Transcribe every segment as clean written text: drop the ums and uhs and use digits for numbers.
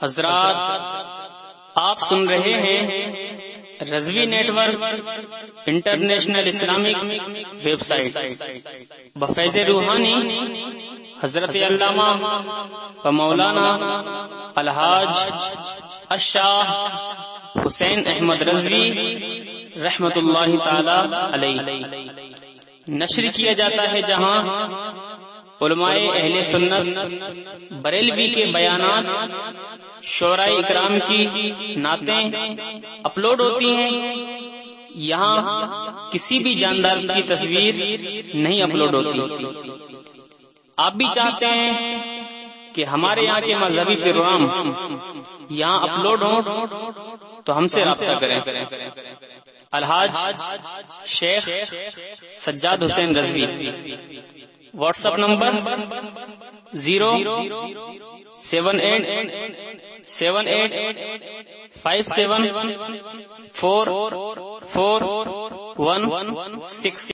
حضرات، آپ سن رہے ہیں Rizvi network international Islamic website بفیض روحانی حضرت علامہ و مولانا الحاج الشاہ حسین احمد رضوی رحمت اللہ تعالی علیہ نشر کیا جاتا ہے، جہاں علماء اہل سنت بریلوی کے بیانات، شعراء اکرام کی نعتیں اپلوڈ ہوتی ہیں۔ یہاں کسی بھی جاندار کی تصویر نہیں اپلوڈ ہوتی۔ آپ بھی چاہتے ہیں کہ ہمارے یہاں کے مذہبی پروگرام یہاں اپلوڈ ہوں تو ہم سے رابطہ کریں۔ الحاج Sheikh Sajjad Hussain Rizvi, WhatsApp number 07878574416۔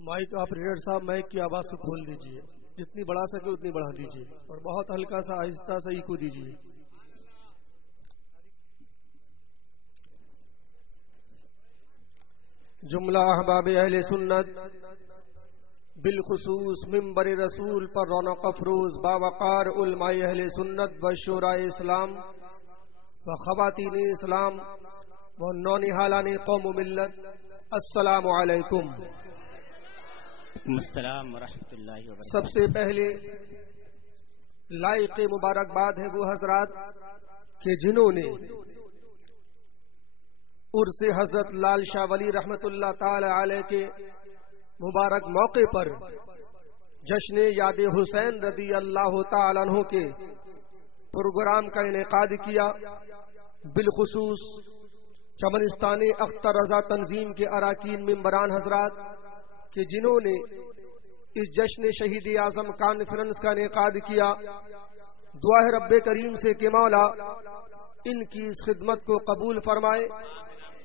Mic operator صاحب، مائک کی آواز کو کھول دیجئے، جتنی بڑھا سکے اتنی بڑھا دیجئے، اور بہت ہلکا سا آہستہ سا ایکو دیجئے۔ جملہ احباب اہل سنت، بالخصوص ممبر رسول پر رونق افروز باوقار علماء اہل سنت و شورائے اسلام و خواتین اسلام و نونہالان قوم و ملت، السلام علیکم۔ السلام ورحمۃ اللہ وبرکاتہ۔ سب سے پہلے لائق مبارکباد ہے وہ حضرات کہ جنہوں نے عرس حضرت لال شاہ ولی رحمت اللہ تعالی علیہ کے مبارک موقع پر جشن یاد حسین رضی اللہ تعالی عنہ کے پروگرام کا انعقاد کیا۔ بالخصوص چمنستان اختر رضا تنظیم کے اراکین ممبران حضرات کہ جنہوں نے اس جشن شہید اعظم کانفرنس کا انعقاد کیا، دعا ہے رب کریم سے کہ مولا ان کی اس خدمت کو قبول فرمائے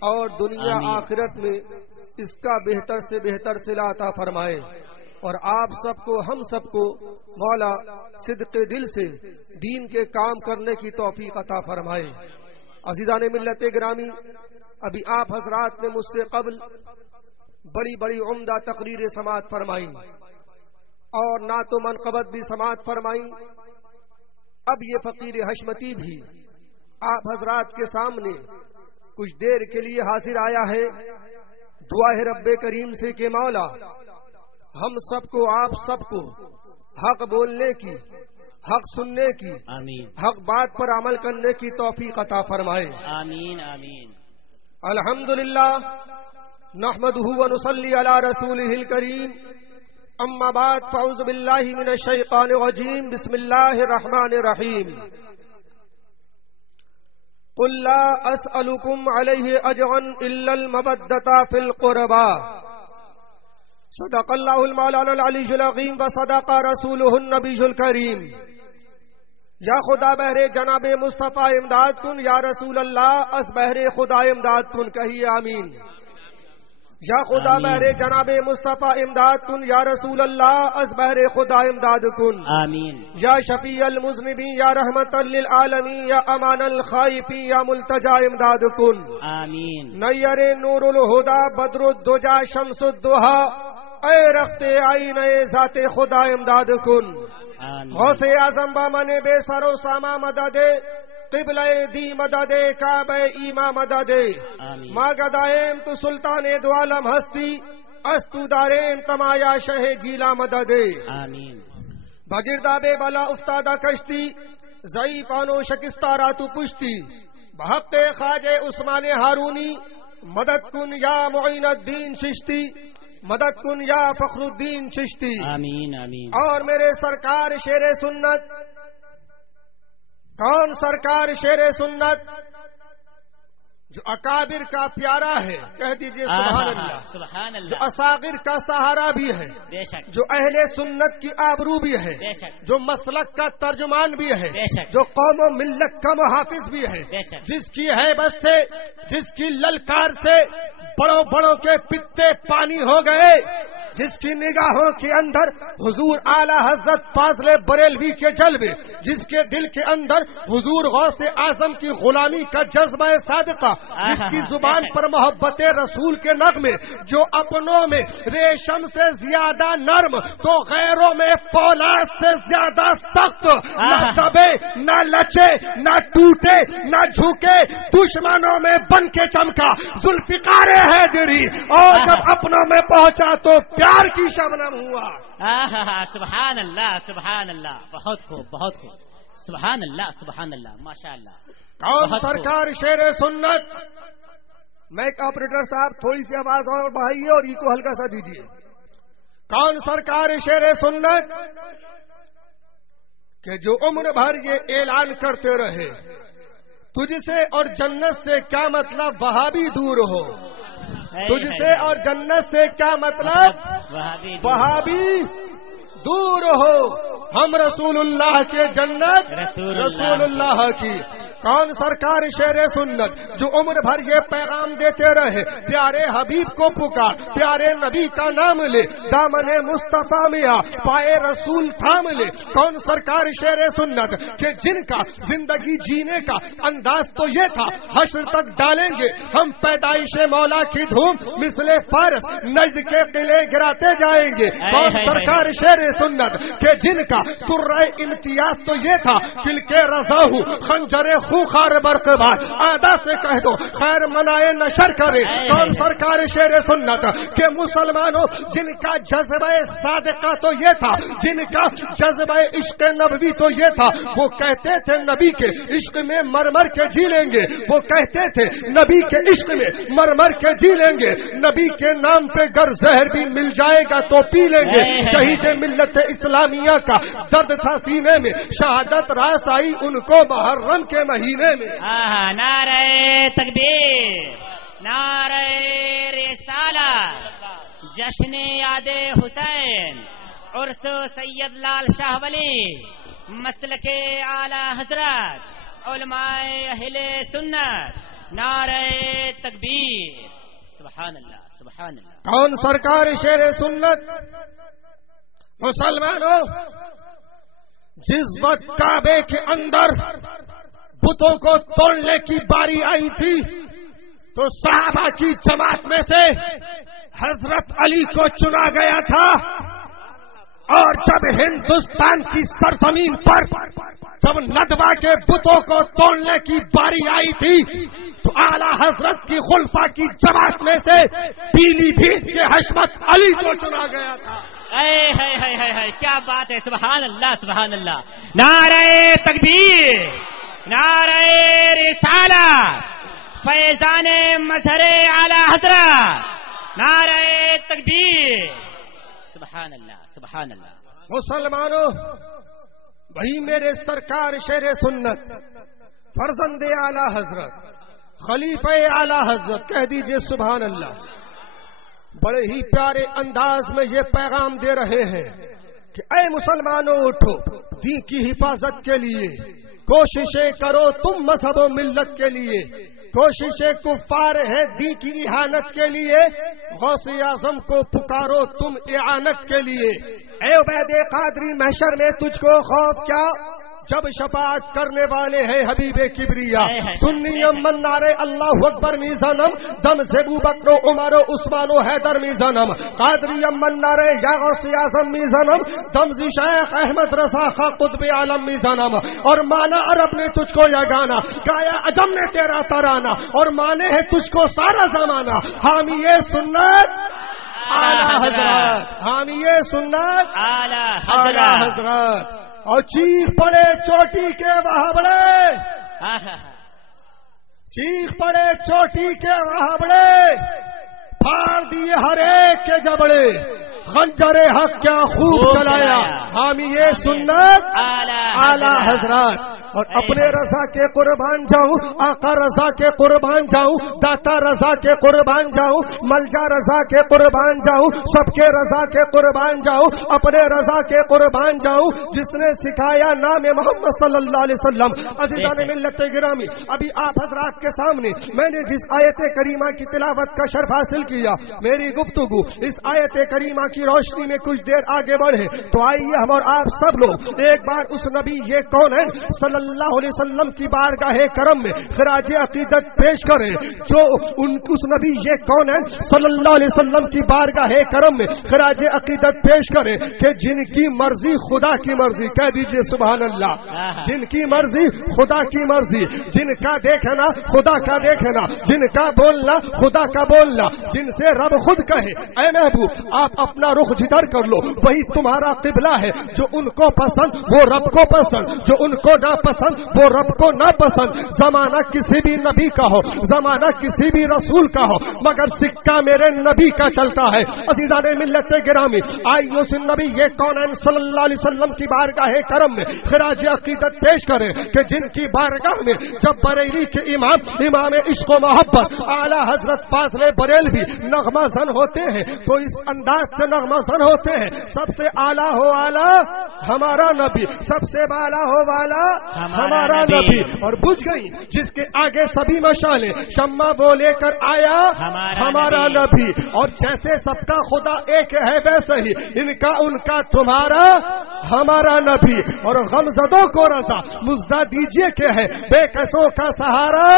اور دنیا آخرت میں اس کا بہتر سے بہتر صلہ عطا فرمائے، اور آپ سب کو، ہم سب کو مولا صدق دل سے دین کے کام کرنے کی توفیق عطا فرمائے۔ عزیزان ملت گرامی، ابھی آپ حضرات نے مجھ سے قبل بڑی بڑی عمدہ تقریر سماعت فرمائی اور نعت و منقبت بھی سماعت فرمائی۔ اب یہ فقیر حشمتی بھی آپ حضرات کے سامنے کچھ دیر کے لیے حاضر آیا ہے۔ دعا ہے رب کریم سے کہ مولا ہم سب کو، آپ سب کو حق بولنے کی، حق سننے کی، آمین، حق بات پر عمل کرنے کی توفیق عطا فرمائے۔ آمین آمین۔ الحمدللہ نحمده ونصلی علی رسولہ الکریم، اما بعد فاعوذ باللہ من الشیطان الرجیم، بسم اللہ الرحمن الرحیم۔ قل لا اسألكم علیہ اجرا الا المودۃ فی القربى، صدق اللہ المولانا العلی العظیم وصدق رسولہ النبی الکریم۔ یا خدا بہر جناب مصطفیٰ امداد کن، یا رسول اللہ اس بہر خدا امداد کن، کہیے آمین۔ یا خدا بہر جناب مصطفیٰ امداد کن، یا رسول اللہ از بہر خدا امداد کن، آمین۔ یا شفیع المذنبین، یا رحمت للعالمین، یا امان الخائفین، یا ملتجا امداد کن، آمین۔ نیر نور الہدا بدر الدجا شمس الدہا، اے رخت آئینہ ذات خدا امداد کن، آمین۔ غوث اعظم بامن بے سر و ساما مدد، قبلہ دی مدد، کعبہ ایما مدد، آمین۔ ما گدائیم تو سلطان دو عالم ہستی، استو داریم تمایا شہ جیلا مدد، آمین۔ بگرداب بلا افتادہ کشتی، ضعیفانو شکستہ راتو پشتی، بحق خواجہ عثمان ہارونی، مدد کن یا معین الدین چشتی، مدد کن یا فخر الدین چشتی۔ آمین آمین۔ اور میرے سرکار شیر سنت، کون سرکار شیر سنت جو اکابر کا پیارا ہے، کہہ دیجئے سبحان اللہ، سبحان جو اللہ، اصاغر کا سہارا بھی ہے، بے شک، جو اہل سنت کی آبرو بھی ہے، بے شک، جو مسلک کا ترجمان بھی ہے، بے شک، جو قوم و ملت کا محافظ بھی ہے، بے شک، جس کی ہیبت سے، جس کی للکار سے بڑوں بڑوں کے پتے پانی ہو گئے، جس کی نگاہوں کے اندر حضور اعلی حضرت فاضل بریلوی کے جلوے، جس کے دل کے اندر حضور غوث اعظم کی غلامی کا جذبہ صادقہ، جس کی زبان پر محبت رسول کے نغمے، جو اپنوں میں ریشم سے زیادہ نرم تو غیروں میں فولاد سے زیادہ سخت، نہ دبے نہ لچے نہ ٹوٹے نہ جھکے، دشمنوں میں بن کے چمکا ذوالفقار حیدری، اور جب اپنوں میں پہنچا تو پیار کی شبنم ہوا۔ سبحان اللہ سبحان اللہ، بہت خوب بہت خوب، سبحان اللہ ماشاء اللہ۔ کون سرکار شیر سنت؟ میں آپریٹر صاحب تھوڑی سی آواز اور بڑھائیے اور ای کو ہلکا سا دیجیے۔ کون سرکار شیر سنت کہ جو عمر بھر یہ اعلان کرتے رہے تجھ سے اور جنت سے کیا مطلب وہابی دور ہو، تجھ سے اور جنت سے کیا مطلب وہابی دور ہو، ہم رسول اللہ کے جنت رسول اللہ کی۔ کون سرکار شیر سنت جو عمر بھر یہ پیغام دیتے رہے پیارے حبیب کو پکار، پیارے نبی کا نام لے، دامن مصطفیٰ میں آ، پائے رسول تھام لے۔ کون سرکار شیر سنت کہ جن کا زندگی جینے کا انداز تو یہ تھا حشر تک ڈالیں گے ہم پیدائش مولا کی دھوم، مثل فارس نجد کے قلعے گراتے جائیں گے۔ کون سرکار شیر سنت کہ جن کا ترائے امتیاز تو یہ تھا کل کے رضا ہوں خنجر خوخار برقبار، آدھا سے کہہ دو خیر منائے نشر کرے۔ کون سرکار شیر سنت کہ مسلمانوں جن کا جذبہ صادقہ تو یہ تھا، جن کا جذبہ عشق نبوی تو یہ تھا، وہ کہتے تھے نبی کے عشق میں مرمر کے جی لیں گے، وہ کہتے تھے نبی کے عشق میں مرمر کے جی لیں گے، نبی کے نام پہ گر زہر بھی مل جائے گا تو پی لیں گے۔ شہید ملت اسلامیہ کا درد تھا سینے میں، شہادت راس آئی ان کو محرم کے مہینے میں۔ نعرہ تکبیر، نعرہ رسالت، جشن یاد حسین، عرس سید لال شاہ ولی، مسلک اعلی حضرت، علماء اہل سنت، نعرہ تکبیر، سبحان اللہ سبحان اللہ۔ کون سرکار شیر سنت؟ مسلمانوں جس وقت کعبے کے اندر بتوں کو توڑنے کی باری آئی تھی تو صحابہ کی جماعت میں سے حضرت علی کو چنا گیا تھا، اور جب ہندوستان کی سرزمین پر جب ندوہ کے بتوں کو توڑنے کی باری آئی تھی تو اعلیٰ حضرت کی خلفاء کی جماعت میں سے پیلی بھیت کے حشمت علی کو چنا گیا تھا۔ کیا بات ہے، سبحان اللہ سبحان اللہ۔ نعرہ تکبیر، نعرہ رسالت، فیضان مظہر اعلی حضرت، نعرہ تکبیر، سبحان اللہ سبحان اللہ۔ مسلمانوں وہی میرے سرکار شیر سنت، فرزند اعلی حضرت، خلیفہ اعلی حضرت، کہہ دیجئے سبحان اللہ، بڑے ہی پیارے انداز میں یہ پیغام دے رہے ہیں کہ اے مسلمانوں اٹھو، دین کی حفاظت کے لیے کوششیں کرو، تم مذہب و ملت کے لیے، کوششیں کفار ہے دین کی احانت کے لیے، غوث اعظم کو پکارو تم اعانت کے لیے۔ اے عبید قادری محشر میں تجھ کو خوف کیا جب شفاعت کرنے والے ہیں حبیب کبریا۔ سنی من نعرے اللہ اکبر میزانم، دم سے ابو بکر و عمر و عثمان و حیدر میزانم، قادری من نعرے یا غوث اعظم میزانم، دم سے شیخ احمد رضا خان قطب عالم میزانم۔ اور مانا عرب نے تجھ کو یہ گانا گایا، عجم نے تیرا ترانہ، اور مانے ہے تجھ کو سارا زمانہ۔ حامی سنت اعلی حضرت، حامی سنت اعلی حضرت، اور چیخ پڑے چوٹی کے وہابڑے، چیخ پڑے چوٹی کے وہابڑے، پھاڑ دیے ہر ایک کے جبڑے، خنجر حق کیا خوب چلایا، حامی سنت اعلی حضرت۔ اور اپنے رضا کے قربان جاؤں، آقا رضا کے قربان جاؤں، داتا رضا کے قربان جاؤں، ملجا رضا کے قربان جاؤں، سب کے رضا کے قربان جاؤں، اپنے رضا کے قربان جاؤں جس نے سکھایا نام محمد صلی اللہ علیہ وسلم۔ عزیزان ملت گرامی، ابھی آپ حضرات کے سامنے میں نے جس آیت کریمہ کی تلاوت کا شرف حاصل کیا، میری گفتگو اس آیت کریمہ کی روشنی میں کچھ دیر آگے بڑھے تو آئیے ہم اور آپ سب لوگ ایک بار اس نبی یہ کون ہے صلی اللہ علیہ وسلم کی بارگاہ کرم میں خراج عقیدت پیش کریں، جو اس نبی یہ کون ہے صلی اللہ علیہ وسلم کی بارگاہ کرم میں خراج عقیدت پیش کریں کہ جن کی مرضی خدا کی مرضی، کہہ دیجئے سبحان اللہ، جن کی مرضی خدا کی مرضی، جن کا دیکھنا خدا کا دیکھنا، جن کا بولنا خدا کا بولنا، جن سے رب خود کہے اے محبوب آپ اپنا رخ جدھر کر لو وہی تمہارا قبلہ ہے، جو ان کو پسند وہ رب کو پسند، جو ان کو ناپسند وہ رب کو ناپسند۔ زمانہ کسی بھی نبی کا ہو، زمانہ کسی بھی رسول کا ہو، مگر سکہ میرے نبی کا چلتا ہے۔ عزیزان ملت گرامی، آئیے اس نبی یہ کون ہے صلی اللہ علیہ وسلم کی بارگاہ کرم میں خراج عقیدت پیش کریں کہ جن کی بارگاہ میں جب بریلی کے امام عشق و محبت اعلیٰ حضرت فاضل بریلوی نغمہ زن ہوتے ہیں تو اس انداز سے نغمہ زن ہوتے ہیں، سب سے اعلیٰ ہو اعلیٰ ہمارا نبی، سب سے بالا ہو والا ہمارا نبی، اور بجھ گئی جس کے آگے سبھی مشالیں، شمع وہ لے کر آیا ہمارا نبی، اور جیسے سب کا خدا ایک ہے ویسے ہی ان کا ان کا تمہارا ہمارا نبی، اور غمزدوں کو رضا مزدہ دیجئے کہ ہے بے کسوں کا سہارا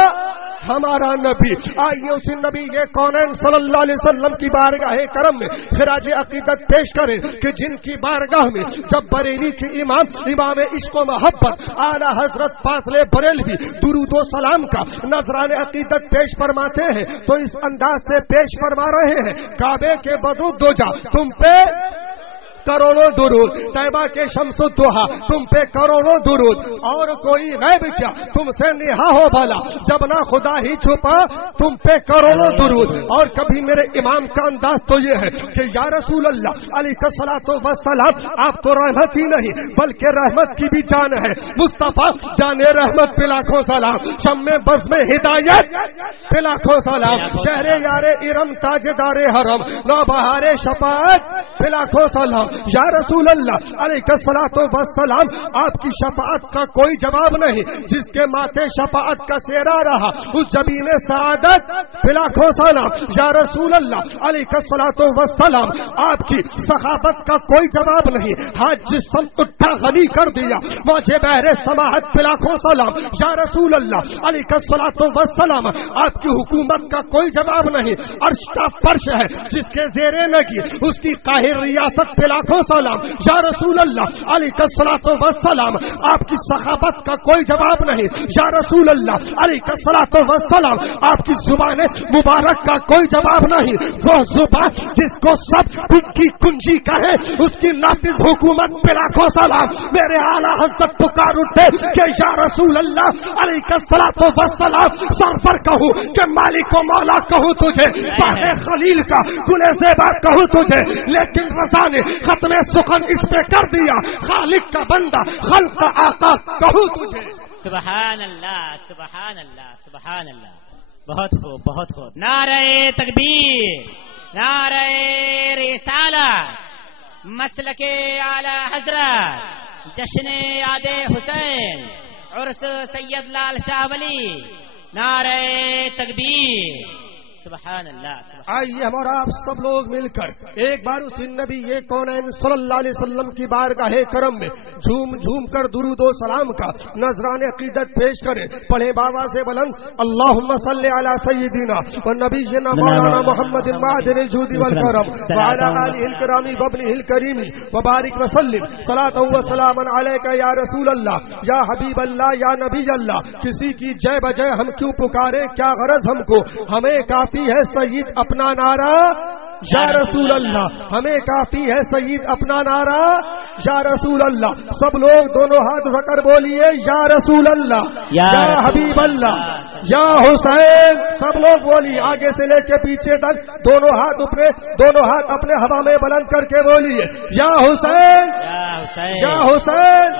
ہمارا نبی۔ آئیے اسی نبی یہ کونین صلی اللہ علیہ وسلم کی بارگاہ کرم میں خراج عقیدت پیش کریں کہ جن کی بارگاہ میں جب بریلی کے امام عشق و محبت اعلیٰ حضرت فاضل بریلوی درود و سلام کا نذران عقیدت پیش فرماتے ہیں تو اس انداز سے پیش فرما رہے ہیں، کعبے کے بدر دو جا تم پہ کروڑوں درود، طیبہ کے شمس الضحا تم پہ کروڑوں درود، اور کوئی غیب کیا تم سے نہا ہو بھلا، جب نہ خدا ہی چھپا تم پہ کروڑوں درود۔ اور کبھی میرے امام کا انداز تو یہ ہے کہ یا رسول اللہ علیہ الصلوۃ والسلام آپ تو رحمت ہی نہیں بلکہ رحمت کی بھی جان ہے، مصطفیٰ جان رحمت پہ لاکھوں سلام، شم بز میں ہدایت پہ لاکھوں سلام، شہر یار ارم تاجدار حرم نوبہار شفاعت پہ لاکھوں سلام۔ یا رسول اللہ علیہ الصلوۃ والسلام آپ کی شفاعت کا کوئی جواب نہیں، جس کے ماتھے شفاعت کا سیرا رہا اس جبین سعادت پہ لاکھوں سلام۔ یا رسول اللہ علیہ الصلوۃ والسلام آپ کی سخاوت کا کوئی جواب نہیں، ہاتھ جسم اٹھا غنی کر دیا مجھے بہر سماحت پہ لاکھوں سلام۔ یا رسول اللہ علیہ الصلوۃ والسلام آپ کی حکومت کا کوئی جواب نہیں، عرش کا فرش ہے جس کے زیر نگی اس کی قاہر ریاست پہ لاکھوں سلام۔ یا رسول اللہ علیہ الصلوۃ والسلام آپ کی سخاوت کا کوئی جواب نہیں، یا رسول اللہ علیہ الصلوۃ والسلام آپ کی زبان مبارک کا کوئی جواب نہیں، وہ زبان جس کو سب کن کی کنجی کہے اس کی نافذ حکومت پہ لاکھوں سلام۔ میرے اعلیٰ حضرت پکار اٹھے کہ یا رسول اللہ علیہ الصلوۃ والسلام سرور کہوں کہ مالک و مولا کہوں تجھے، باہ خلیل کا گل زیبا کہوں تجھے، لیکن رضا نے ختم سخن اس پہ کر دیا، خالق کا بندہ خلق کا آقا کہوں تجھے۔ سبحان اللہ سبحان اللہ سبحان اللہ، بہت خوب بہت خوب۔ نعرہ تکبیر، نعرہ رسالت، مسلک اعلی حضرت، جشن یاد حسین، عرس سید لال شاہ ولی، نعرہ تکبیر، سبحان اللہ۔ آئیے ہم اور آپ سب لوگ مل کر ایک بار اس نبی یہ کونین صلی اللہ علیہ وسلم کی بارگاہ کرم میں جھوم جھوم کر درود و سلام کا نذران عقیدت پیش کریں، پڑھے بابا سے بلند اللہم صلی علی سیدنا و نبینا مولانا محمد معدن الجود والکرم وعلی آلہ الکرام وابنہ الکریم وبارک وسلم صلاۃ و سلاما علیک یا رسول اللہ یا حبیب اللہ یا نبی اللہ۔ کسی کی جے بجے ہم کیوں پکارے، کیا غرض ہم کو، ہمیں کافی ہے سید اپنا نعرہ یا رسول اللہ، ہمیں کافی ہے سید اپنا نعرہ یا رسول اللہ۔ سب لوگ دونوں ہاتھ اٹھا کر بولیے یا رسول اللہ یا حبیب اللہ یا حسین، سب لوگ بولیے آگے سے لے کے پیچھے تک، دونوں ہاتھ اپنے ہوا میں بلند کر کے بولیے یا حسین یا حسین۔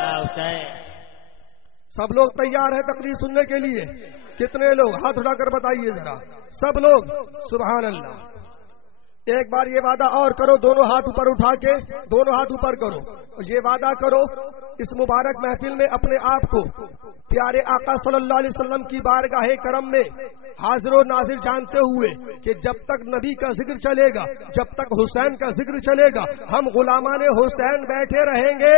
سب لوگ تیار ہیں تقریر سننے کے لیے؟ کتنے لوگ؟ ہاتھ اٹھا کر بتائیے ذرا. سب لوگ سبحان اللہ. ایک بار یہ وعدہ اور کرو، دونوں ہاتھ اوپر اٹھا کے، دونوں ہاتھ اوپر کرو، یہ وعدہ کرو اس مبارک محفل میں اپنے آپ کو پیارے آقا صلی اللہ علیہ وسلم کی بارگاہ کرم میں حاضر و ناظر جانتے ہوئے کہ جب تک نبی کا ذکر چلے گا، جب تک حسین کا ذکر چلے گا، ہم غلامان حسین بیٹھے رہیں گے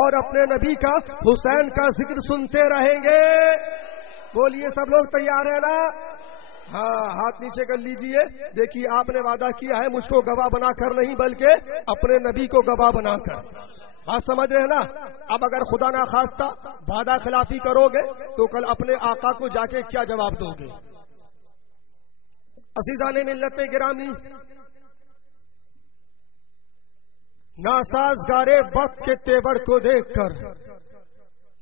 اور اپنے نبی کا، حسین کا ذکر سنتے رہیں گے. بولیے سب لوگ تیار ہیں نا؟ ہاں، ہاتھ نیچے کر لیجئے. دیکھیے آپ نے وعدہ کیا ہے مجھ کو گواہ بنا کر نہیں بلکہ اپنے نبی کو گواہ بنا کر. بات سمجھ رہے ہیں نا؟ اب اگر خدا نہ خواستہ وعدہ خلافی کرو گے تو کل اپنے آقا کو جا کے کیا جواب دو گے؟ عزیزان ملت گرامی، ناسازگارے وقت کے تیور کو دیکھ کر،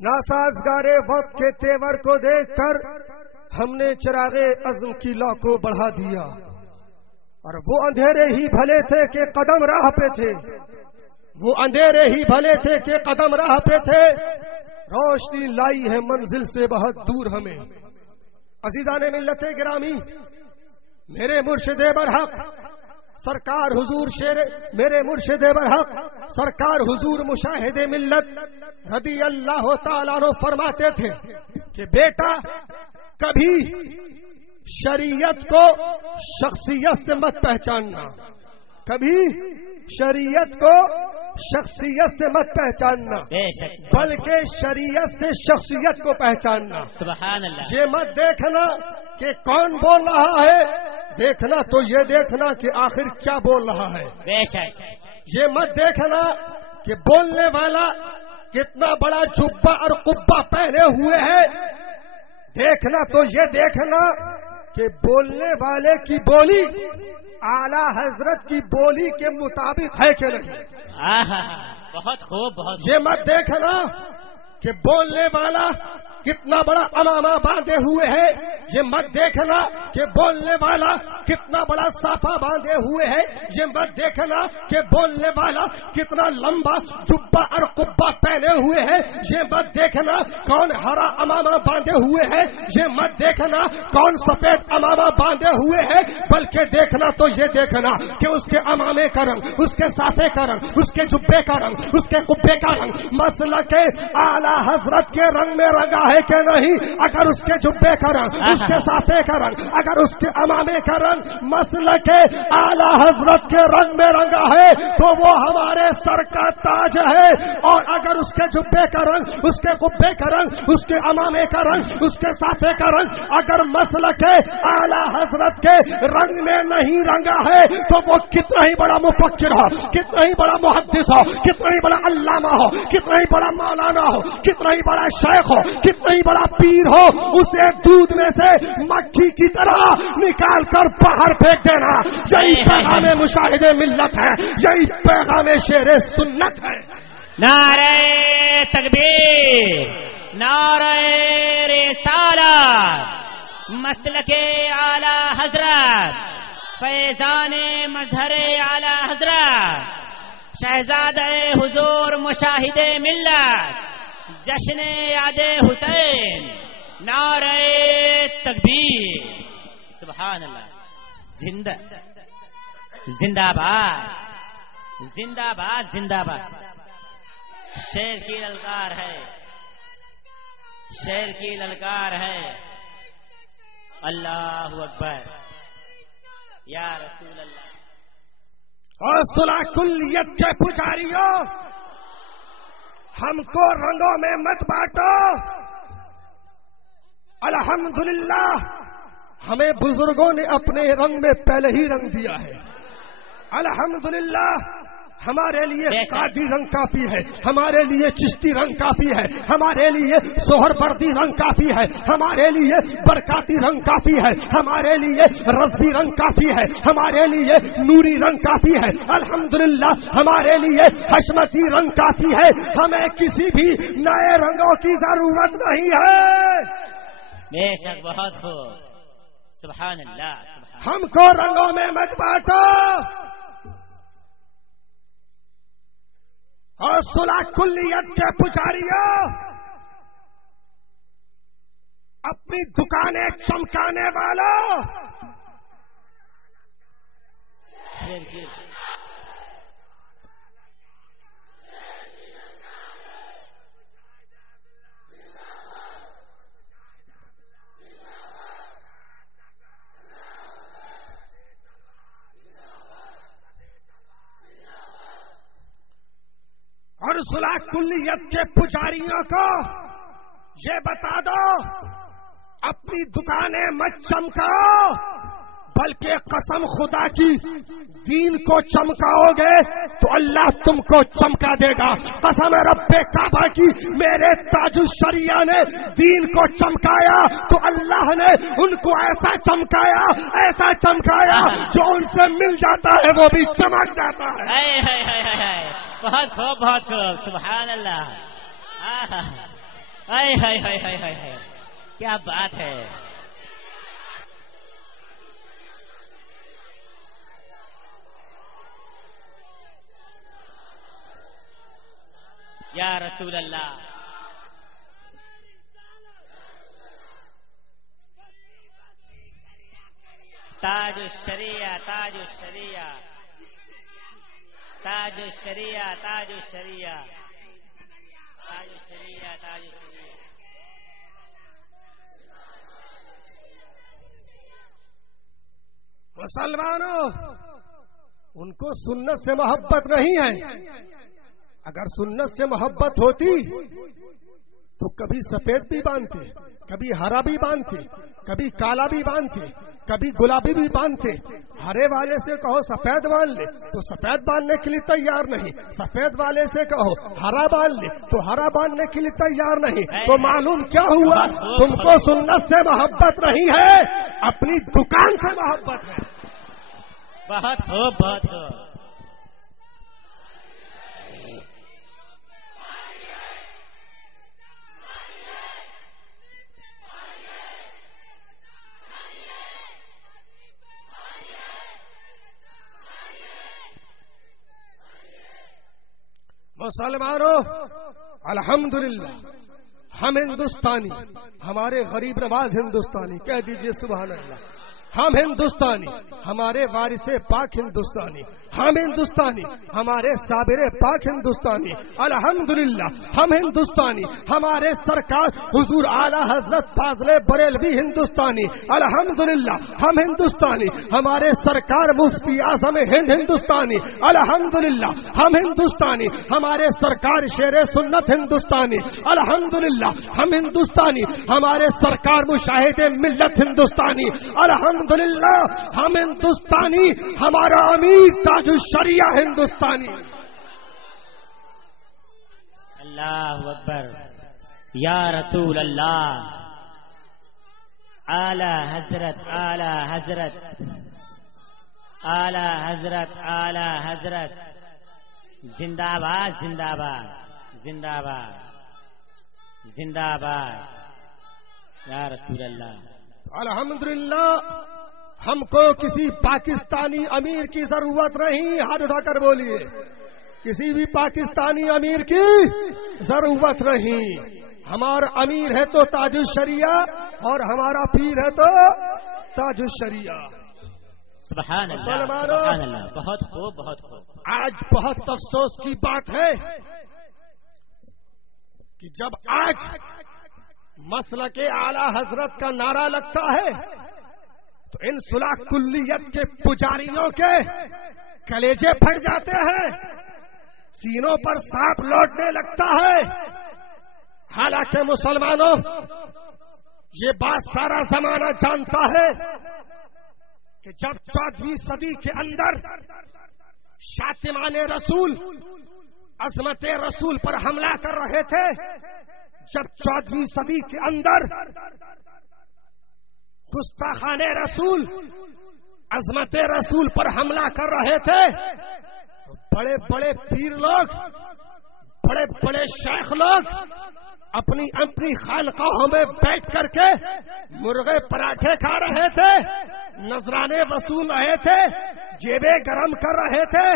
ناسازگارے وقت کے تیور کو دیکھ کر ہم نے چراغ عزم کی لا کو بڑھا دیا، اور وہ اندھیرے ہی بھلے تھے کہ قدم راہ پہ تھے، وہ اندھیرے ہی بھلے تھے کہ قدم راہ پہ تھے، روشنی لائی ہے منزل سے بہت دور ہمیں. عزیزان ملت گرامی، میرے مرشد برحق سرکار حضور میرے مرشد برحق سرکار حضور مشاہد ملت رضی اللہ تعالیٰ عنہ فرماتے تھے کہ بیٹا کبھی شریعت کو شخصیت سے مت پہچاننا، کبھی شریعت کو شخصیت سے مت پہچاننا، بلکہ شریعت سے شخصیت کو پہچاننا. سبحان اللہ. یہ مت دیکھنا کہ کون بول رہا ہے، دیکھنا تو یہ دیکھنا کہ آخر کیا بول رہا ہے. یہ مت دیکھنا کہ بولنے والا کتنا بڑا جبہ اور قبہ پہنے ہوئے ہے، دیکھنا تو یہ دیکھنا کہ بولنے والے کی بولی اعلی حضرت کی بولی کے مطابق ہے کہ نہیں. بہت خوب، بہت. یہ مت دیکھنا کہ بولنے والا کتنا بڑا امامہ باندھے ہوئے ہے، یہ مت دیکھنا کہ بولنے والا کتنا بڑا صافہ باندھے ہوئے ہے، یہ مت دیکھنا کہ بولنے والا کتنا لمبا جبہ اور قبہ پہنے ہوئے ہے، یہ مت دیکھنا کون ہرا امامہ باندھے ہوئے ہے، یہ مت دیکھنا کون سفید امامہ باندھے ہوئے ہے، بلکہ دیکھنا تو یہ دیکھنا کہ اس کے امامے کا رنگ، اس کے صافے کا رنگ، اس کے جبے کا رنگ، اس کے قبے کا رنگ مسلک اعلی حضرت کے رنگ میں رنگا ہے کہ نہیں. اگر اس کے جبے کا رنگ، اس کے صافے کا رنگ، اگر اس کے امامے کا رنگ مسلک اعلی حضرت کے رنگ میں رنگا ہے تو وہ ہمارے سر کا تاج ہے. اور اگر اس کے جبے کا رنگ، اس کے قبے کا رنگ، اس کے امامے کا رنگ، اس کے صافے کا رنگ اگر مسلک اعلی حضرت کے رنگ میں نہیں رنگا ہے تو وہ کتنا ہی بڑا مفکر ہو، کتنا ہی بڑا محدث ہو، کتنا ہی بڑا علامہ ہو، کتنا ہی بڑا مولانا ہو، کتنا ہی بڑا شیخ ہو، کتنا ہی بڑا پیر ہو، اسے دودھ میں سے مکھی کی طرح نکال کر باہر پھینک دینا. یہی پیغام مشاہد ملت ہے، یہی پیغام شیر سنت ہے. نعرہ تکبیر، نعرہ رسالت، مسلک اعلی حضرت، فیضان مظہر اعلی حضرت، شہزادہ حضور مشاہد ملت، جشن یاد حسین، نعرہ تکبیر. سبحان اللہ. زندہ زندہ باد، زندہ باد، زندہ باد. شیر کی للکار ہے، شیر کی للکار ہے. اللہ اکبر، یا رسول اللہ. اور صلح کلیت کے پجاریوں، ہم کو رنگوں میں مت بانٹو. الحمدللہ ہمیں بزرگوں نے اپنے رنگ میں پہلے ہی رنگ دیا ہے. الحمدللہ ہمارے لیے قادری رنگ کافی ہے، ہمارے لیے چشتی رنگ کافی ہے، ہمارے لیے سہروردی رنگ کافی ہے، ہمارے لیے برکاتی رنگ کافی ہے، ہمارے لیے رضوی رنگ کافی ہے، ہمارے لیے نوری رنگ کافی ہے. الحمدللہ ہمارے لیے حشمتی رنگ کافی ہے. ہمیں کسی بھی نئے رنگوں کی ضرورت نہیں ہے. بے شک، بہت خوب. سبحان اللہ. ہم کو رنگوں میں مت بانٹو. اور صلح کلیت کے پجاریوں، اپنی دکانیں چمکانے والوں، اور صلاح کلیت کے پجاریوں کو یہ بتا دو اپنی دکانیں مت چمکاؤ، بلکہ قسم خدا کی دین کو چمکاؤ گے تو اللہ تم کو چمکا دے گا۔ قسم رب کعبہ کی میرے تاج الشریعہ نے دین کو چمکایا تو اللہ نے ان کو ایسا چمکایا جو ان سے مل جاتا ہے وہ بھی چمک جاتا ہے۔ بہت خوب، بہت خوب، سبحان اللہ، کیا بات ہے۔ یا رسول اللہ، تاج الشریعہ، تاج الشریعہ، تاج الشریعہ، تاج الشریعہ، تاج الشریعہ، تاج الشریعہ۔ مسلمانوں، ان کو سنت سے محبت نہیں ہے۔ اگر سنت سے محبت ہوتی تو کبھی سفید بھی باندھتے، کبھی ہرا بھی باندھتے، کبھی کالا بھی باندھتے، کبھی گلابی بھی باندھتے۔ ہرے والے سے کہو سفید باندھ لے تو سفید باندھنے کے لیے تیار نہیں، سفید والے سے کہو ہرا باندھ لے تو ہرا باندھنے کے لیے تیار نہیں۔ تو معلوم کیا ہوا؟ تم کو سنت سے محبت نہیں ہے، اپنی دکان سے محبت ہے۔ بہت خوب، بہت خوب۔ مسلمانوں، الحمدللہ ہم ہندوستانی، ہمارے غریب نواز ہندوستانی، کہہ دیجئے سبحان اللہ۔ ہم ہندوستانی، ہمارے وارث پاک ہندوستانی، ہم ہندوستانی، ہمارے صابر پاک ہندوستانی، الحمدللہ ہم ہندوستانی، ہمارے سرکار حضور اعلی حضرت فاضل بریلوی ہندوستانی، الحمدللہ ہم ہندوستانی، ہمارے سرکار مفتی اعظم ہند ہندوستانی، الحمدللہ ہم ہندوستانی، ہمارے سرکار شیر سنت ہندوستانی، الحمدللہ ہم ہندوستانی، ہمارے سرکار مشاہد ملت ہندوستانی، الحمدللہ ہم ہندوستانی، ہمارا امیر تاج الشریعہ ہندوستانی۔ اللہ اکبر، یا رسول اللہ، اعلی حضرت، اعلی حضرت، اعلی حضرت، اعلی حضرت، زندہ باد، زندہ باد، زندہ باد، زندہ باد، یا رسول اللہ۔ الحمدللہ ہم کو کسی پاکستانی امیر کی ضرورت نہیں، ہاتھ اٹھا کر بولیے، کسی بھی پاکستانی امیر کی ضرورت نہیں۔ ہمارا امیر ہے تو تاج الشریعہ اور ہمارا پیر ہے تو تاج الشریعہ۔ سبحان اللہ، سبحان اللہ، بہت خوب، بہت خوب۔ آج بہت افسوس کی بات ہے کہ جب آج مسلک اعلی حضرت کا نعرہ لگتا ہے تو ان صلاح کلیت کے پجاریوں کے کلیجے پھٹ جاتے ہیں، سینوں پر سانپ لوٹنے لگتا ہے۔ حالانکہ مسلمانوں، یہ بات سارا زمانہ جانتا ہے کہ جب 14ویں صدی کے اندر شاتمان رسول عظمت رسول پر حملہ کر رہے تھے، جب 14ویں صدی کے اندر گستاخان رسول عظمت رسول پر حملہ کر رہے تھے، بڑے بڑے پیر لوگ، بڑے بڑے شیخ لوگ اپنی اپنی خانقاہوں میں بیٹھ کر کے مرغے پراٹھے کھا رہے تھے، نذرانے وصول رہے تھے، جیبیں گرم کر رہے تھے،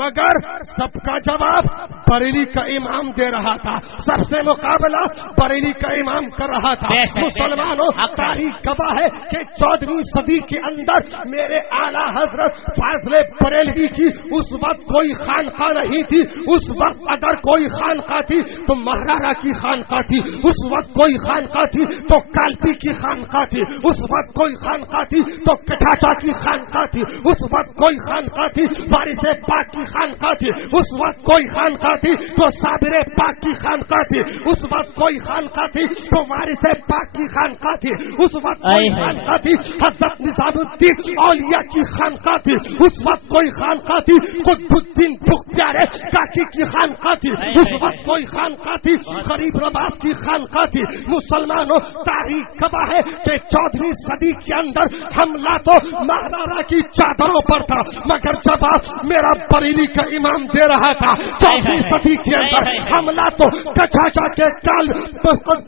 مگر سب کا جواب بریلی کا امام دے رہا تھا، سب سے مقابلہ بریلی کا امام کر رہا تھا۔ مسلمانوں تاریخ گواہ ہے کہ 14ویں صدی کے اندر میرے اعلیٰ حضرت فاضل بریلوی کی اس وقت کوئی خانقاہ نہیں تھی۔ اس وقت اگر کوئی خانقاہ تھی تو مہاراجا کی خانقاہ تھی، اس وقت کوئی خانقاہ تھی تو کالپی کی خانقاہ تھی، اس وقت کوئی خانقاہ تھی تو کچاچا کی خانقاہ تھی، اس وقت کوئی خانقاہ تھی وارث پاک کی خانقاہ تھی، اس وقت کوئی خانقاہ تھی تو صابر پاک کی خانقاہ تھی، اس وقت کوئی خانقاہ تھی تو وارث پاک کی خانقاہ تھی، اس وقت کوئی خانقاہ تھی حضرت نظام الدین اولیاء کی خانقاہ تھی، اس وقت کوئی خانقاہ تھی قطب الدین بختیار کاکی کی خانقاہ تھی، اس وقت کوئی خانقاہ تھی غریب نواز کی خانقاہ تھی۔ مسلمانوں تاریخ گواہ ہے کہ 14ویں صدی کے اندر حملہ تو مہاراجا کی چادروں پر تھا، مگر جواب میرا بریلی کا امام دے رہا تھا۔ 14ویں صدی کے اندر حملہ تو کچاچا کے کال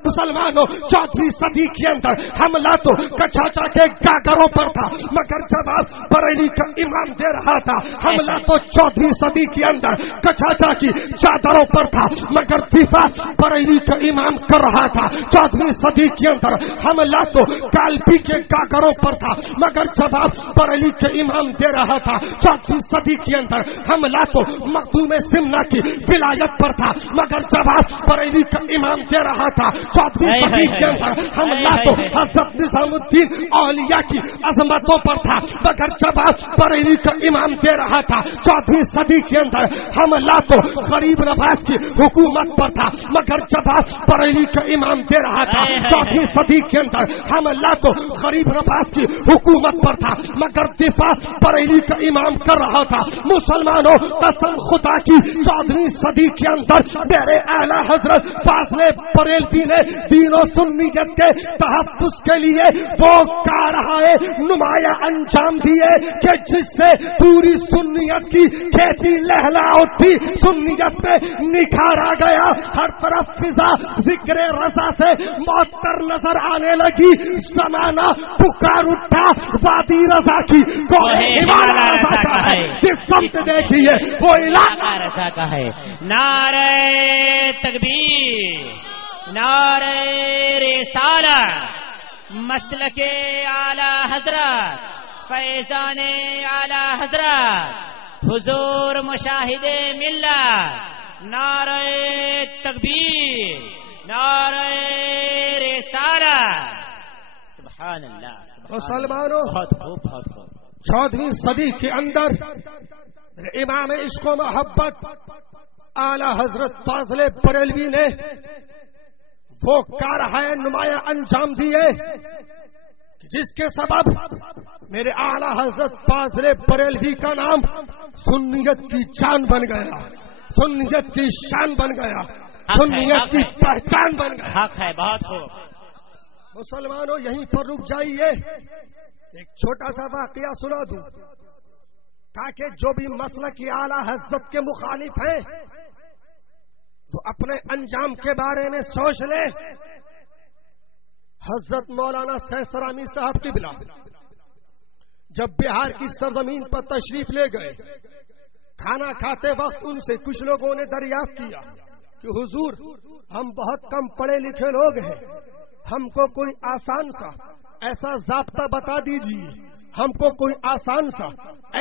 مسلمانوں 14ویں صدی کے اندر حملہ تو کچاچا کے گاگروں پر تھا، مگر جواب بریلی کا امام دے رہا تھا۔ حملہ تو 14ویں صدی کے اندر کچاچا کی چادروں پر تھا، مگر دفاع بریلی کا امام کر رہا تھا۔ 14ویں صدی کے اندر حملہ تو کالپی کے گاگروں پر تھا، مگر جواب بریلی کے امام دے رہا تھا۔ 14ویں صدی کے اندر حملہ تو مخدوم سمنا کی ولایت پر تھا، مگر جواب بریلی کا امام دے رہا تھا۔ 14ویں صدی کے اندر حملہ تو حضرت نظام الدین اولیاء کی عظمتوں پر تھا، مگر جواب بریلی کا امام دے رہا تھا۔ 14ویں صدی کے اندر حملہ تو غریب نواز کی حکومت پر تھا، مگر جواب بریلی کا امام دے رہا تھا۔ 14ویں صدی کے اندر حملہ تو غریب نواز کی حکومت پر تھا، مگر دفاع بریلی کا امام کر رہا تھا۔ مسلمانوں قسم خدا کی 14ویں صدی کے اندر میرے اعلیٰ حضرت فاضل بریلوی نے دین و سنیت کے تحفظ کے لیے وہ کارہائے نمایاں انجام دیے کہ جس سے پوری سنیت کی کھیتی لہلا اٹھی، سنیت میں نکھار آ گیا، ہر طرف فضا ذکر رضا سے معطر نظر آنے لگی، زمانہ پکار اٹھا وادی رضا کی، رضا کا ہے جس سمت دیکھیے وہ علاقہ رضا کا ہے۔ نعرہ تکبیر، نعرہ رسالت، مسلک اعلی حضرت، فیضان اعلی حضرت، حضور مشاہد ملت، نعرہ تکبیر، نعرہ رسالت۔ سبحان اللہ۔ مسلمانوں بہت خوب، بہت خوب۔ 14ویں صدی کے اندر امام عشق و محبت اعلی حضرت فاضل بریلوی نے وہ کارہائے نمایاں انجام دیے جس کے سبب میرے اعلی حضرت فاضل بریلوی کا نام سنیت کی جان بن گیا، سنیت کی شان بن گیا، سنیت کی پہچان بن گیا۔ حق ہے، بہت خوب۔ مسلمانوں یہیں پر رک جائیے، ایک چھوٹا سا واقعہ سنا دوں تاکہ جو بھی مسلک کی اعلیٰ حضرت کے مخالف ہیں وہ اپنے انجام کے بارے میں سوچ لیں۔ حضرت مولانا سیسرامی صاحب قبلہ جب بہار کی سرزمین پر تشریف لے گئے، کھانا کھاتے وقت ان سے کچھ لوگوں نے دریافت کیا کہ حضور ہم بہت کم پڑھے لکھے لوگ ہیں، ہم کو کوئی آسان سا ایسا ضابطہ بتا دیجیے، ہم کو کوئی آسان سا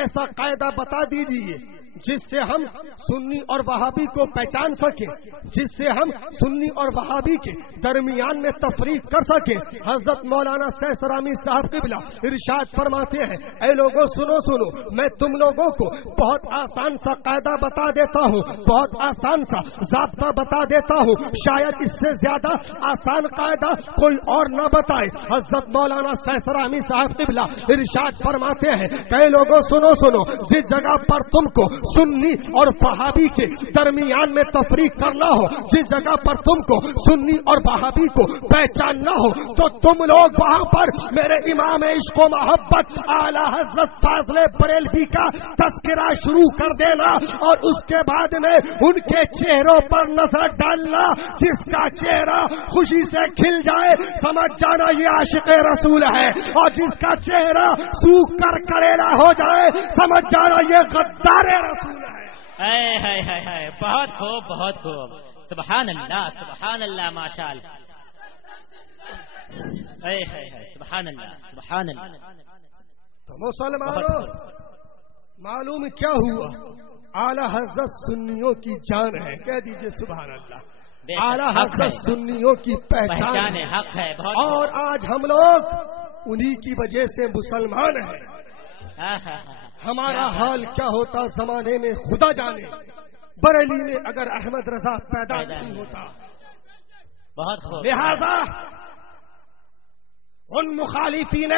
ایسا قاعدہ بتا دیجیے جس سے ہم سنی اور وہابی کو پہچان سکیں، جس سے ہم سنی اور وہابی کے درمیان میں تفریق کر سکیں۔ حضرت مولانا سیسرامی صاحب قبلہ ارشاد فرماتے ہیں، اے لوگوں سنو سنو، میں تم لوگوں کو بہت آسان سا قاعدہ بتا دیتا ہوں، بہت آسان سا ضابطہ بتا دیتا ہوں، شاید اس سے زیادہ آسان قاعدہ کوئی اور نہ بتائے۔ حضرت مولانا سیسرامی صاحب قبلہ ارشاد فرماتے ہیں، اے لوگوں سنو سنو، جس جگہ پر تم کو سنی اور وہابی کے درمیان میں تفریق کرنا ہو، جس جگہ پر تم کو سنی اور وہابی کو پہچاننا ہو، تو تم لوگ وہاں پر میرے امام عشق و محبت اعلی حضرت فاضل بریلوی کا تذکرہ شروع کر دینا، اور اس کے بعد میں ان کے چہروں پر نظر ڈالنا، جس کا چہرہ خوشی سے کھل جائے سمجھ جانا یہ عاشق رسول ہے، اور جس کا چہرہ سوکھ کر کریلا ہو جائے سمجھ جانا یہ غدار رسول ہے۔ بہت خوب بہت خوب. سبحان اللہ سبحان اللہ ماشاء اللہ. سبحان اللہ سبحان اللہ. تو مسلمانوں معلوم کیا ہوا؟ اعلی حضرت سنیوں کی جان ہے. کہہ دیجئے سبحان اللہ. اعلی حضرت سنیوں کی پہچان ہے، حق ہے. اور آج ہم لوگ انہی کی وجہ سے مسلمان ہیں. ہمارا حال کیا ہوتا زمانے میں خدا جانے. بریلی میں اگر احمد رضا پیدا نہیں ہوتا. بہت لہذا ان مخالفین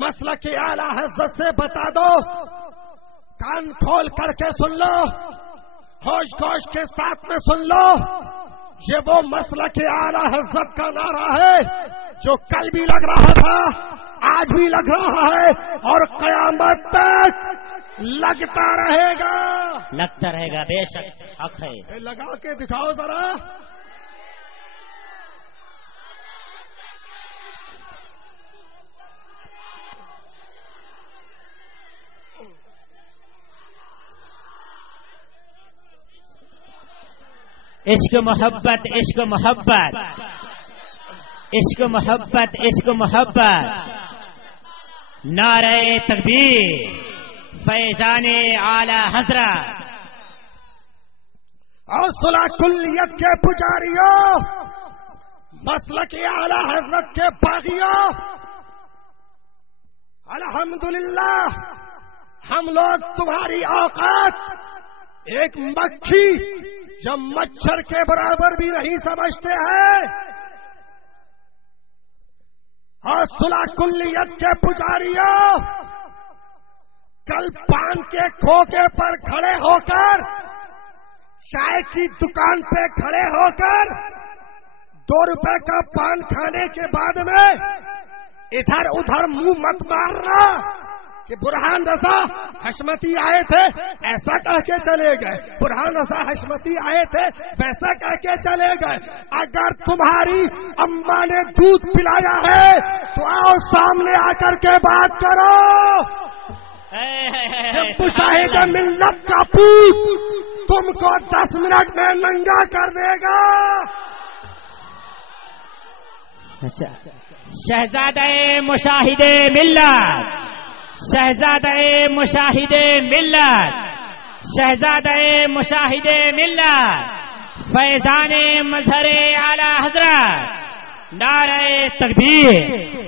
مسلک اعلی حضرت سے بتا دو، کان کھول کر کے سن لو، ہوش گوش کے ساتھ میں سن لو، یہ وہ مسلک اعلی حضرت کا نعرہ ہے جو کل بھی لگ رہا تھا، آج بھی لگ رہا ہے اور قیامت تک لگتا رہے گا. لگتا رہے گا. بے شک حق ہے. لگا کے دکھاؤ ذرا. عشق محبت عشق محبت عشق محبت عشق محبت. نعرہ تکبیر فیضان اعلی حضرت. اور صلاح کلیت کے پجاریوں، مسلک اعلی حضرت کے باغیوں، الحمدللہ ہم لوگ تمہاری اوقات ایک مکھی یا مچھر کے برابر بھی نہیں سمجھتے ہیں. اور صلاح کلیت کے پجاریوں، کل پان کے کھوکے پر کھڑے ہو کر، چائے کی دکان پہ کھڑے ہو کر 2 روپے کا پان کھانے کے بعد میں ادھر ادھر منہ مت مارنا کہ برہان رضا حشمتی آئے تھے ایسا کہہ کے چلے گئے، برہان رضا حشمتی آئے تھے ویسا کہہ کے چلے گئے. اگر تمہاری اماں نے دودھ پلایا ہے تو آؤ سامنے آ کر کے بات کرو. مشاہد ملت کا پوت تم کو 10 منٹ میں ننگا کر دے گا. شہزادہ مشاہد ملت، شہزادہ مشاہد ملت، شہزادہ مشاہد ملت، فیضان مظہر اعلی حضرت. نعرہ تکبیر.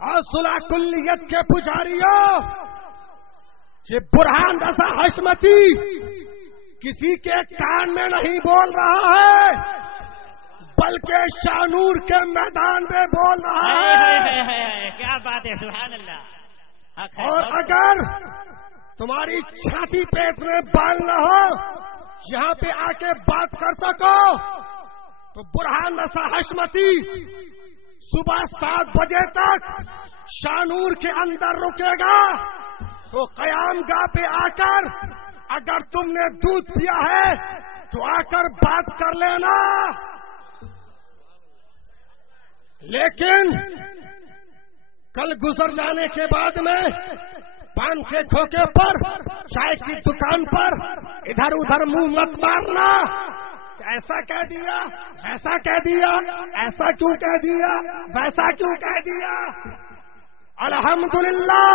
اور صلاح کلیت کے پجاریوں، یہ برہان رضا حشمتی کسی کے کان میں نہیں بول رہا ہے بلکہ شانور کے میدان میں بول رہا ہے. کیا بات ہے. سبحان اللہ. اور اگر تمہاری چھاتی پیٹ میں بال نہ ہو، یہاں پہ آ کے بات کر سکو، تو برہان رضا حشمتی صبح 7 بجے تک شانور کے اندر رکے گا. تو قیام گاہ پہ آ کر اگر تم نے دودھ پیا ہے تو آ کر بات کر لینا. لیکن کل گزر جانے کے بعد میں پان کے کھوکے پر، چائے کی دکان پر ادھر ادھر منہ مت مارنا. ایسا کہہ دیا، ایسا کہہ دیا، ایسا کیوں کہہ دیا، ویسا کیوں کہہ دیا. الحمدللہ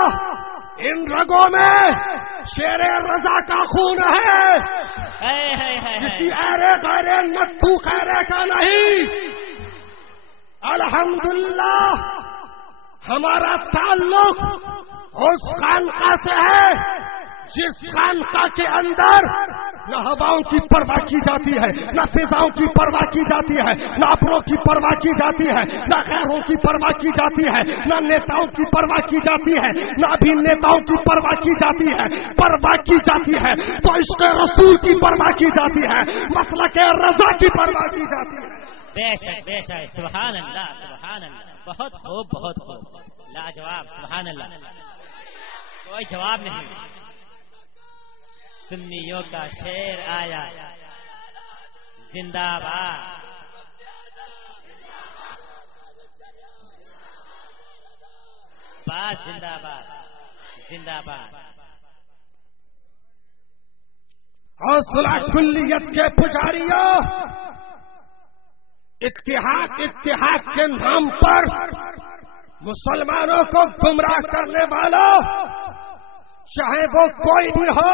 ان رگوں میں شیر رضا کا خون ہے، کسی ایرے غیرے نتھو خیرے کا نہیں. الحمدللہ ہمارا تعلق اس خانقاہ سے ہے جس خانقاہ کے اندر نہ ہواؤں کی پرواہ کی جاتی ہے، نہ فضاؤں کی پرواہ کی جاتی ہے، نہ اپنوں کی پرواہ کی جاتی ہے، نہ غیروں کی پرواہ کی جاتی ہے، نہ نیتاؤں کی پرواہ کی جاتی ہے، نہ بھی نیتاؤں کی پرواہ کی جاتی ہے. پرواہ کی جاتی ہے تو عشق رسول کی پرواہ کی جاتی ہے، مسلک رضا کی پرواہ کی جاتی ہے. بے شک بے شک. سبحان اللہ سبحان اللہ. بہت خوب بہت خوب. لاجواب. سبحان اللہ. کوئی جواب نہیں. سنیوں کا شیر آیا زندہ باد. باد زندہ باد زندہ باد. حوصلہ کلیت کے پجاریوں، اتحاد کے نام پر مسلمانوں کو گمراہ کرنے والوں، چاہے وہ کوئی بھی ہو،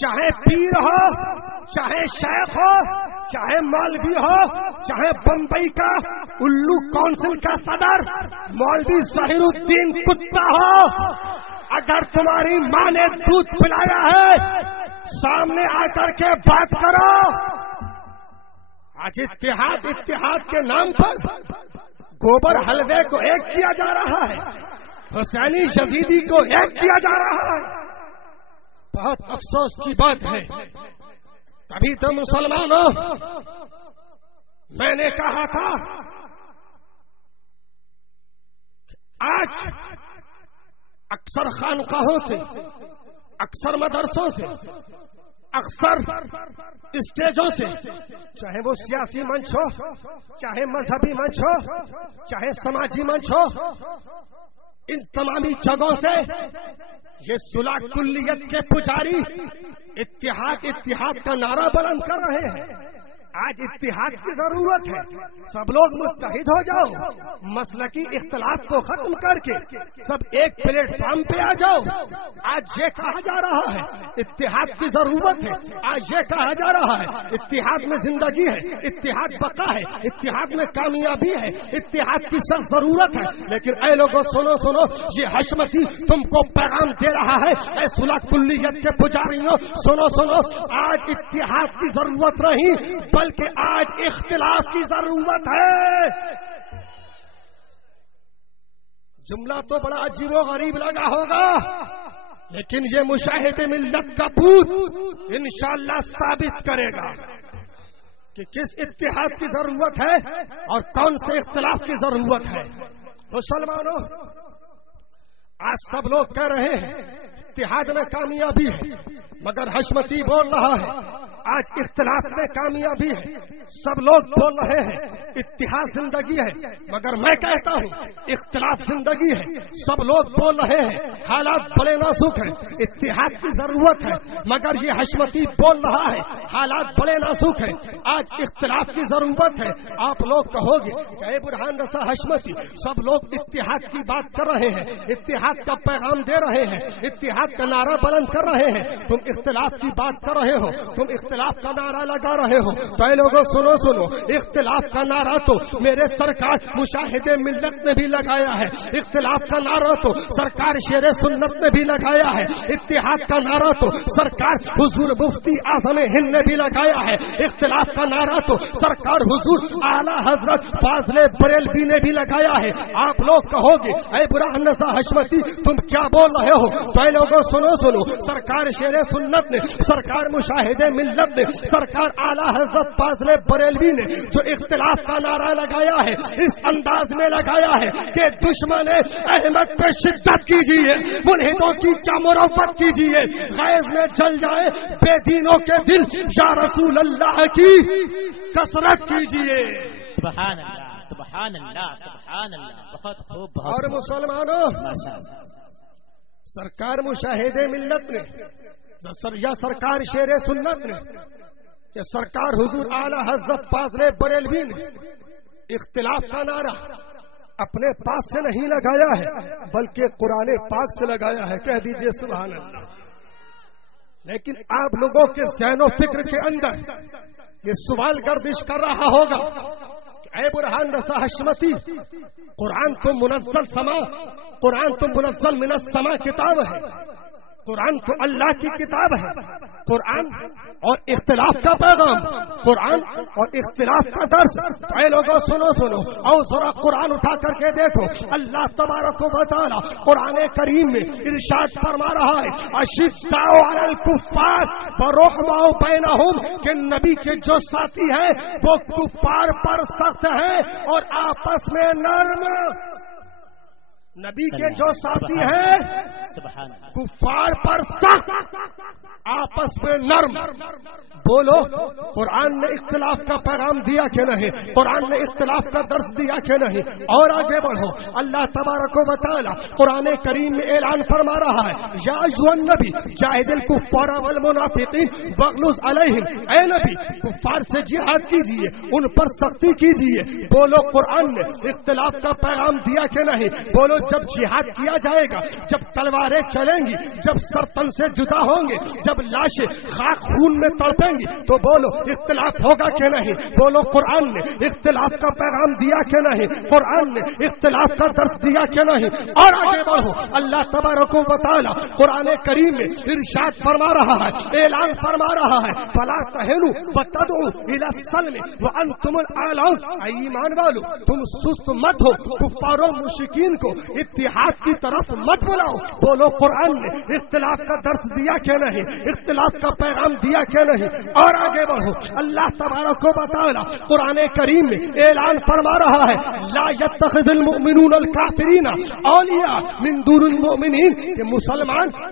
چاہے پیر ہو، چاہے شیخ ہو، چاہے مولوی ہو، چاہے بمبئی کا الو کونسل کا صدر مولوی ظہیر الدین کتا ہو، اگر تمہاری ماں نے دودھ پلایا ہے سامنے آ کر کے بات کرو. آج اتحاد کے نام پر گوبر حلوے کو ایک کیا جا رہا ہے، حسینی یزیدی کو ایک کیا جا رہا ہے. بہت افسوس کی بات ہے. تبھی تو مسلمانوں، میں نے کہا تھا آج اکثر خانقاہوں سے، اکثر مدرسوں سے، اکثر اسٹیجوں سے، چاہے وہ سیاسی منچ ہو، چاہے مذہبی منچ ہو، چاہے سماجی منچ ہو، ان تمامی جگہوں سے یہ صلح کلیت کے پجاری اتحاد کا نعرہ بلند کر رہے ہیں. آج اتحاد کی ضرورت ہے. سب لوگ متحد ہو جاؤ، مسلکی اختلاف کو ختم کر کے سب ایک پلیٹ فارم پہ آ جاؤ. آج یہ کہا جا رہا ہے اتحاد کی ضرورت ہے. آج یہ کہا جا رہا ہے اتحاد میں زندگی ہے، اتحاد بقا ہے، اتحاد میں کامیابی ہے، اتحاد کی سخت ضرورت ہے. لیکن اے لوگوں سنو، یہ حشمتی تم کو پیغام دے رہا ہے. اے صلح کلیت کے پجاریوں سنو، آج اتحاد کی ضرورت نہیں بلکہ آج اختلاف کی ضرورت ہے. جملہ تو بڑا عجیب و غریب لگا ہوگا، لیکن یہ مشاہد ملت کا پوت انشاءاللہ ثابت کرے گا کہ کس اتحاد کی ضرورت ہے اور کون سے اختلاف کی ضرورت ہے. مسلمانوں، آج سب لوگ کہہ رہے ہیں اتحاد میں کامیابی ہے، مگر حشمتی بول رہا ہے آج اختلاف میں کامیابی ہے. سب لوگ بول رہے ہیں اتحاد زندگی ہے، مگر میں کہتا ہوں اختلاف زندگی ہے. سب لوگ بول رہے ہیں حالات بڑے نازک ہیں، اتحاد کی ضرورت ہے، مگر یہ حشمتی بول رہا ہے حالات بڑے نازک ہیں، آج اختلاف کی ضرورت ہے. آپ لوگ کہو گے کہ اے برہان رسا حشمتی، سب لوگ اتحاد کی بات کر رہے ہیں، اتحاد کا پیغام دے رہے ہیں، اتحاد کا نعرہ بلند کر رہے ہیں، تم اختلاف کی بات کر رہے ہو، تم اختلاف کا نعرہ لگا رہے ہو. تو اے لوگوں سنو، اختلاف کا نعرہ تو میرے سرکار مشاہد ملت نے بھی لگایا ہے، اختلاف کا نعرہ تو سرکار شیر سنت نے بھی لگایا ہے، اتحاد کا نعرہ تو سرکار حضور مفتی اعظم ہند نے بھی لگایا ہے، اختلاف کا نعرہ تو سرکار حضور اعلی حضرت فاضل بریلوی نے بھی لگایا ہے. آپ لوگ کہو گے اے برہان رسا حشمتی تم کیا بول رہے ہو؟ تو اے لوگوں سنو، سرکار شیر سنت نے، سرکار مشاہد ملت نے، سرکار اعلی حضرت فاضل بریلوی نے جو اختلاف کا نعرہ لگایا ہے اس انداز میں لگایا ہے کہ دشمن احمد پہ شدت کیجیے، ملحدوں کی کیا مرفت کیجیے، غیظ میں جل جائے بے دینوں کے دل، یا رسول اللہ کی کثرت کیجیے. سبحان اللہ سبحان اللہ سبحان اللہ. بہت خوب بہت. اور مسلمانوں، سرکار مشاہد ملت نے یا سرکار شیر سنت نے کہ سرکار حضور اعلی حضرت فاضل بریلوی نے اختلاف کا نعرہ اپنے پاس سے نہیں لگایا ہے بلکہ قرآن پاک سے لگایا ہے. کہہ دیجئے سبحان اللہ. لیکن آپ لوگوں کے ذہن و فکر کے اندر یہ سوال گردش کر رہا ہوگا کہ اے برہان رسا حشمتی، قرآن تو منزل من السماء کتاب ہے، قرآن تو اللہ کی کتاب ہے، قرآن اور اختلاف کا پیغام، قرآن اور اختلاف کا درس. اے لوگوں سنو، اور ذرا قرآن اٹھا کر کے دیکھو. اللہ تبارک و تعالی قرآن کریم میں ارشاد فرما رہا ہے اشداء علی الکفار ورحماء بینہم، کہ نبی کے جو ساتھی ہیں وہ کفار پر سخت ہیں اور آپس میں نرم. نبی کے جو ساتھی ہیں سبحان اللہ. کفار پر سخت، آپس میں نرم. بولو قرآن نے اختلاف کا پیغام دیا کہ نہیں؟ قرآن نے اختلاف کا درس دیا کہ نہیں؟ اور آگے بڑھو. اللہ تبارک و تعالی قرآن کریم میں اعلان فرما رہا ہے یا ایھا النبی جاہد الکفار والمنافقین واغلظ علیہم. اے نبی کفار سے جہاد کیجیے، ان پر سختی کیجیے. بولو قرآن نے اختلاف کا پیغام دیا کہ نہیں؟ بولو جب جہاد کیا جائے گا، جب تلواریں چلیں گی، جب سر تن سے جدا ہوں گے، جب لاشیں خاک خون میں تڑپیں گی، تو بولو اختلاف ہوگا کہ نہیں؟ بولو قرآن نے اختلاف کا پیغام دیا کہ نہیں؟ قرآن نے اختلاف کا درس دیا کہ نہیں؟ اور آگے بڑھو. اللہ تبارک و تعالی قرآن کریم میں ارشاد فرما رہا ہے، اعلان فرما رہا ہے فلا تہنوا وتدعوا الى السلم وانتم الاعلون. ایمان والو تم سست مت ہو، کفار و مشرکین کو اتحاد کی طرف مت بلاؤ. بولو قرآن نے اختلاف کا درس دیا کہ نہیں؟ اختلاف کا پیغام دیا کہ نہیں؟ اور آگے بڑھو. اللہ تبارک و تعالی قرآن کریم میں اعلان فرما رہا ہے لا يتخذ المؤمنون الکافرین اولیاء من دون المؤمنین، کہ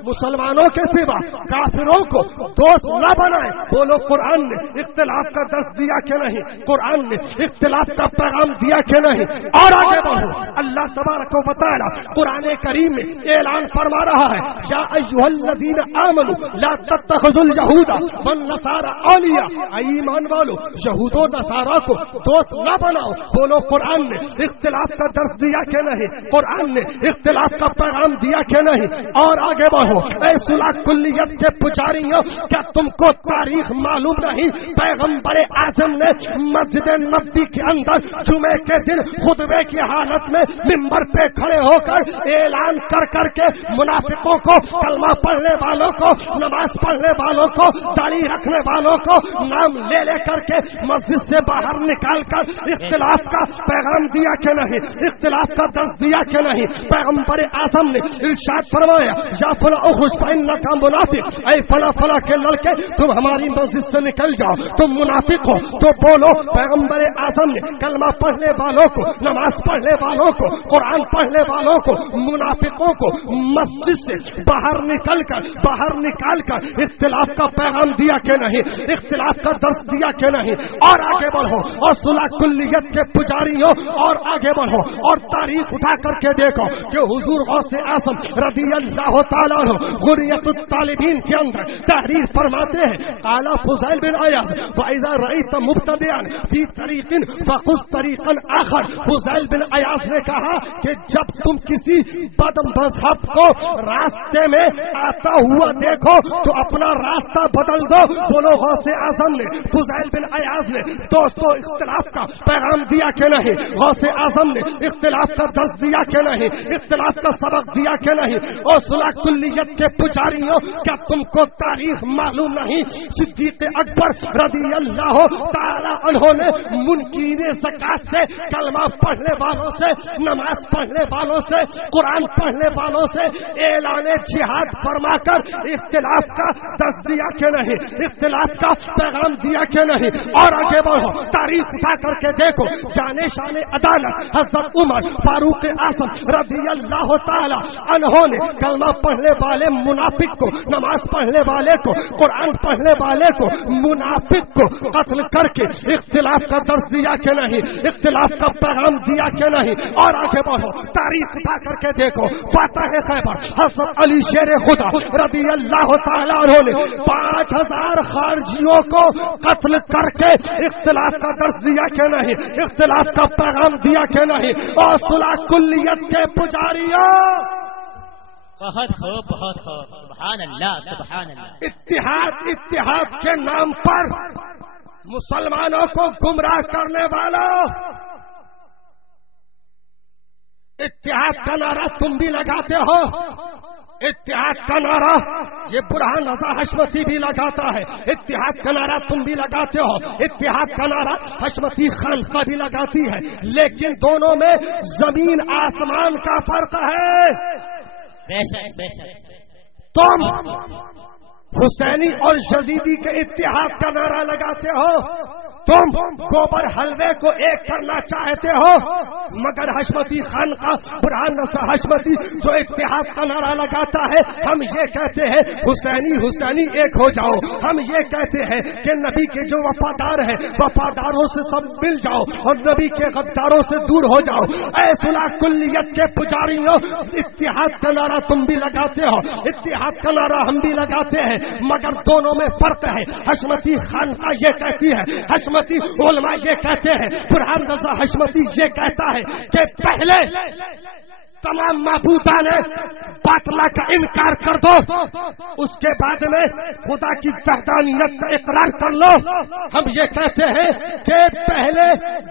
مسلمانوں کے سوا کافروں کو دوست نہ بنائے. بولو قرآن نے اختلاف کا درس دیا کہ نہیں؟ قرآن نے اختلاف کا پیغام دیا کہ نہیں؟ اور آگے بڑھو. اللہ تبارک و تعالی قرآن کریم میں اعلان فرما رہا ہے یا ایھا الذین آمنوا لا تتخذوا اليہود والنصارى اولیاء. ایمان والو یہود و نصارہ کو دوست نہ بناؤ. بولو قرآن نے اختلاف کا درس دیا کہ نہیں؟ قرآن نے اختلاف کا پیغام دیا کہ نہیں؟ اور آگے بڑھو. اے صلح کلیت کے پجاریوں، کیا تم کو تاریخ معلوم نہیں؟ پیغمبر اعظم نے مسجد نبوی کے اندر جمعے کے دن خطبے کی حالت میں منبر پہ کھڑے ہو کر اعلان کر کے منافقوں کو، کلمہ پڑھنے والوں کو، نماز پڑھنے والوں کو، داڑھی رکھنے والوں کو نام لے کر کے مسجد سے باہر نکال کر اختلاف کا پیغام دیا کہ نہیں؟ اختلاف کا درس دیا کہ نہیں؟ پیغمبر اعظم نے ارشاد فرمایا یا فلاں اخرج فانک منافق. اے فلاں فلاں کے لڑکے تم ہماری مسجد سے نکل جاؤ، تم منافق ہو. تو بولو پیغمبر اعظم نے کلمہ پڑھنے والوں کو، نماز پڑھنے والوں کو، قرآن پڑھنے والوں کو، منافقوں کو مسجد سے باہر نکال کر اختلاف کا پیغام دیا کہ نہیں؟ اختلاف کا درس دیا کہ نہیں؟ اور آگے بڑھو. اور صلح کلیت کے پجاریوں اور آگے بڑھو اور تاریخ اٹھا کر کے دیکھو کہ حضور غوث اعظم رضی اللہ تعالیٰ عنہ غریت الطالبین کے اندر تحریر فرماتے ہیں قال فضیل بن عیاض فاذا رأیت مبتدعا فی طریق فخذ طریقا آخر. فضیل بن عیاض نے کہا کہ جب تم کسی بد مذہب کو راستے میں آتا ہوا دیکھو تو اپنا راستہ بدل دو. بولو غوث اعظم نے، فضیل بن عیاض نے دوستو اختلاف کا پیغام دیا کہ نہیں؟ غوث اعظم نے اختلاف کا درس دیا کہ نہیں؟ اختلاف کا سبق دیا کہ نہیں؟ اور صلح کلیت کے پجاریوں، کیا تم کو تاریخ معلوم نہیں؟ صدیق اکبر رضی اللہ تعالی عنہ نے منکرین زکات سے، کلمہ پڑھنے والوں سے، نماز پڑھنے والوں سے، قرآن پڑھنے والوں سے اعلان جہاد فرما کر اختلاف کا درس دیا کہ نہیں؟ اختلاف کا پیغام دیا کہ نہیں؟ اور آگے بڑھو تاریخ اٹھا کر کے دیکھو جانے شان عدالت حضرت عمر فاروق اعظم رضی اللہ تعالی عنہ نے کلمہ پڑھنے والے منافق کو، نماز پڑھنے والے کو، قرآن پڑھنے والے کو، منافق کو قتل کر کے اختلاف کا درس دیا کہ نہیں؟ اختلاف کا پیغام دیا کہ نہیں؟ اور آگے بڑھو تاریخ اٹھا کر کے دیکھو فاتح خیبر حضرت علی شیر خدا رضی اللہ تعالی عنہ نے 5000 خارجیوں کو قتل کر کے اختلاف کا درس دیا کہ نہیں؟ اختلاف کا پیغام دیا کہ نہیں؟ اور صلح کلیت کے پجاریوں، بہت خوب سبحان اللہ سبحان اللہ. اتحاد کے نام پر مسلمانوں کو گمراہ کرنے والوں، اتحاد کا نعرہ تم بھی لگاتے ہو، اتحاد کا نعرہ یہ برہان رضا حشمتی بھی لگاتا ہے، اتحاد کا نعرہ تم بھی لگاتے ہو، اتحاد کا نعرہ حشمتی خانقاہ بھی لگاتی ہے، لیکن دونوں میں زمین آسمان کا فرق ہے. بے شک بے شک. تم حسینی اور یزیدی کے اتحاد کا نعرہ لگاتے ہو، تم گوبر حلوے کو ایک کرنا چاہتے ہو، مگر حشمتی خانقاہ برہان رضا حشمتی جو اتحاد کا نعرہ لگاتا ہے، ہم یہ کہتے ہیں حسینی حسینی ایک ہو جاؤ. ہم یہ کہتے ہیں کہ نبی کے جو وفادار ہیں وفاداروں سے سب مل جاؤ اور نبی کے غداروں سے دور ہو جاؤ. اے صلح کلیت کے پجاریوں، اتحاد کا نعرہ تم بھی لگاتے ہو، اتحاد کا نعرہ ہم بھی لگاتے ہیں، مگر دونوں میں فرق ہے. حشمتی خانقاہ یہ کہتی ہے، حشمتی علماء یہ کہتے ہیں، برہان رضا حشمتی یہ کہتا ہے کہ پہلے تمام معبودان باطلہ کا انکار کر دو، اس کے بعد میں خدا کی وحدانیت کا اقرار کر لو. ہم یہ کہتے ہیں کہ پہلے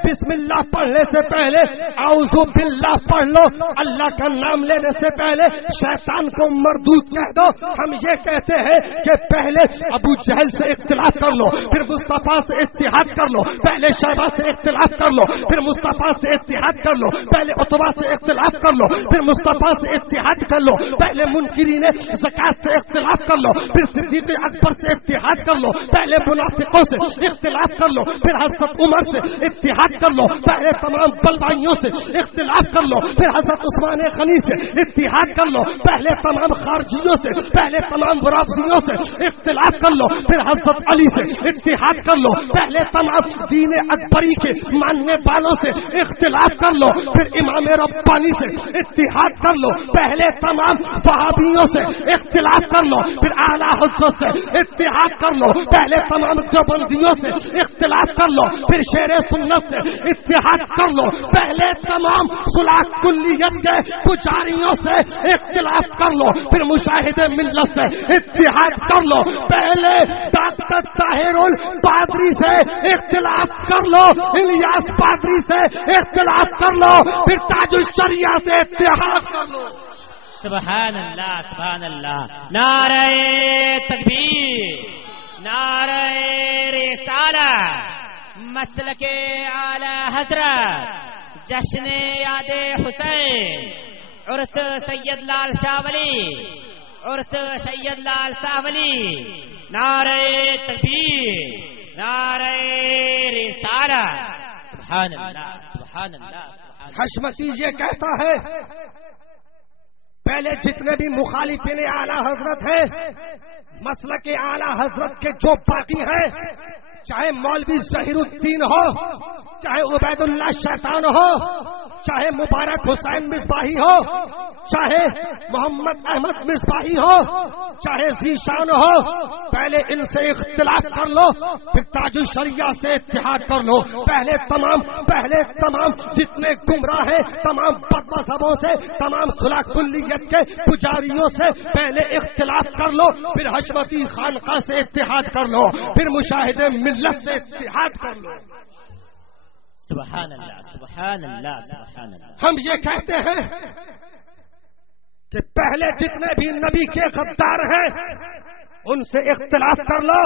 بسم اللہ پڑھنے سے پہلے اعوذ باللہ پڑھ لو، اللہ کا نام لینے سے پہلے شیطان کو مردود کہہ دو. ہم یہ کہتے ہیں کہ پہلے ابو جہل سے اختلاف کر لو، پھر مصطفیٰ سے اتحاد کر لو، پہلے شیبہ سے اختلاف کر لو، پھر مصطفیٰ سے اتحاد کر لو، پہلے عتبہ سے اختلاف کر لو، پھر مصطفیٰ سے اتحاد کر لو، پہلے منکرین زکات سے اختلاف کر لو، پھر صدیق اکبر سے اتحاد کر لو، پہلے منافقوں سے اختلاف کر لو، پھر حضرت عمر سے اتحاد کر لو، پہلے تمام بلوائیوں سے اختلاف کر لو، پھر حضرت عثمان غنی سے اتحاد کر لو، پہلے تمام خارجیوں سے، پہلے تمام رافضیوں سے اختلاف کر لو، پھر حضرت علی سے اتحاد کر لو، پہلے تمام دین اکبری کے ماننے والوں سے اختلاف کر لو، پھر امام ربانی سے اتحاد کر لو، پہلے تمام وہابیوں سے اختلاف کر لو، پھر اعلیٰ حضرت سے اتحاد کر لو، پہلے تمام دیوبندیوں سے اختلاف کر لو، پھر شیر سنت سے اتحاد کر لو، پہلے تمام صلح کلیت کے پجاریوں سے اختلاف کر لو، پھر مشاہد ملت سے اتحاد کر لو، پہلے ڈاکٹر طاہر القادری سے اختلاف کر لو، الیاس قادری سے اختلاف کر لو، پھر تاج الشریعہ سے اتحاد کر لو. سبحان اللہ سبحان اللہ. نعرہ تکبیر، نعرہ رسالت، مسلک اعلی حضرت، جشن یاد حسین، عرس سید لال شاہ ولی، عرس سید لال شاہ ولی. نعرہ تکبیر، نعرہ رسالت. سبحان اللہ سبحان اللہ. حشمتی یہ کہتا ہے پہلے جتنے بھی مخالفین اعلی حضرت ہیں، مسلک اعلی حضرت کے جو باقی ہیں، چاہے مولوی ظہیر الدین ہو، چاہے عبید اللہ شیطان ہو، چاہے مبارک حسین مصباحی ہو، چاہے محمد احمد مصباحی ہو، چاہے ذیشان ہو، پہلے ان سے اختلاف کر لو، پھر تاج الشریعہ سے اتحاد کر لو. پہلے تمام جتنے گمراہ ہیں، تمام بد مذہبوں سے، تمام صلح کلیت کے پجاریوں سے پہلے اختلاف کر لو، پھر حشمتی خانقاہ سے اتحاد کر لو، پھر مشاہد ملت سے اتحاد کر لو. سبحان اللہ سبحان اللہ سبحان اللہ. ہم یہ کہتے ہیں کہ پہلے جتنے بھی نبی کے غدار ہیں ان سے اختلاف کر لو،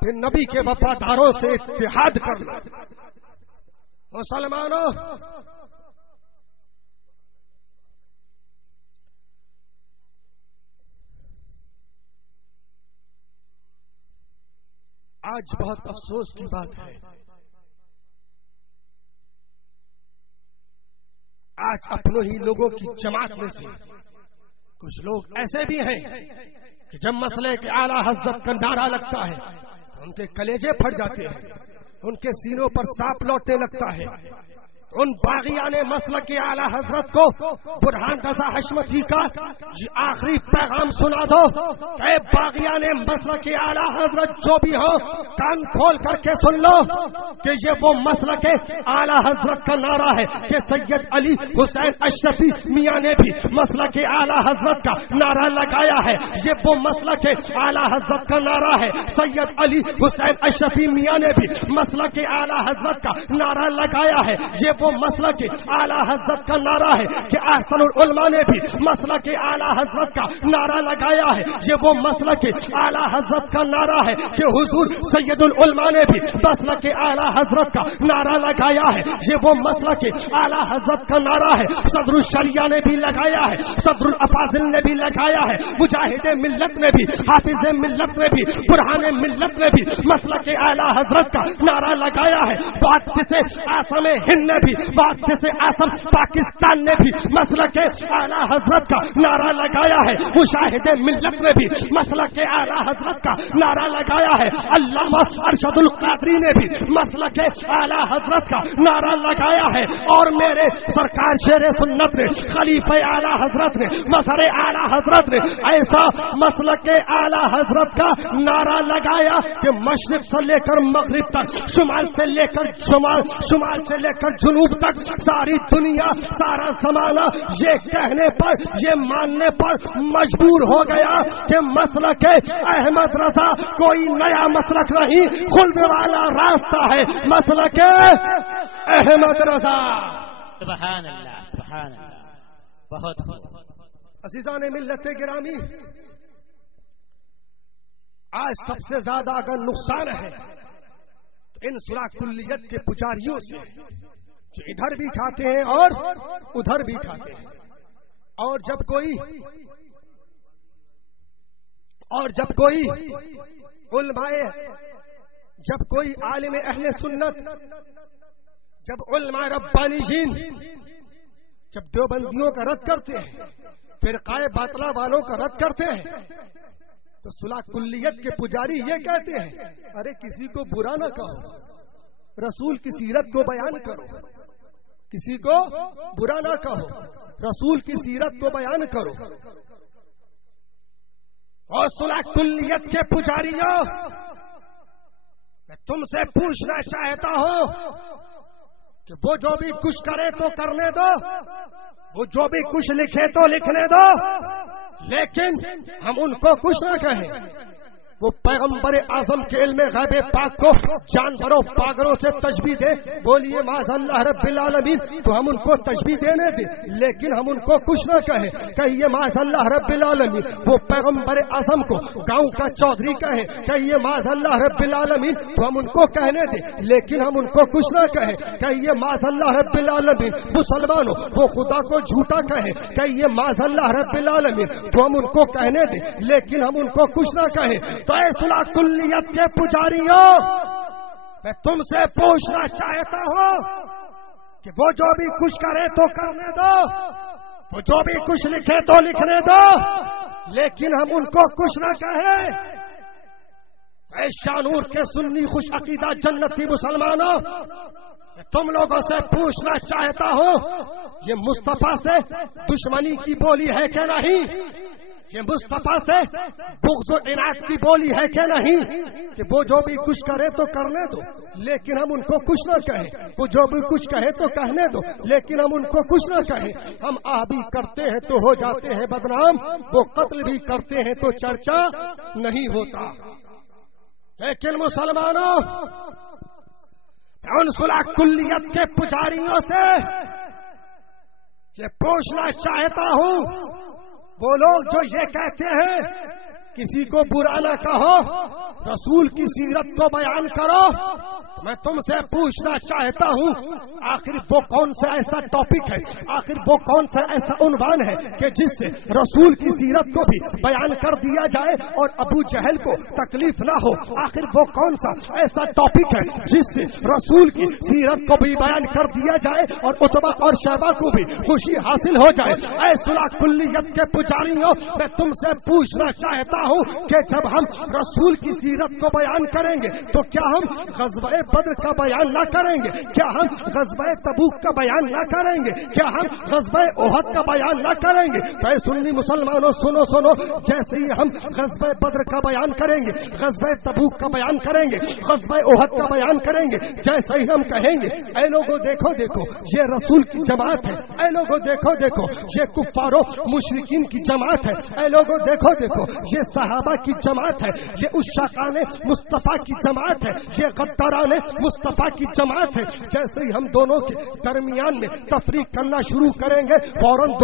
پھر نبی کے وفاداروں سے اتحاد کر لو. مسلمانوں، آج بہت افسوس کی بات ہے، آج اپنوں ہی لوگوں کی جماعت میں سے کچھ لوگ ایسے بھی ہیں کہ جب مسئلے کے اعلیٰ حضرت کا نعرہ لگتا ہے ان کے کلیجے پھٹ جاتے ہیں، ان کے سینوں پر سانپ لوٹنے لگتا ہے. ان باغیان مسلک اعلی حضرت کو برہان رضا حشمتی کا آخری پیغام سنا دو. اے باغیان مسلک اعلی حضرت جو بھی ہو، کان کھول کر کے سن لو کہ یہ وہ مسلک اعلی حضرت کا نعرہ ہے کہ سید علی حسین اشرفی میاں نے بھی مسلک اعلی حضرت کا نعرہ لگایا ہے. یہ وہ مسلک اعلی حضرت کا نعرہ ہے. سید علی حسین اشرفی میاں نے بھی مسلک اعلی حضرت کا نعرہ لگایا ہے. یہ وہ مسلک اعلیٰ حضرت کا نعرہ ہے کہ احسن العلماء نے بھی مسلک اعلیٰ حضرت کا نعرہ لگایا ہے. یہ وہ مسلک اعلیٰ حضرت کا نعرہ ہے کہ حضور سید العلماء نے بھی مسلک اعلیٰ حضرت کا نعرہ لگایا ہے. یہ وہ مسلک اعلیٰ حضرت کا نعرہ ہے صدر الشریعہ نے بھی لگایا ہے, صدر الافاضل نے بھی لگایا ہے, مجاہد ملت نے بھی, حافظ ملت نے بھی, برہان ملت نے بھی مسلک اعلیٰ حضرت کا نعرہ لگایا ہے. محدث اعظم ہند نے بھی, محدث اعظم پاکستان نے بھی مسلک اعلیٰ حضرت کا نعرہ لگایا ہے. مجاہد ملت نے بھی مسلک اعلیٰ حضرت کا نعرہ لگایا ہے. علامہ ارشد القادری نے بھی مسلک اعلیٰ حضرت کا نعرہ لگایا ہے. اور میرے سرکار شیر سنت نے, خلیفہ اعلیٰ حضرت نے, مظہر اعلیٰ حضرت نے ایسا مسلک اعلیٰ حضرت کا نعرہ لگایا کہ مشرق سے لے کر مغرب تک, شمال سے لے کر شمال سے لے کر جنوب تک ساری دنیا, سارا زمانہ یہ کہنے پر, یہ ماننے پر مجبور ہو گیا کہ مسلک احمد رضا کوئی نیا مسلک نہیں, خلد والا راستہ ہے مسلک احمد رضا. سبحان اللہ, سبحان اللہ. بہت عزیزان ملت گرامی, آج سب سے زیادہ اگر نقصان ہے تو ان صلاح کلیت کے پجاریوں سے جو ادھر بھی کھاتے ہیں اور ادھر بھی کھاتے ہیں. اور جب کوئی علماء, جب کوئی عالم اہل سنت, جب علماء ربانیین جب دیوبندیوں کا رد کرتے ہیں, فرقہ باطلہ والوں کا رد کرتے ہیں, تو صلاح کلیت کے پجاری یہ کہتے ہیں ارے کسی کو برا نہ کہو, رسول کی سیرت کو بیان کرو, کسی کو برا نہ کہو, رسول کی سیرت کو بیان کرو. اور صلاح کلیت کے پجاریوں, میں تم سے پوچھنا چاہتا ہوں کہ وہ جو بھی کچھ کرے تو کرنے دو, وہ جو بھی کچھ لکھے تو لکھنے دو, لیکن ہم ان کو کچھ نہ کہیں. وہ پیغمبر اعظم کے علم غیب پاک کو جانوروں پاگروں سے تشبیہ دے, بولیے معاذ اللہ رب العالمین, تو ہم ان کو تشبیہ دینے دیں, لیکن ہم ان کو کچھ نہ کہیں. کہیے معاذ اللہ رب العالمین. وہ پیغمبر اعظم کو گاؤں کا چودھری کہیں, کہیے معاذ اللہ رب العالمین, تو ہم ان کو کہنے دیں, لیکن ہم ان کو کچھ نہ کہیں. کہیے معاذ اللہ رب العالمین. مسلمانوں وہ خدا کو جھوٹا کہیں, کہیے معاذ اللہ رب العالمین, تو ہم ان کو کہنے دیں, لیکن ہم ان کو کچھ نہ کہیں. تو اے صلاح کلیت کے پجاریوں, میں تم سے پوچھنا چاہتا ہوں کہ وہ جو بھی کچھ کرے تو کرنے دو, وہ جو بھی کچھ لکھے تو لکھنے دو, لیکن ہم ان کو کچھ نہ کہیں. اے شانور کے سنی خوش عقیدہ جنتی مسلمانوں, تم لوگوں سے پوچھنا چاہتا ہوں یہ مصطفیٰ سے دشمنی کی بولی ہے کہ نہیں, یہ مصطفیٰ سے بغض و عناد کی بولی ہے کہ نہیں, کہ وہ جو بھی کچھ کرے تو کرنے دو, لیکن ہم ان کو کچھ نہ کہیں. وہ جو بھی کچھ کہے تو کہنے دو, لیکن ہم ان کو کچھ نہ کہیں. ہم بھی کرتے ہیں تو ہو جاتے ہیں بدنام, وہ قتل بھی کرتے ہیں تو چرچا نہیں ہوتا. لیکن مسلمانوں, ان صلاح کلیت کے پجاریوں سے یہ پوچھنا چاہتا ہوں, وہ لوگ جو یہ کہتے ہیں کسی کو برا نہ کہو, رسول کی سیرت کو بیان کرو, میں تم سے پوچھنا چاہتا ہوں آخر وہ کون سا ایسا ٹاپک ہے, آخر وہ کون سا ایسا عنوان ہے کہ جس سے رسول کی سیرت کو بھی بیان کر دیا جائے اور ابو جہل کو تکلیف نہ ہو. آخر وہ کون سا ایسا ٹاپک ہے جس سے رسول کی سیرت کو بھی بیان کر دیا جائے اور عتبہ اور شیبہ کو بھی خوشی حاصل ہو جائے. اے صلاح کلیت کے پجاریوں, میں تم سے پوچھنا چاہتا ہوں کہ جب ہم رسول کی سیرت کو بیان کریں گے تو کیا ہم غزوہ بدر کا بیان نہ کریں گے, کیا ہم غزوہ تبوک کا بیان نہ کریں گے, کیا ہم غزوہ احد کا بیان نہ کریں گے؟ تو اے سنی مسلمانوں سنو, جیسے ہی ہم غزوہ بدر کا بیان کریں گے, غزوہ تبوک کا بیان کریں گے, غزوہ احد کا بیان کریں گے, جیسے ہی ہم کہیں گے اے لوگوں دیکھو یہ رسول کی جماعت ہے, اے لوگوں دیکھو یہ کفار و مشرکین کی جماعت ہے, اے لوگوں دیکھو یہ صحابہ کی جماعت ہے, یہ عشاقان مصطفیٰ کی جماعت ہے, یہ غداران مصطفیٰ کی جماعت ہے. جیسے ہی ہم دونوں کے درمیان میں تفریق کرنا شروع کریں گے فوراً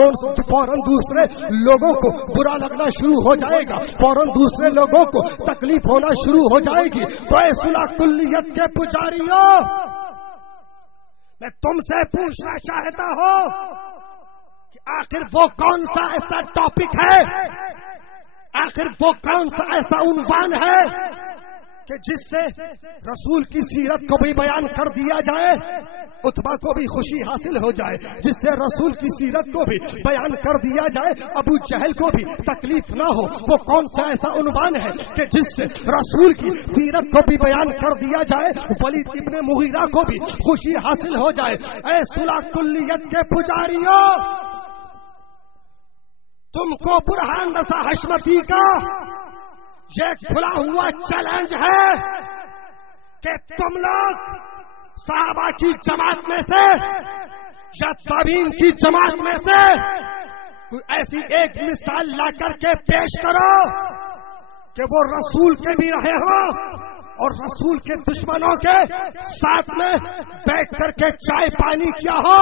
دوسرے لوگوں کو برا لگنا شروع ہو جائے گا, فوراً دوسرے لوگوں کو تکلیف ہونا شروع ہو جائے گی. تو اے صلح کلیت کے پجاریوں, میں تم سے پوچھنا چاہتا ہوں کہ آخر وہ کون سا ایسا ٹاپک ہے, آخر وہ کون سا ایسا عنوان ہے کہ جس سے رسول کی سیرت کو بھی بیان کر دیا جائے, عتبہ کو بھی خوشی حاصل ہو جائے, جس سے رسول کی سیرت کو بھی بیان کر دیا جائے, ابو جہل کو بھی تکلیف نہ ہو. وہ کون سا ایسا عنوان ہے کہ جس سے رسول کی سیرت کو بھی بیان کر دیا جائے, ولید ابن مغیرہ کو بھی خوشی حاصل ہو جائے. اے صلح کلیت کے پجاریوں, تم کو برہان رضا حشمتی کا یہ کھلا ہوا چیلنج ہے کہ تم لوگ صحابہ کی جماعت میں سے یا تابعین کی جماعت میں سے کوئی ایسی ایک مثال لا کر کے پیش کرو کہ وہ رسول کے بھی رہے ہو اور رسول کے دشمنوں کے ساتھ میں بیٹھ کر کے چائے پانی کیا ہو.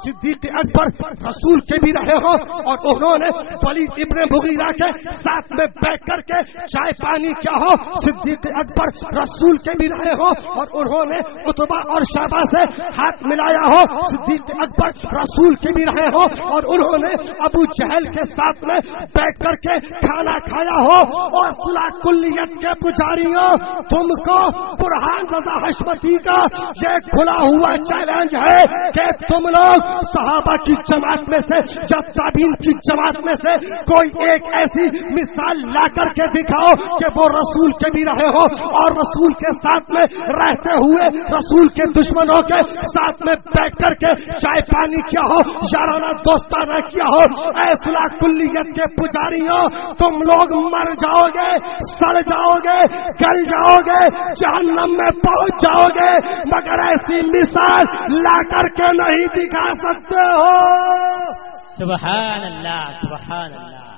صدیق اکبر رسول کے بھی رہے ہو اور انہوں نے ولید ابن مغیرہ کے ساتھ میں بیٹھ کر کے چائے پانی کیا ہو. صدیق اکبر رسول کے بھی رہے ہو اور انہوں نے عتبہ اور شیبہ سے ہاتھ ملایا ہو. صدیق اکبر رسول کے بھی رہے ہو اور انہوں نے ابو جہل کے ساتھ میں بیٹھ کر کے کھانا کھایا ہو. اور صلح کلیت کے پجاریوں, تم کو برہان رضا حشمتی کا یہ کھلا ہوا چیلنج ہے کہ تم لوگ صحابہ کی جماعت میں سے یا تابعین کی جماعت میں سے کوئی ایک ایسی مثال لا کر کے دکھاؤ کہ وہ رسول کے بھی رہے ہو اور رسول کے ساتھ میں رہتے ہوئے رسول کے دشمنوں کے ساتھ میں بیٹھ کر کے چائے پانی کیا ہو, یارانہ دوستانہ کیا ہو. اے صلح کلیت کے پجاریوں, تم لوگ مر جاؤ گے, سڑ جاؤ گے, گل جاؤ گے, جہنم میں پہنچ جاؤ گے, مگر ایسی مثال لا کر کے نہیں دکھا سکتے ہو. سبحان اللہ, سبحان اللہ.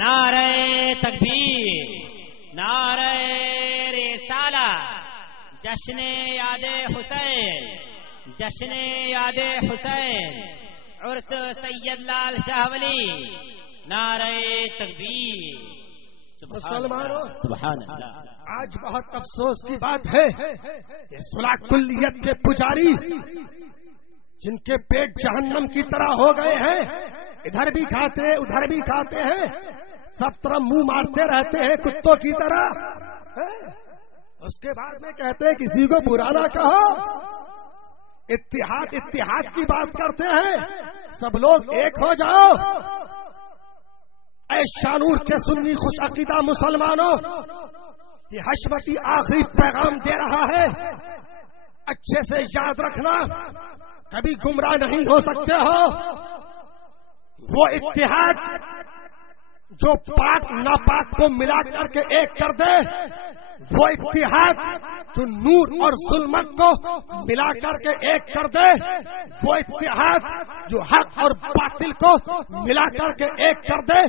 نعرہ تکبیر, نعرہ رسالہ, جشن یاد حسین, جشن یاد حسین, عرس سید لال شاہ ولی, نعرہ تکبیر. مسلمانوں, سبحان اللہ. آج بہت افسوس کی بات ہے کہ صلح کلیت کے پجاری جن کے پیٹ جہنم کی طرح ہو گئے ہیں, ادھر بھی کھاتے ہیں ادھر بھی کھاتے ہیں, سب طرف منہ مارتے رہتے ہیں کتوں کی طرح, اس کے بعد میں کہتے ہیں کسی کو برا نہ کہو, اتحاد اتحاد کی بات کرتے ہیں, سب لوگ ایک ہو جاؤ. اے شانور کے سنی خوش عقیدہ مسلمانوں, یہ حشمتی آخری پیغام دے رہا ہے, اچھے سے یاد رکھنا, کبھی گمراہ نہیں ہو سکتے ہو. وہ اتحاد جو پاک ناپاک کو ملا کر کے ایک کر دے, وہ اتحاد جو نور اور ظلمت کو ملا کر کے ایک کر دے, وہ اتحاد جو حق اور باطل کو ملا کر کے ایک کر دے,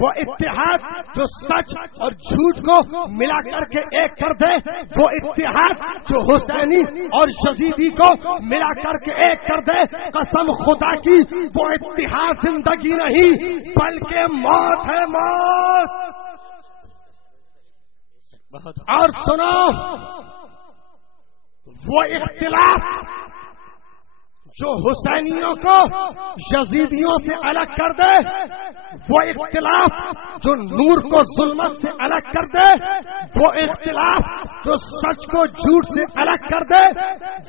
وہ اتحاد جو سچ اور جھوٹ کو ملا کر کے ایک کر دے, وہ اتحاد جو حسینی اور یزیدی کو ملا کر کے ایک کر دے. قسم خدا کی وہ اتحاد زندگی نہیں بلکہ موت ہے, موت. اور سنو, وہ اختلاف جو حسینیوں کو یزیدیوں سے الگ کر دے, وہ اختلاف جو نور کو ظلمت سے الگ کر دے, وہ اختلاف جو سچ کو جھوٹ سے الگ کر دے,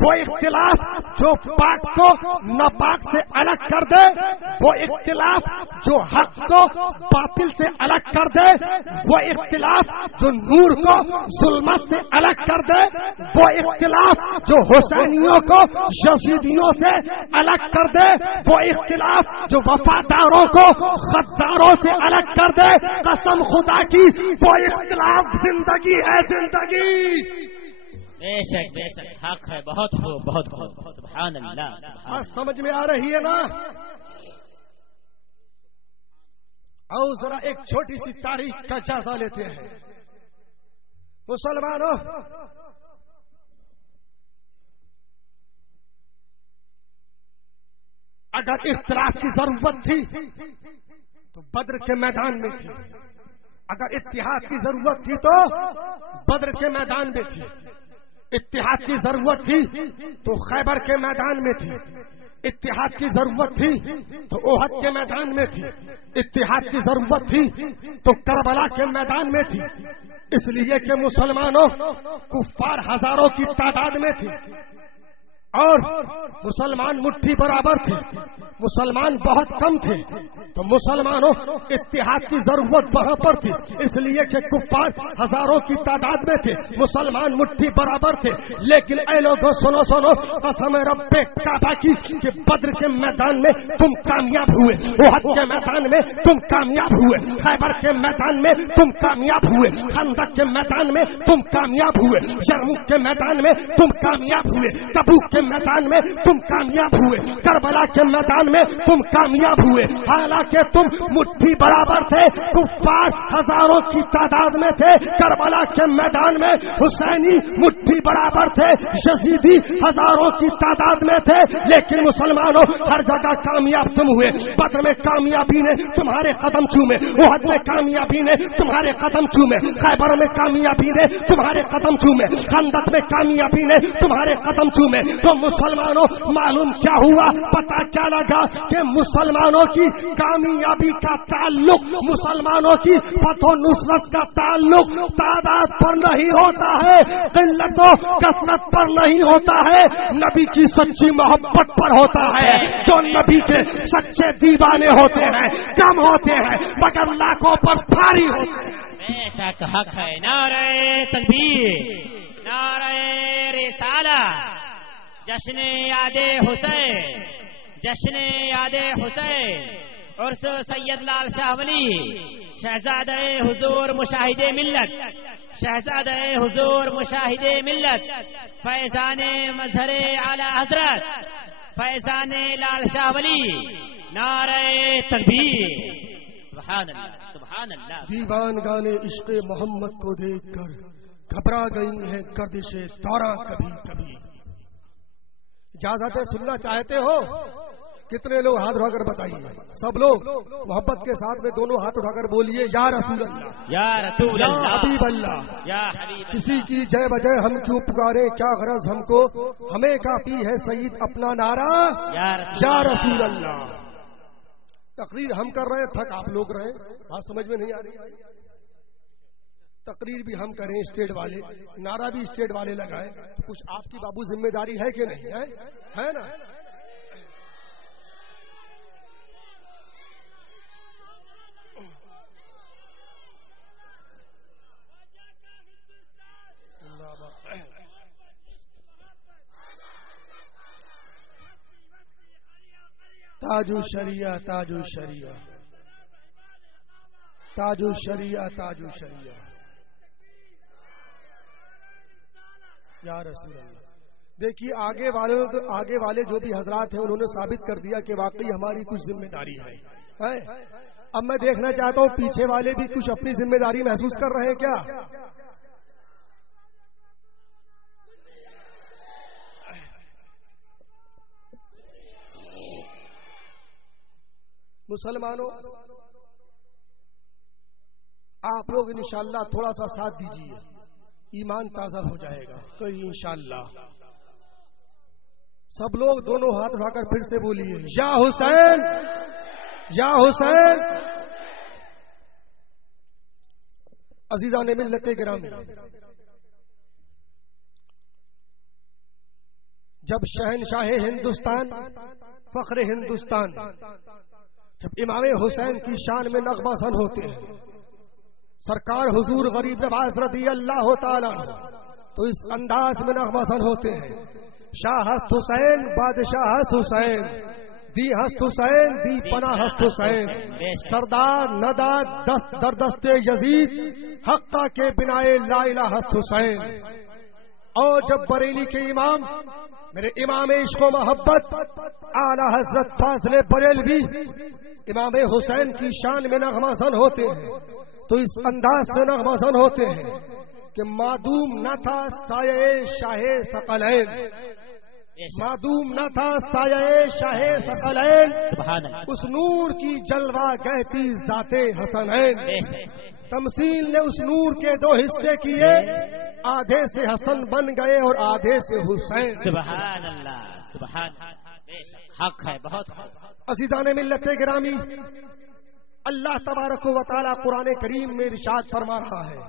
وہ اختلاف جو پاک کو ناپاک سے الگ کر دے, وہ اختلاف جو حق کو باطل سے الگ کر دے, وہ اختلاف جو نور کو ظلمت سے الگ کر دے, وہ اختلاف جو حسینیوں کو یزیدیوں سے الگ کر دے, وہ اختلاف جو وفاداروں کو غداروں سے الگ کر دے. قسم خدا کی وہ اختلاف زندگی ہے, زندگی. بے شک حق ہے, بہت خوب, بہت خوب. سبحان اللہ. بات سمجھ میں آ رہی ہے نا؟ اور ذرا ایک چھوٹی سی تاریخ کا جائزہ لیتے ہیں. مسلمانوں, اگر اختلاف کی ضرورت تھی تو بدر کے میدان میں تھی، اگر اتحاد کی ضرورت تھی تو بدر کے میدان میں تھی، اتحاد کی ضرورت تھی تو خیبر کے میدان میں تھی، اتحاد کی ضرورت تھی تو احد کے میدان میں تھی، اتحاد کی ضرورت تھی تو کربلا کے میدان میں تھی، اس لیے کہ مسلمانوں کفار ہزاروں کی تعداد میں تھی اور مسلمان مٹھی برابر تھے، مسلمان بہت کم تھے، تو مسلمانوں اتحاد کی ضرورت وہاں پر تھی، اس لیے کہ کفار ہزاروں کی تعداد میں تھے، مسلمان مٹھی برابر تھے۔ لیکن اے لوگوں سنو سنو، قسم رب کعبہ کی کہ بدر کے میدان میں تم کامیاب ہوئے، احد کے میدان میں تم کامیاب ہوئے، خیبر کے میدان میں تم کامیاب ہوئے، خندق کے میدان میں تم کامیاب ہوئے، یرموک کے میدان میں تم کامیاب ہوئے، تبوک کے میدان میں تم کامیاب ہوئے، کربلا کے میدان میں تم کامیاب ہوئے، حالانکہ تم مٹھی برابر تھے، کفار ہزاروں کی تعداد میں تھے، کربلا کے میدان میں حسینی مٹھی برابر تھے، یزیدی ہزاروں کی تعداد میں تھے، لیکن مسلمانوں ہر جگہ کامیاب تم ہوئے۔ بدر میں کامیابی نے تمہارے قدم چومے، احد میں کامیابی نے تمہارے قدم چومے، خیبر میں کامیابی نے تمہارے قدم چومے، خندق میں کامیابی نے تمہارے قدم چومے۔ تو مسلمانوں معلوم کیا ہوا، پتہ کیا لگا کہ مسلمانوں کی کامیابی کا تعلق، مسلمانوں کی فتح و نصرت کا تعلق تعداد پر نہیں ہوتا ہے، قلت و کثرت پر نہیں ہوتا ہے، نبی کی سچی محبت پر ہوتا ہے۔ جو نبی کے سچے دیوانے ہوتے ہیں کم ہوتے ہیں مگر لاکھوں پر بھاری ہوتے ہیں۔ بے شک حق ہے۔ نعرہ تکبیر، نعرہ رسالہ، جشن یاد حسین، جشن یاد حسین، عرس سید لال شاہ ولی، شہزادہ حضور مشاہد ملت، شہزادہ حضور مشاہد ملت، فیضان مظہر اعلی حضرت، فیضان لال شاہ ولی، نعرہ تکبیر، سبحان اللہ سبحان اللہ۔ دیوان گانے عشق محمد کو دیکھ کر گھبرا گئی ہیں گردش دورہ کبھی کبھی۔ اجازت ہے سننا چاہتے ہو؟ کتنے لوگ ہاتھ اٹھا کر بتائیے، سب لوگ محبت کے ساتھ میں دونوں ہاتھ اٹھا کر بولیے یا رسول اللہ، یا رسول اللہ، یا حبیب اللہ، یا حبیب اللہ۔ کسی کی جے بجے ہم کیوں پکارے، کیا غرض ہم کو، ہمیں کافی ہے سید اپنا نعرہ یا رسول اللہ۔ تقریر ہم کر رہے ہیں، تھک آپ لوگ رہے، بات سمجھ میں نہیں آ رہی؟ تقریر بھی ہم کریں اسٹیٹ والے، نعرہ بھی اسٹیٹ والے لگائیں، تو کچھ آپ کی بابو ذمہ داری ہے کہ نہیں ہے نا؟ تاج الشریعہ، تاج الشریعہ، تاج الشریعہ، تاج الشریعہ، یا رسول اللہ۔ دیکھیے آگے والے جو بھی حضرات ہیں انہوں نے ثابت کر دیا کہ واقعی ہماری کچھ ذمہ داری ہے۔ اب میں دیکھنا چاہتا ہوں پیچھے والے بھی کچھ اپنی ذمہ داری محسوس کر رہے ہیں کیا؟ مسلمانوں آپ لوگ انشاءاللہ تھوڑا سا ساتھ دیجیے، ایمان تازہ ہو جائے گا تو انشاءاللہ۔ سب لوگ دونوں ہاتھ اٹھا کر پھر سے بولیے یا حسین، یا حسین۔ عزیزان ملت گرامی، جب شہنشاہ ہندوستان، فخر ہندوستان، جب امام حسین کی شان میں نغمہ زن ہوتے ہیں، سرکار حضور غریب نواز رضی اللہ تعالی تو اس انداز میں نغمہ زن ہوتے ہیں، شاہ ہست حسین، بادشاہ ہست حسین، دی ہست حسین، دی پناہ ہست حسین، سردار ندا دست در دست یزید، حقہ کے بنائے لا الہ ہست حسین۔ اور جب بریلی کے امام، میرے امام عشق و محبت اعلی حضرت فاضل بریلوی امام حسین کی شان میں نغمہ زن ہوتے ہیں تو اس انداز سے نغمہ زن ہوتے ہیں کہ معدوم نہ تھا سایہ شاہ ثقلین، معدوم نہ تھا سایہ شاہ ثقلین، سبحان اللہ، اس نور کی جلوہ گہتی ذات حسنین، تمثیل نے اس نور کے دو حصے کیے، آدھے سے حسن بن گئے اور آدھے سے حسین۔ سبحان اللہ، سبحان حق ہے، بہت عزیزان ملت گرامی، اللہ تبارک و تعالی قرآن کریم میں ارشاد فرما رہا ہے،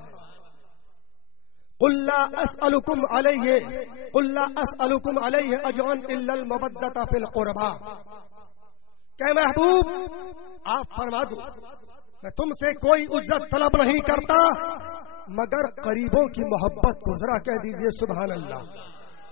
قل لا اسألكم علیہ اجرا الا المودۃ فی القربى، کہ محبوب آپ فرما دو میں تم سے کوئی اجرت طلب نہیں کرتا مگر قریبوں کی محبت کو، ذرا کہہ دیجئے سبحان اللہ۔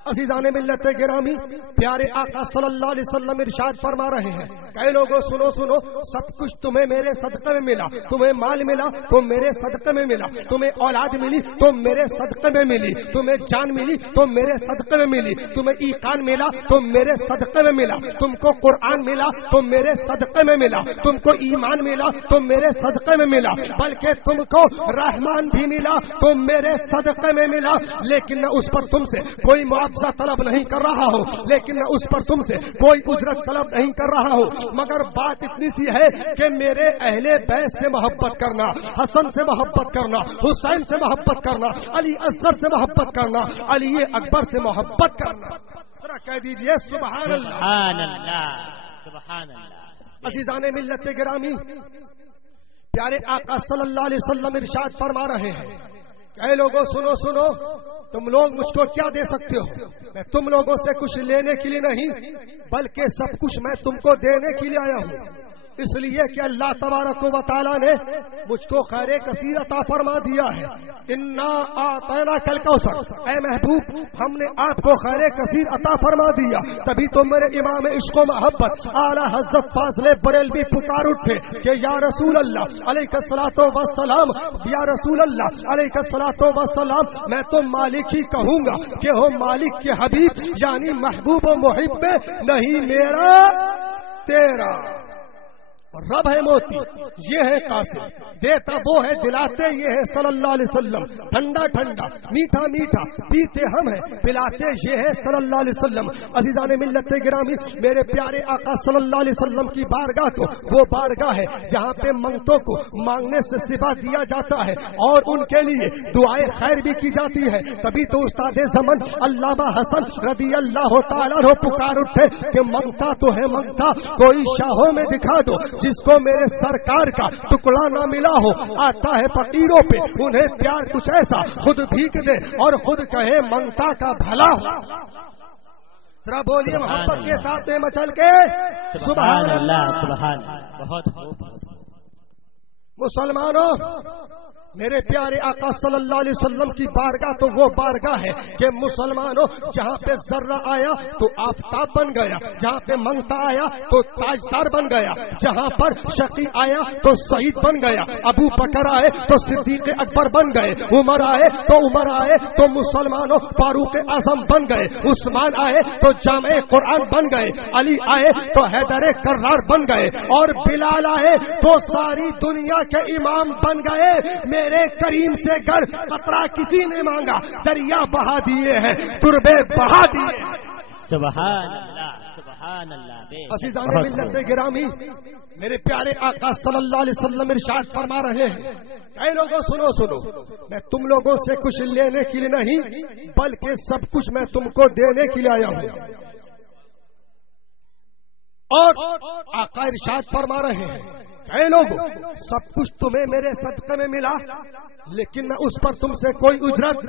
عزیزان ملت گرامی، پیارے آقا صلی اللہ علیہ وسلم ارشاد فرما رہے ہیں، کئی لوگوں سنو سنو، سب کچھ تمہیں میرے صدقے میں ملا، تمہیں مال ملا تو میرے صدقے میں ملا، تمہیں اولاد ملی تو میرے صدقے میں ملی، تمہیں جان ملی تو میرے صدقے میں ملی، تمہیں ایقان ملا تو میرے صدقے میں ملا، تم کو قرآن ملا تو میرے صدقے میں ملا، تم کو ایمان ملا تو میرے صدقے میں ملا، بلکہ تم کو رحمان بھی ملا تو میرے صدقے میں ملا، لیکن میں اس پر تم سے کوئی معاوضہ طلب نہیں کر رہا ہوں، لیکن میں اس پر تم سے کوئی اجرت طلب نہیں کر رہا ہوں، مگر بات اتنی سی ہے کہ میرے اہل بیت سے محبت کرنا، حسن سے محبت کرنا، حسین سے محبت کرنا، علی اصغر سے محبت کرنا، علی اکبر سے محبت کرنا، ذرا کہہ دیجئے سبحان اللہ، سبحان اللہ، سبحان اللہ۔ عزیزان ملت گرامی، پیارے آقا صلی اللہ علیہ وسلم ارشاد فرما رہے ہیں، اے لوگوں سنو سنو، تم لوگ مجھ کو کیا دے سکتے ہو؟ میں تم لوگوں سے کچھ لینے کے لیے نہیں بلکہ سب کچھ میں تم کو دینے کے لیے آیا ہوں، اس لیے کہ اللہ تبارک و تعالی نے مجھ کو خیر کثیر عطا فرما دیا ہے، انا اعطیناک الکوثر، اے محبوب ہم نے آپ کو خیر کثیر عطا فرما دیا، تبھی تو میرے امام عشق و محبت اعلی حضرت فاضل بریلوی پکار اٹھے کہ یا رسول اللہ علیہ الصلوۃ والسلام، یا رسول اللہ علیہ الصلوۃ والسلام، میں تو مالک ہی کہوں گا کہ ہو مالک کے حبیب، یعنی محبوب و محب نہیں میرا تیرا، رب ہے موتی یہ ہے قاسم، دیتا وہ ہے دلاتے یہ ہے صلی اللہ علیہ وسلم، ٹھنڈا ٹھنڈا میٹھا میٹھا پیتے ہم ہیں پلاتے یہ ہے صلی اللہ علیہ وسلم۔ عزیزان ملت گرامی، میرے پیارے آقا صلی اللہ علیہ وسلم کی بارگاہ تو وہ بارگاہ ہے جہاں پہ منگتوں کو مانگنے سے سوا دیا جاتا ہے اور ان کے لیے دعائیں خیر بھی کی جاتی ہے، تبھی تو استاد زمن علامہ حسن رضی اللہ تعالیٰ عنہ پکار اٹھے کہ منگتا تو ہے منگتا، کوئی شاہوں میں دکھا دو جس کو میرے سرکار کا ٹکڑا نہ ملا ہو، آتا ہے فقیروں پہ انہیں پیار کچھ ایسا خود بھیک دے اور خود کہے منگتا کا بھلا ہو، ذرا بولیے محبت کے ساتھ مچل کے سبحان اللہ، سبحان اللہ، بہت مسلمانوں، میرے پیارے آقا صلی اللہ علیہ وسلم کی بارگاہ تو وہ بارگاہ ہے کہ مسلمانوں جہاں پہ ذرہ آیا تو آفتاب بن گیا، جہاں پہ منگتا آیا تو تاجدار بن گیا، جہاں پر شقی آیا تو سعید بن گیا، ابو بکر آئے تو صدیق اکبر بن گئے، عمر آئے تو مسلمانوں فاروق اعظم بن گئے، عثمان آئے تو جامع قرآن بن گئے، علی آئے تو حیدر کرار بن گئے، اور بلال آئے تو ساری دنیا کے امام بن گئے۔ میرے کریم سے گر قطرہ کسی نے مانگا، دریا بہا دیے ہیں، تربے بہا دیے ہیں، سبحان اللہ، سبحان اللہ۔ عزیزان ملت گرامی، میرے پیارے آقا صلی اللہ علیہ وسلم ارشاد فرما رہے ہیں، اے لوگوں سنو سنو، میں تم لوگوں سے کچھ لینے کے لیے نہیں بلکہ سب کچھ میں تم کو دینے کے لیے آیا ہوں، اور آقا ارشاد فرما رہے ہیں، اے لوگوں سب کچھ تمہیں میرے صدقے میں ملا، لیکن میں اس پر تم سے کوئی اجرت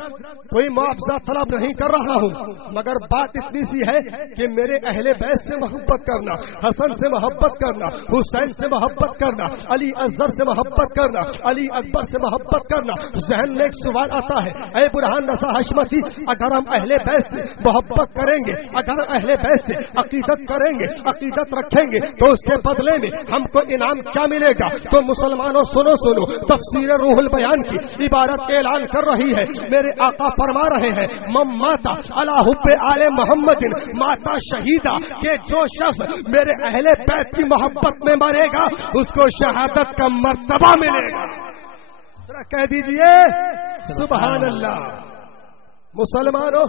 کوئی معاوضہ طلب نہیں کر رہا ہوں، مگر بات اتنی سی ہے کہ میرے اہل بیت سے محبت کرنا، حسن سے محبت کرنا، حسین سے محبت کرنا، علی اصغر سے محبت کرنا، علی اکبر سے محبت کرنا۔ ذہن میں ایک سوال آتا ہے، اے برہان رضا حشمتی، اگر ہم اہل بیت سے محبت کریں گے، اگر اہل بیت سے عقیدت کریں گے، عقیدت رکھیں گے، تو اس کے بدلے میں ہم کو انعام کیا ملے گا؟ تو مسلمانوں سنو سنو، تفسیر روح البیان کی عبارت اعلان کر رہی ہے، میرے آقا فرما رہے ہیں، من ماتا علی حب آل محمد ماتا شہیدہ، کہ جو شخص میرے اہل بیت کی محبت میں مرے گا اس کو شہادت کا مرتبہ ملے گا، ذرا کہہ دیجئے سبحان اللہ۔ مسلمانوں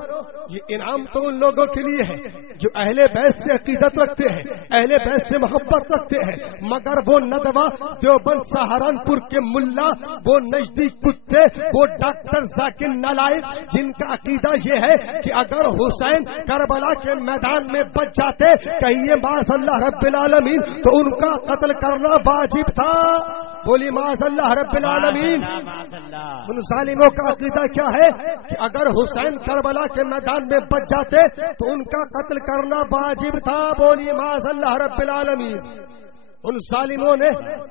یہ انعام تو ان لوگوں کے لیے ہے جو اہل بیت سے عقیدت رکھتے ہیں، اہل بیت سے محبت رکھتے ہیں، مگر وہ ندوہ دیوبند سہارنپور کے ملا، وہ نجدی کتے، وہ ڈاکٹر ذاکر نالائق، جن کا عقیدہ یہ ہے کہ اگر حسین کربلا کے میدان میں بچ جاتے کہیے معاذ اللہ رب العالمین تو ان کا قتل کرنا واجب تھا. بولی معاذ اللہ رب العالمین. ان ظالموں کا عقیدہ کیا ہے کہ اگر حسین کربلا کے میدان میں بچ جاتے تو ان کا قتل کرنا واجب تھا. بولی معاذ اللہ رب العالمین. ان ظالموں نے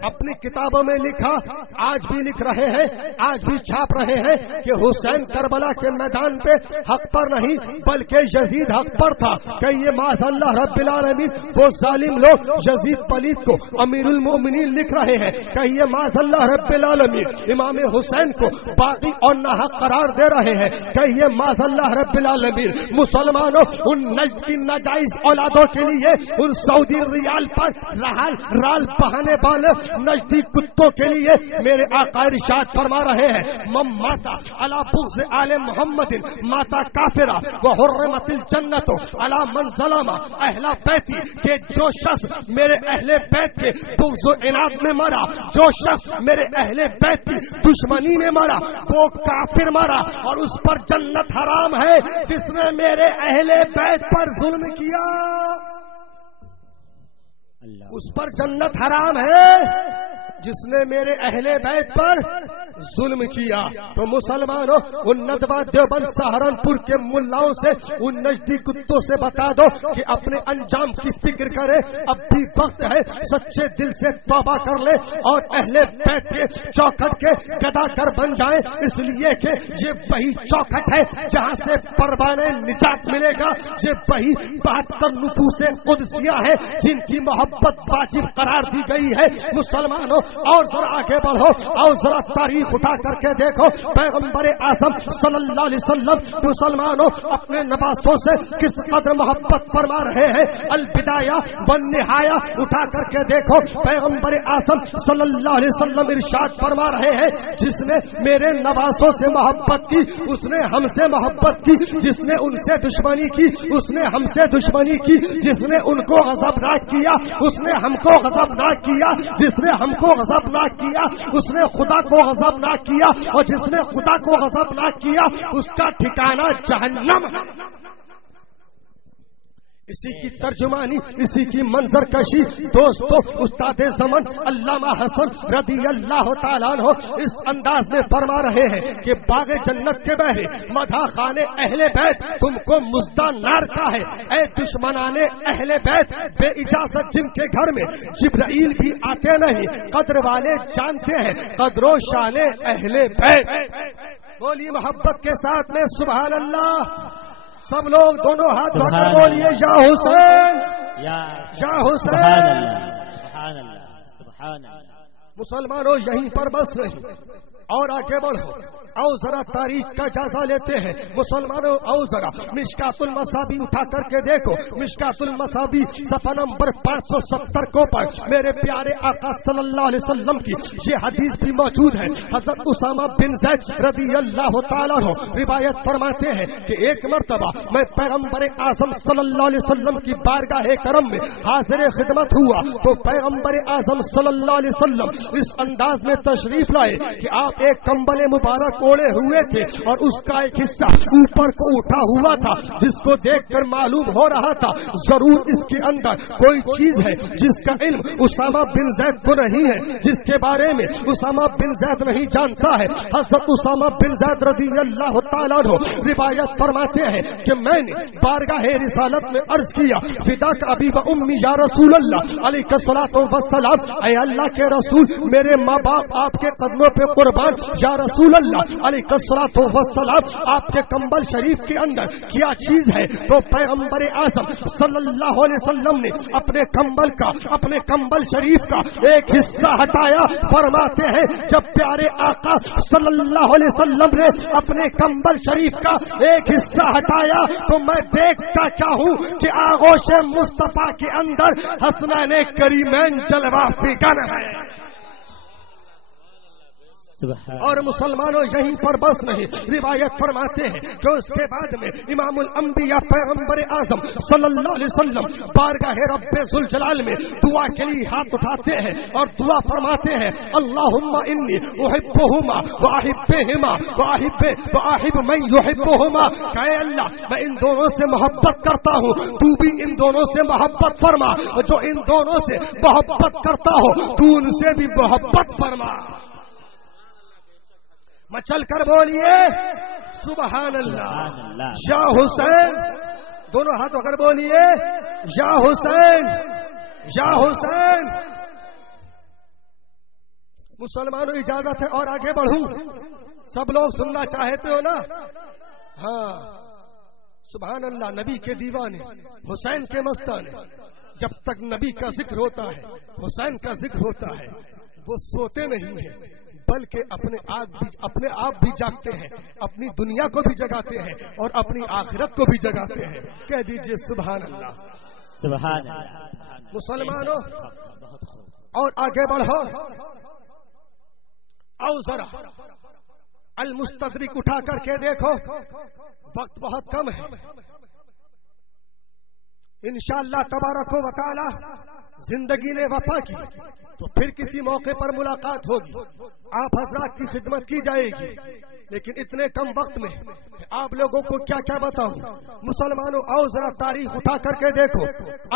اپنی کتابوں میں لکھا، آج بھی لکھ رہے ہیں، آج بھی چھاپ رہے ہیں کہ حسین کربلا کے میدان پہ حق پر نہیں بلکہ یزید حق پر تھا. کہیے معاذ اللہ رب العالمین. وہ ظالم لوگ یزید پلید کو امیر المؤمنین لکھ رہے ہیں. کہیے معاذ اللہ رب العالمین. امام حسین کو باغی اور ناحق قرار دے رہے ہیں. کہیے معاذ اللہ رب العالمین. مسلمانوں ان نجد کی ناجائز اولادوں کے لیے ان سعودی ریال پر رال بہانے والے نجدی کتوں کے لیے میرے آقا ارشاد فرما رہے ہیں، مم ماتا علی بغض آل محمد ماتا کافرہ وحرمت الجنت علی من ظلم اہل بیتی. کہ جو شخص میرے اہل بیت کے بغض و عناد میں مرا، جو شخص میرے اہل بیت کی دشمنی میں مرا وہ کافر مرا اور اس پر جنت حرام ہے. جس نے میرے اہل بیت پر ظلم کیا اس پر جنت حرام ہے. جس نے میرے اہل بیت پر ظلم کیا. تو مسلمانوں ان ندوہ دیوبند سہارنپور کے ملاؤں سے، ان نجدی کتوں سے بتا دو کہ اپنے انجام کی فکر کرے. اب بھی وقت ہے، سچے دل سے توبہ کر لے اور اہل بیت کے چوکھٹ کے گدا کر بن جائیں. اس لیے کہ یہ وہی چوکھٹ ہے جہاں سے پروانہ نجات ملے گا. یہ وہی 72 نفوس قدسیہ ہے جن کی محبت واجب قرار دی گئی ہے. مسلمانوں اور ذرا آگے بڑھو اور ذرا تاریخ اٹھا کر کے دیکھو. پیغمبر اعظم صلی اللہ علیہ وسلم مسلمانوں اپنے نواسوں سے کس قدر محبت فرما رہے ہیں. البدایہ والنہایہ اٹھا کر کے دیکھو. پیغمبر اعظم صلی اللہ علیہ وسلم ارشاد فرما رہے ہیں، جس نے میرے نواسوں سے محبت کی اس نے ہم سے محبت کی، جس نے ان سے دشمنی کی اس نے ہم سے دشمنی کی، جس نے ان کو غضبناک کیا اس نے ہم کو غضبناک کیا، جس نے ہم کو غضبناک کیا اس نے خدا کو غضبناک کیا، اور جس نے خدا کو غضبناک کیا اس کا ٹھکانہ جہنم ہے. اسی کی ترجمانی، اسی کی منظر کشی دوستو استاد زمن علامہ حسن رضی اللہ تعالیٰ عنہ اس انداز میں فرما رہے ہیں کہ باغ جنت کے بہرے مدح خانے اہل بیت تم کو مزدہ نار کا ہے. اے دشمنان اہل بیت بے اجازت جن کے گھر میں جبرائیل بھی آتے نہیں، قدر والے جانتے ہیں قدر و شان اہل بیت. بولی محبت کے ساتھ میں سبحان اللہ. سب لوگ دونوں ہاتھ اٹھا کر بولیے یا حسین یا حسین. مسلمانوں یہیں پر بس نہیں اور آگے بڑھو او ذرا تاریخ کا جائزہ لیتے ہیں. مسلمانوں او ذرا مشکات المصابی اٹھا کر کے دیکھو. مشکات المصابی صفحہ نمبر 570 کو پڑھ. میرے پیارے آقا صلی اللہ علیہ وسلم کی یہ حدیث بھی موجود ہے. حضرت اسامہ بن زید رضی اللہ تعالیٰ عنہ روایت فرماتے ہیں کہ ایک مرتبہ میں پیغمبر اعظم صلی اللہ علیہ وسلم کی بارگاہ کرم میں حاضر خدمت ہوا تو پیغمبر اعظم صلی اللہ علیہ وسلم اس انداز میں تشریف لائے کہ آپ ایک کمبل مبارک اوڑے ہوئے تھے اور اس کا ایک حصہ اوپر کو اٹھا ہوا تھا، جس کو دیکھ کر معلوم ہو رہا تھا ضرور اس کے اندر کوئی چیز ہے جس کا علم اسامہ بن زید کو نہیں ہے، جس کے بارے میں اسامہ بن زید نہیں جانتا ہے. حضرت اسامہ بن زید رضی اللہ تعالیٰ عنہ روایت فرماتے ہیں کہ میں نے بارگاہ رسالت میں عرض کیا فداک ابی و امی یا رسول اللہ علیہ الصلوۃ والسلام. اے اللہ کے رسول میرے ماں باپ آپ کے قدموں پہ قربان. یا رسول اللہ علیہ الصلوۃ والسلام آپ کے کمبل شریف کے اندر کیا چیز ہے؟ تو پیغمبر اعظم صلی اللہ علیہ وسلم نے اپنے کمبل شریف کا ایک حصہ ہٹایا. فرماتے ہیں جب پیارے آقا صلی اللہ علیہ وسلم نے اپنے کمبل شریف کا ایک حصہ ہٹایا تو میں دیکھتا چاہوں کہ آغوش مصطفیٰ کے اندر حسنین کریمین جلوہ فکن ہے. اور مسلمانوں یہیں پر بس نہیں، روایت فرماتے ہیں کہ اس کے بعد میں امام الانبیاء پیغمبر اعظم صلی اللہ علیہ وسلم بارگاہ رب ذوالجلال میں دعا کے لیے ہاتھ اٹھاتے ہیں اور دعا فرماتے ہیں، اللہم انی احبہما واحبہما واحب من یحبہما، کہ اے اللہ میں ان دونوں سے محبت کرتا ہوں، تو بھی ان دونوں سے محبت فرما، جو ان دونوں سے محبت کرتا ہو تو ان سے بھی محبت فرما۔ مچل کر بولیے سبحان اللہ۔ یا حسین، دونوں ہاتھ اگر بولیے یا حسین یا حسین۔ مسلمانوں اجازت ہے اور آگے بڑھوں؟ سب لوگ سننا چاہتے ہو نا؟ ہاں سبحان اللہ۔ نبی کے دیوانے، حسین کے مستانے، جب تک نبی کا ذکر ہوتا ہے، حسین کا ذکر ہوتا ہے، وہ سوتے نہیں ہیں بلکہ اپنے آپ بھی جاگتے ہیں، اپنی دنیا کو بھی جگاتے ہیں اور اپنی آخرت کو بھی جگاتے ہیں۔ کہہ دیجئے سبحان اللہ۔ سبحان اللہ۔ مسلمانوں اور آگے بڑھو، آؤ ذرا المستدرک اٹھا کر کے دیکھو، وقت بہت کم ہے، انشاءاللہ تبارک و تعالی زندگی نے وفا کی تو پھر کسی موقع پر ملاقات ہوگی، آپ حضرات کی خدمت کی جائے گی، لیکن اتنے کم وقت میں آپ لوگوں کو کیا کیا بتاؤں۔ مسلمانوں آؤ ذرا تاریخ اٹھا کر کے دیکھو،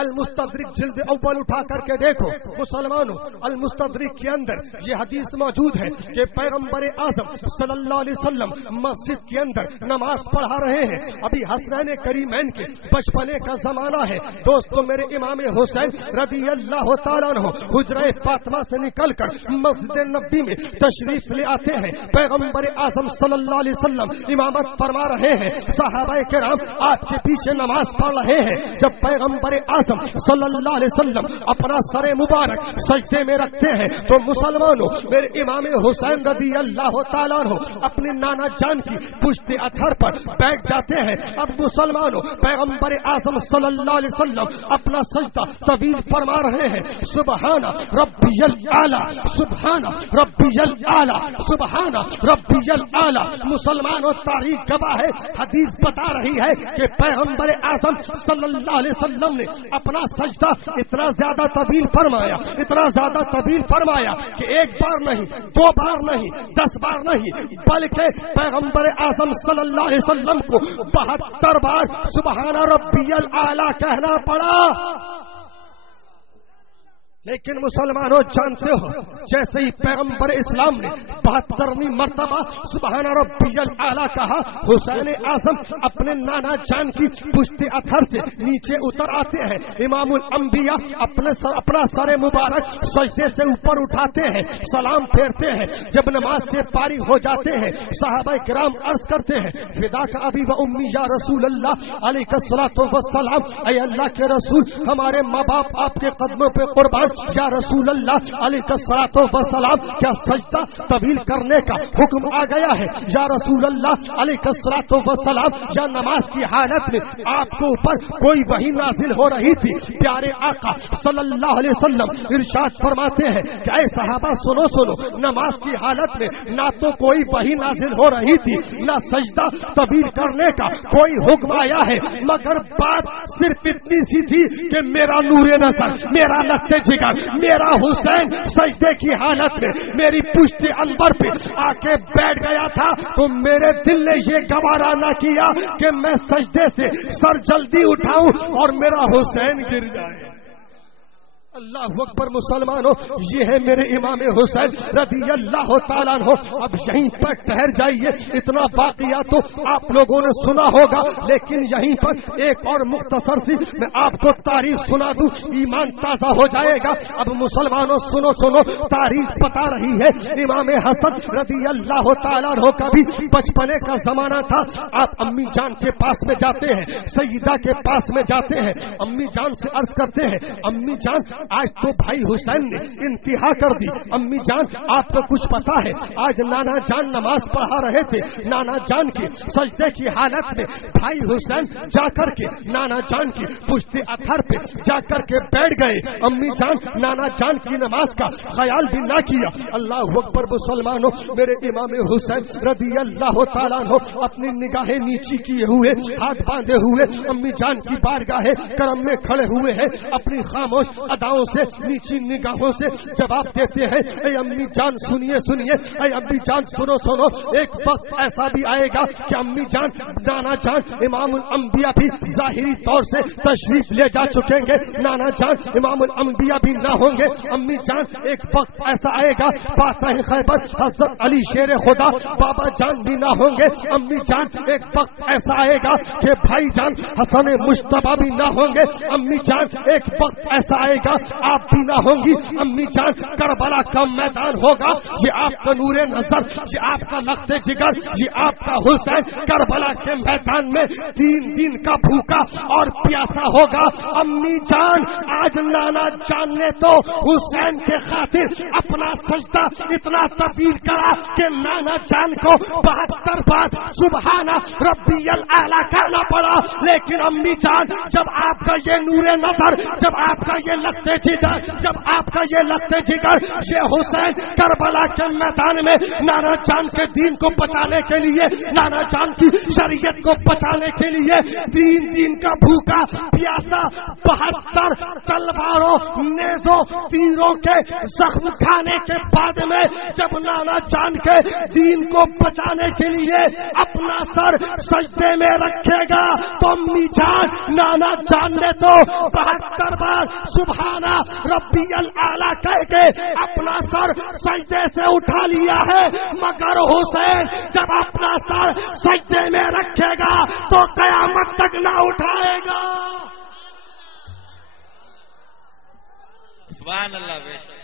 المستدرک جلد اول اٹھا کر کے دیکھو۔ مسلمانوں المستدرک کے اندر یہ حدیث موجود ہے کہ پیغمبر اعظم صلی اللہ علیہ وسلم مسجد کے اندر نماز پڑھا رہے ہیں، ابھی حسنین کریمین کے بچپنے کا زمانہ ہے۔ دوستو میرے امام حسین رضی اللہ تعالیٰ عنہ حجرہ فاطمہ سے نکل کر مسجد نبی میں تشریف لے آتے ہیں، پیغمبر اعظم صلی اللہ علیہ وسلم امامت فرما رہے ہیں، صحابہ کرام آپ کے پیچھے نماز پڑھ رہے ہیں۔ جب پیغمبر اعظم صلی اللہ علیہ وسلم اپنا سر مبارک سجدے میں رکھتے ہیں تو مسلمانوں میرے امام حسین رضی اللہ تعالیٰ عنہ اپنے نانا جان کی پشت اتھر پر بیٹھ جاتے ہیں۔ اب مسلمانوں پیغمبر اعظم صلی اللہ علیہ وسلم اپنا سجدہ طویل فرما رہے ہیں، سبحان ربی الاعلی، سبحان ربی الاعلی، سبحان ربی الاعلی۔ مسلمانوں تاریخ گواہ ہے، حدیث بتا رہی ہے کہ پیغمبر اعظم صلی اللہ علیہ وسلم نے اپنا سجدہ اتنا زیادہ طویل فرمایا، اتنا زیادہ طویل فرمایا کہ ایک بار نہیں، دو بار نہیں، 10 بار نہیں، بلکہ پیغمبر اعظم صلی اللہ علیہ وسلم کو 72 بار سبحان ربی الاعلی کہنا پڑا۔ لیکن مسلمانوں جانتے ہو جیسے ہی پیغمبر اسلام نے 72ویں مرتبہ سبحان ربی الاعلی کہا، حسین اعظم اپنے نانا جان کی پشت اتھر سے نیچے اتر آتے ہیں، امام الانبیاء اپنا سر مبارک سجدے سے اوپر اٹھاتے ہیں، سلام پھیرتے ہیں۔ جب نماز سے فارغ ہو جاتے ہیں صحابہ کرام عرض کرتے ہیں، فدا کا ابی و امی یا رسول اللہ علیہ الصلوۃ والسلام، اے اللہ کے رسول ہمارے ماں باپ آپ کے قدموں پہ قربان، یا رسول اللہ علیہ الصلوۃ والسلام کیا سجدہ طویل کرنے کا حکم آ گیا ہے؟ یا رسول اللہ علیہ الصلوۃ والسلام یا نماز کی حالت میں آپ کے اوپر کوئی وحی نازل ہو رہی تھی؟ پیارے آقا صلی اللہ علیہ وسلم ارشاد فرماتے ہیں کہ اے صحابہ سنو سنو، نماز کی حالت میں نہ تو کوئی وحی نازل ہو رہی تھی نہ سجدہ طویل کرنے کا کوئی حکم آیا ہے، مگر بات صرف اتنی سی تھی کہ میرا نور نظر، میرا لشکر جگر، میرا حسین سجدے کی حالت میں میری پشت عنبر پہ آ کے بیٹھ گیا تھا تو میرے دل نے یہ گوارا نہ کیا کہ میں سجدے سے سر جلدی اٹھاؤں اور میرا حسین گر جائے۔ اللہ اکبر مسلمانوں، یہ ہے میرے امام حسین رضی اللہ تعالیٰ عنہ۔ اب یہیں پر ٹھہر جائیے، اتنا واقعہ تو آپ لوگوں نے سنا ہوگا، لیکن یہیں پر ایک اور مختصر سی میں آپ کو تاریخ سنا دوں، ایمان تازہ ہو جائے گا۔ اب مسلمانوں سنو سنو، تاریخ بتا رہی ہے امام حسن رضی اللہ تعالیٰ عنہ کا بھی بچپنے کا زمانہ تھا۔ آپ امی جان کے پاس میں جاتے ہیں، سیدہ کے پاس میں جاتے ہیں، امی جان سے عرض کرتے ہیں، امی جان آج تو بھائی حسین نے انتہا کر دی. امی جان آپ کو کچھ پتا ہے, آج نانا جان نماز پڑھا رہے تھے, نانا جان کی سجدے کی حالت میں بھائی حسین جا کر کے نانا جان کی پشت اتھر پہ جا کر کے بیٹھ گئے. امی جان نانا جان کی نماز کا خیال بھی نہ کیا. اللہ اکبر مسلمانوں, میرے امام حسین رضی اللہ تعالیٰ عنہ اپنی نگاہیں نیچی کیے ہوئے, ہاتھ باندھے ہوئے امی جان کی بارگاہ کرم میں کھڑے ہوئے ہیں. اپنی خاموش اداؤں سے نیچی نگاہوں سے جواب دیتے ہیں, اے امی جان سنیے سنیے, اے امی جان سنو سنو. ایک وقت ایسا بھی آئے گا کہ امی جان نانا جان امام الانبیاء بھی ظاہری طور سے تشریف لے جا چکیں گے, نانا جان امام الانبیاء بھی نہ ہوں گے. امی جان ایک وقت ایسا آئے گا فاتح خیبر حضرت علی شیر خدا بابا جان بھی نہ ہوں گے. امی جان ایک وقت ایسا آئے گا کہ بھائی جان حسن مجتبی بھی نہ ہوں گے. امی جان ایک وقت ایسا آئے گا آپ بھی نہ ہوں گی. امی جان کربلا کا میدان ہوگا, یہ آپ کا نور نظر, یہ آپ کا لخت جگر, یہ آپ کا حسین کربلا کے میدان میں 3 دن کا بھوکا اور پیاسا ہوگا. امی جان آج نانا جان نے تو حسین کے خاطر اپنا سجدہ اتنا طویل کرا کہ نانا جان کو 72 بار سبحان ربی الاعلی کہنا پڑا. لیکن امی جان جب آپ کا یہ نور نظر, جب آپ کا یہ لخت جگر, جب آپ کا یہ لخت جگر, یہ حسین کربلا کے میدان میں نانا جان کے دین کو بچانے کے لیے, نانا جان کی شریعت کو بچانے کے لیے 3 دن کا بھوکا پیاسا 72 تلواروں نیزوں تیروں کے زخم کھانے کے بعد میں جب نانا جان کے دین کو بچانے کے لیے اپنا سر سجدے میں رکھے گا تو امی جان نانا جان نے تو 72 بار سبحانہ ربی الاعلی کہہ کے اپنا سر سجدے سے اٹھا لیا ہے. مگر حسین جب اپنا سر سجدے میں رکھے گا تو قیامت تک نہ اٹھائے گا. سبحان اللہ. بے شک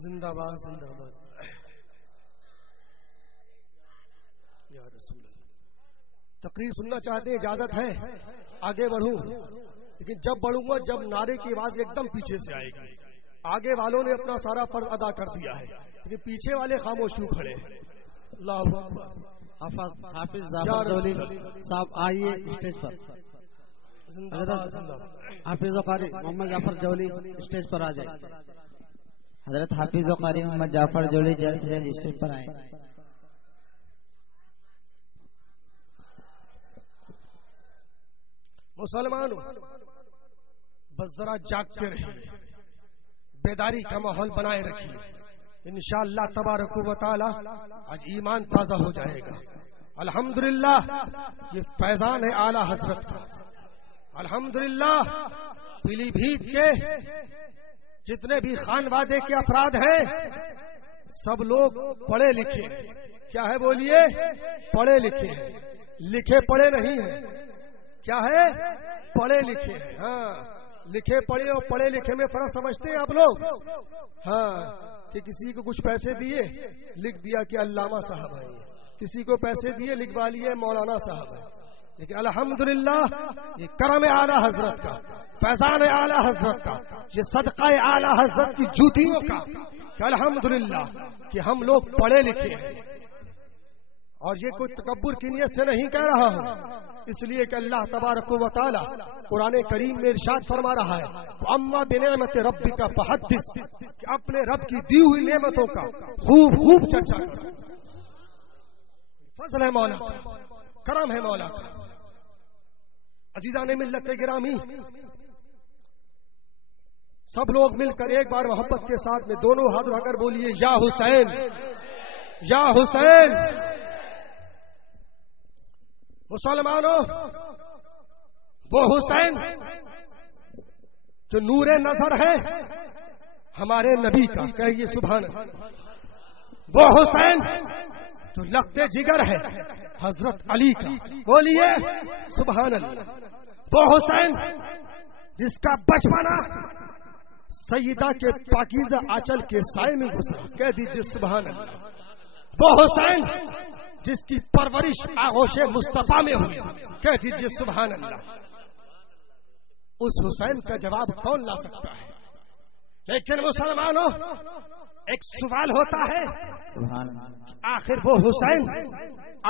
زندہ باد زندہ باد یا رسول اللہ. تقریر سننا چاہتے ہیں, اجازت ہے آگے بڑھوں, لیکن جب بڑھوں گا جب نعرے کی آواز ایک دم پیچھے سے آئے گی. آگے والوں نے اپنا سارا فرض ادا کر دیا ہے, لیکن پیچھے والے خاموش کیوں کھڑے ہیں. اللہ اکبر. حافظ ظفر جولی صاحب آئیے اسٹیج پر. حافظ قاری محمد جعفر جولی اسٹیج پر آ جائے. حضرت حافظ قاری محمد جعفر جولی جلد سے جلد اسٹیج پر آئیں. مسلمانوں بس ذرا جاگتے رہیے, بیداری کا ماحول بنائے رکھیے. انشاءاللہ تبارک و تعالی آج ایمان تازہ ہو جائے گا. الحمدللہ یہ فیضان ہے اعلی حضرت کا. الحمدللہ پیلی بھیت کے جتنے بھی خانوادے کے افراد ہیں سب لوگ پڑھے لکھے. کیا ہے بولیے؟ پڑھے لکھے ہیں, لکھے پڑھے نہیں ہیں. کیا ہے؟ پڑھے لکھے ہیں. ہاں, لکھے پڑھے اور پڑھے لکھے میں فرق سمجھتے ہیں آپ لوگ؟ ہاں, کہ کسی کو کچھ پیسے دیے لکھ دیا کہ علامہ صاحب ہے, کسی کو پیسے دیے لکھوا لیے مولانا صاحب ہے. لیکن الحمدللہ یہ کرم اعلی حضرت کا, فیضان اعلی حضرت کا, یہ صدقہ اعلی حضرت کی جوتیوں کا کہ الحمدللہ کہ ہم لوگ پڑھے لکھے ہیں. اور یہ کوئی تکبر کی نیت سے نہیں کہہ رہا ہوں, اس لیے کہ اللہ تبارک و تعالی قرآن کریم میں ارشاد فرما رہا ہے اما بنعمت ربک فحدث, کہ اپنے رب کی دی ہوئی نعمتوں کا خوب خوب چرچا کرو. فضل ہے مولا کا, کرم ہے مولا کا. عزیزان ملت گرامی, سب لوگ مل کر ایک بار محبت کے ساتھ میں دونوں ہاتھ اٹھا کر بولیے یا حسین, یا حسین. مسلمانوں وہ حسین جو نور نظر ہے ہمارے نبی کا, کہیے سبحان اللہ. وہ حسین جو لخت جگر ہے حضرت علی کا, بولیے سبحان اللہ. وہ حسین جس کا بچپنا سیدہ کے پاکیزہ آنچل کے سائے میں گزرا، کہہ دیجئے سبحان اللہ۔ وہ حسین جس کی پرورش آغوش مصطفیٰ میں ہوئی، کہہ دیجئے سبحان اللہ۔ اس حسین کا جواب کون لا سکتا ہے؟ لیکن مسلمانوں، ایک سوال ہوتا ہے، آخر وہ حسین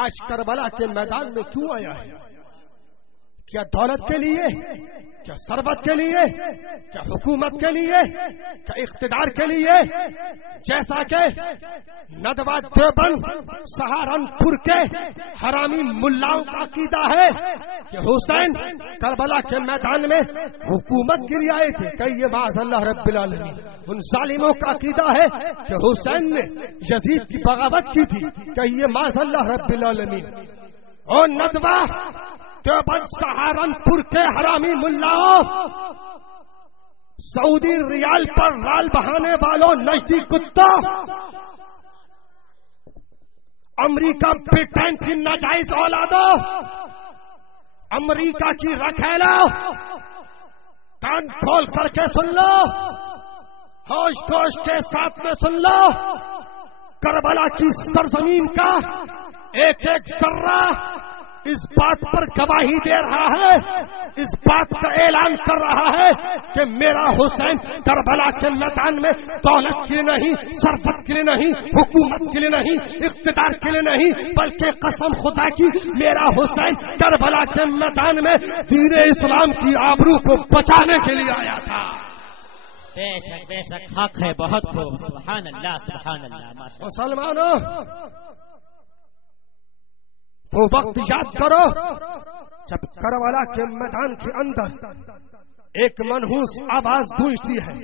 آج کربلا کے میدان میں کیوں آیا ہے؟ کیا دولت کے لیے؟ کیا ثروت کے لیے؟ کیا حکومت کے لیے؟ کیا اقتدار کے لیے؟ جیسا کہ ندوہ دیوبند سہارنپور کے حرامی ملاؤں کا عقیدہ ہے کہ حسین کربلا کے میدان میں حکومت کے لیے آئے تھے، کہ یہ معاذ اللہ رب العالمین۔ ان ظالموں کا عقیدہ ہے کہ حسین نے یزید کی بغاوت کی تھی، کہ یہ معاذ اللہ رب العالمین۔ اور ندوہ دیوبند سہارنپور کے حرامی ملاؤں، سعودی ریال پر رال بہانے والوں، نجدی کتوں، امریکہ برٹین کی ناجائز اولادوں، امریکہ کی رکھیلو، کان کھول کر کے سن لو، ہوش گوش کے ساتھ میں سن لو، کربلا کی سرزمین کا ایک ایک ذرہ اس بات پر گواہی دے رہا ہے، اس بات کا اعلان کر رہا ہے کہ میرا حسین کربلا کے میدان میں دولت کے لیے نہیں، ثروت کے لیے نہیں، حکومت کے لیے نہیں، اقتدار کے لیے نہیں، بلکہ قسم خدا کی میرا حسین کربلا کے میدان میں دین اسلام کی آبرو کو بچانے کے لیے آیا تھا۔ بے شک حق ہے، بہت خوب، سبحان اللہ سبحان اللہ۔ مسلمانوں، وہ وقت یاد کرو جب کربلا کے میدان کے اندر ایک منحوس آواز گونجتی ہے،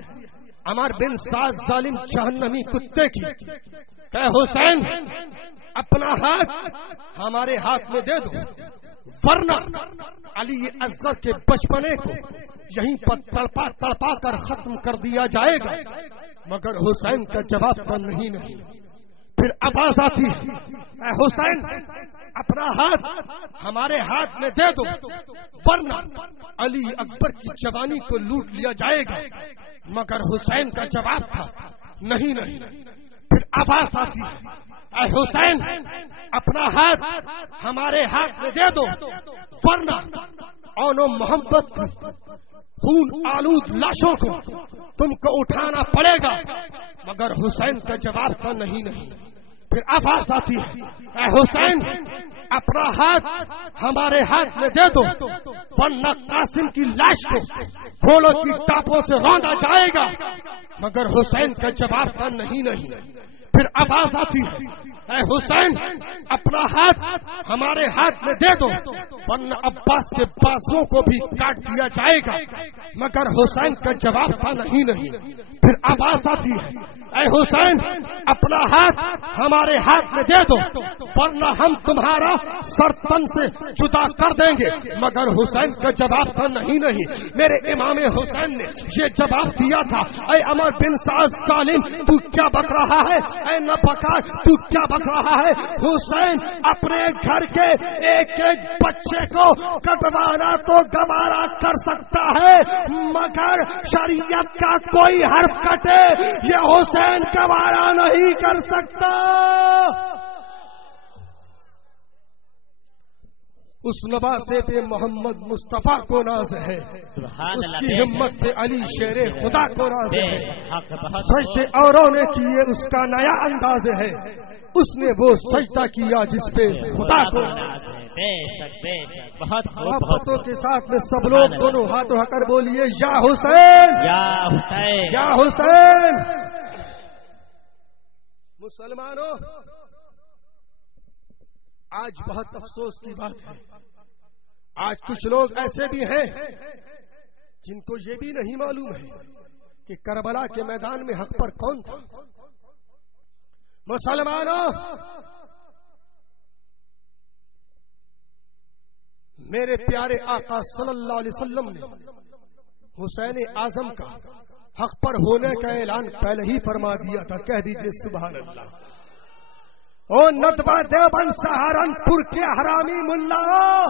عمر بن سعد ظالم جہنمی کتے کی، کہ حسین اپنا ہاتھ ہمارے ہاتھ میں دے دو، ورنہ علی اصغر کے بچپنے کو یہیں پر تڑپا تڑپا کر ختم کر دیا جائے گا۔ مگر حسین کا جواب تو نہیں۔ پھر آواز آتی ہے، اے حسین اپنا ہاتھ ہمارے ہاتھ میں دے دو، ورنہ علی اکبر کی جوانی کو لوٹ لیا جائے گا۔ مگر حسین کا جواب تھا نہیں۔ پھر آواز آتی ہے، اے حسین اپنا ہاتھ ہمارے ہاتھ میں دے دو، ورنہ اون و محبت کی خون آلود لاشوں کو تم کو اٹھانا پڑے گا۔ مگر حسین کا جواب تھا نہیں۔ پھر آواز آتی ہے، اے حسین اپنا ہاتھ ہمارے ہاتھ میں دے دو، ورنہ قاسم کی لاش کو گھوڑوں کی ٹاپوں سے روندا جائے گا۔ مگر حسین کا جواب تھا نہیں۔ پھر آواز آتی ہے، اے حسین اپنا ہاتھ ہمارے ہاتھ میں دے دو، ورنہ عباس کے بازوؤں کو بھی کاٹ دیا جائے گا۔ مگر حسین کا جواب تھا نہیں۔ پھر آواز آتی ہے، اے حسین اپنا ہاتھ ہمارے ہاتھ میں دے دو، ورنہ ہم تمہارا سر تن سے جدا کر دیں گے۔ مگر حسین کا جواب تھا نہیں۔ میرے امام حسین نے یہ جواب دیا تھا، اے عمر بن سعد ظالم تو کیا بک رہا ہے؟ اے نبکار تو کیا بک رہا ہے؟ حسین اپنے گھر کے ایک ایک بچے کو کٹوانا تو گوارا کر سکتا ہے، مگر شریعت کا کوئی حرف کٹے یہ حسین گوارا نہیں کر سکتا۔ اس نواسے پہ محمد مصطفیٰ کو ناز ہے، اس کی ہمت پہ علی شیر خدا کو ناز ہے۔ سجدے اوروں نے کیے اس کا نیا انداز ہے، اس نے وہ سجدہ کیا جس پہ خدا کو ناز ہے۔ بے شک بہت محبتوں کے ساتھ میں سب لوگ دونوں ہاتھ اٹھا کر بولیے، یا حسین یا حسین یا حسین۔ مسلمانوں، آج بہت افسوس کی بات ہے، آج کچھ لوگ ایسے بھی ہیں جن کو یہ بھی نہیں معلوم ہے کہ کربلا کے میدان میں حق پر کون تھا۔ مسلمانوں، میرے پیارے آقا صلی اللہ علیہ وسلم نے حسین اعظم کا حق پر ہونے کا اعلان پہلے ہی فرما دیا تھا، کہہ دیجئے سبحان اللہ۔ او ندوہ دیوبند سہارنپور کے حرامی ملاؤں،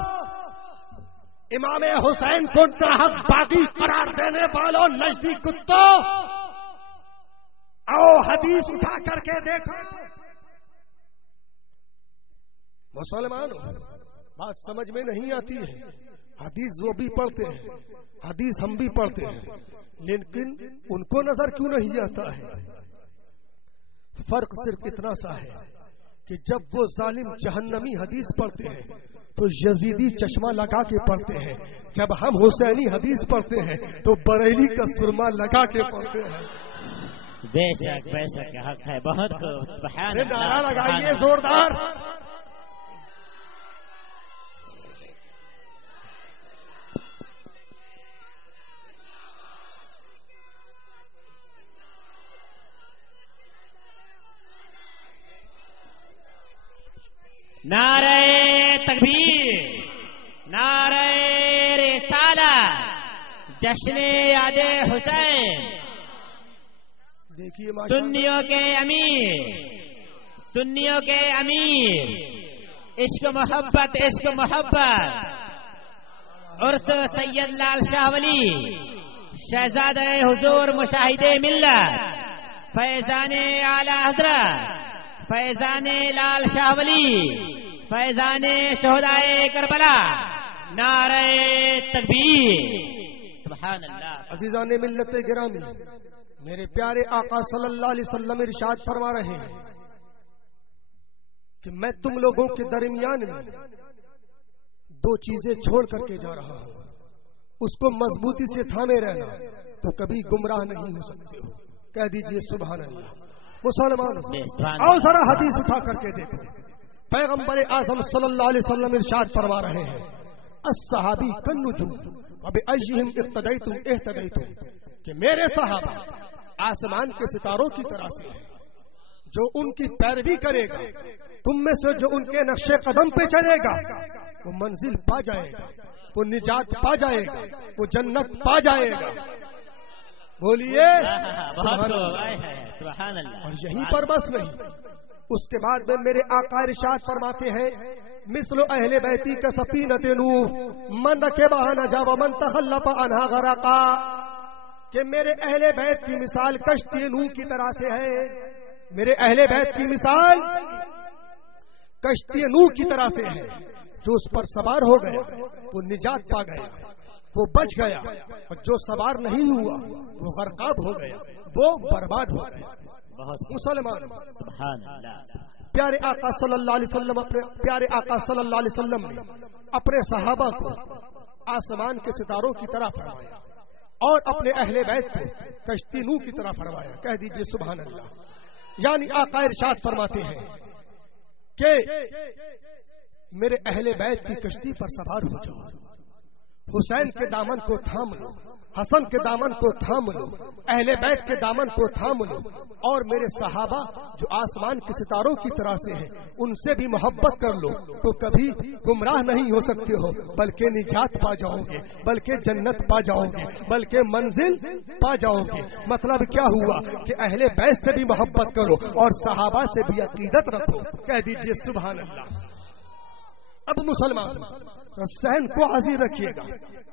امام حسین کو ناحق باغی قرار دینے والوں نجدی کتوں، آؤ حدیث اٹھا کر کے دیکھو۔ مسلمانوں بات سمجھ میں نہیں آتی ہے، حدیث وہ بھی پڑھتے ہیں، حدیث ہم بھی پڑھتے ہیں، لیکن ان کو نظر کیوں نہیں آتا ہے؟ فرق صرف اتنا سا ہے کہ جب وہ ظالم جہنمی حدیث پڑھتے ہیں تو یزیدی چشمہ لگا کے پڑھتے ہیں، جب ہم حسینی حدیث پڑھتے ہیں تو بریلی کا سرما لگا کے پڑھتے ہیں۔ بے شک حق ہے، بہت خوب، سبحان اللہ، نعرہ لگائیے زوردار۔ نعرہ تکبیر، نعرہ رسالت، جشن یاد حسین، دیکھیے سنیوں کے امیر، عشق محبت عرس سید لال شاہ ولی، شہزادہ حضور مشاہد ملت، فیضان اعلی حضرت، فیضان لال شاہ ولی، فیضان شہدائے کربلا، نعرہ تکبیر، سبحان اللہ۔ عزیزان ملت گرامی، میرے پیارے آقا صلی اللہ علیہ وسلم ارشاد فرما رہے ہیں کہ میں تم لوگوں کے درمیان میں دو چیزیں چھوڑ کر کے جا رہا ہوں، اس کو مضبوطی سے تھامے رہنا تو کبھی گمراہ نہیں ہو سکتے ہو۔ کہہ دیجئے سبحان اللہ۔ مسلمان آؤ ذرا حدیث اٹھا کر کے دیکھو، پیغمبر اعظم صلی اللہ علیہ وسلم ارشاد فرما رہے ہیں الصحابی کالنجوم وبأیہم اقتدیتم اہتدیتم، کہ میرے صحابہ آسمان کے ستاروں کی طرح سے ہیں، جو ان کی پیروی کرے گا، تم میں سے جو ان کے نقش قدم پہ چلے گا وہ منزل پا جائے گا، وہ نجات پا جائے گا، وہ جنت پا جائے گا۔ بولیے سبحان اللہ۔ اور یہیں پر بس نہیں، اس کے بعد میں میرے آقا ارشاد فرماتے ہیں مثل اہل بیتی کا سفینۃ نوح من رکبها نجا ومن تخلف عنها غرقا، کہ میرے اہل بیت کی مثال کشتی نوح کی طرح سے ہے، میرے اہل بیت کی مثال کشتی نوح کی طرح سے ہے، جو اس پر سوار ہو گیا وہ نجات پا گیا، وہ بچ گیا، اور جو سوار نہیں ہوا وہ غرقاب ہو گیا، وہ برباد ہو گیا۔ مسلمان پیارے آقا صلی اللہ علیہ وسلم پیارے آقا صلی اللہ علیہ وسلم نے اپنے صحابہ کو آسمان کے ستاروں کی طرح فرمایا اور اپنے اہل بیت کو کشتی نوح کی طرح فرمایا۔ کہہ دیجئے سبحان اللہ۔ یعنی آقا ارشاد فرماتے ہیں کہ میرے اہل بیت کی کشتی پر سوار ہو جاؤ، حسین کے دامن کو تھام لو، حسن کے دامن کو تھام لو، اہل بیت کے دامن کو تھام لو، اور میرے صحابہ جو آسمان کے ستاروں کی طرح سے ہیں ان سے بھی محبت کر لو، تو کبھی گمراہ نہیں ہو سکتے ہو، بلکہ نجات پا جاؤ گے، بلکہ جنت پا جاؤ گے، بلکہ منزل پا جاؤ گے۔ مطلب کیا ہوا کہ اہل بیت سے بھی محبت کرو اور صحابہ سے بھی عقیدت رکھو۔ کہہ دیجئے سبحان اللہ۔ اب مسلمان ذہن کو حاضر رکھیے گا،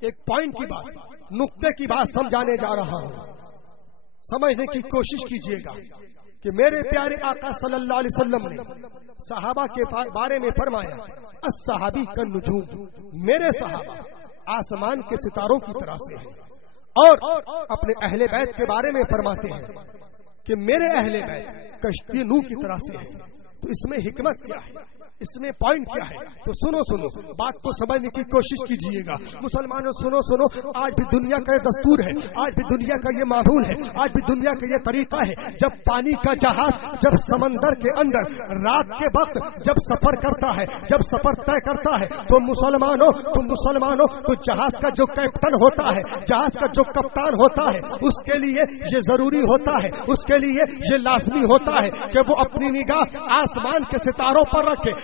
ایک پوائنٹ کی بات، نقطے کی بات سمجھانے جا رہا ہوں، سمجھنے کی کوشش کیجیے گا کہ میرے پیارے آقا صلی اللہ علیہ وسلم نے صحابہ کے بارے میں فرمایا الصحابی کالنجوم، میرے صحابہ آسمان کے ستاروں کی طرح سے ہیں، اور اپنے اہل بیت کے بارے میں فرماتے ہیں کہ میرے اہل بیت کشتی نوح کی طرح سے ہیں۔ تو اس میں حکمت کیا ہے، اس میں پوائنٹ کیا ہے؟ تو سنو بات کو سمجھنے کی کوشش کیجیے گا۔ مسلمانوں سنو، آج بھی دنیا کا یہ دستور ہے، آج بھی دنیا کا یہ معمول ہے، آج بھی دنیا کا یہ طریقہ ہے، جب پانی کا جہاز جب سمندر کے اندر رات کے وقت جب سفر کرتا ہے، جب سفر طے کرتا ہے، تو مسلمانوں تو جہاز کا جو کیپٹن ہوتا ہے، جہاز کا جو کپتان ہوتا ہے، اس کے لیے یہ ضروری ہوتا ہے، اس کے لیے یہ لازمی ہوتا ہے کہ وہ اپنی نگاہ آسمان کے ستاروں پر رکھے،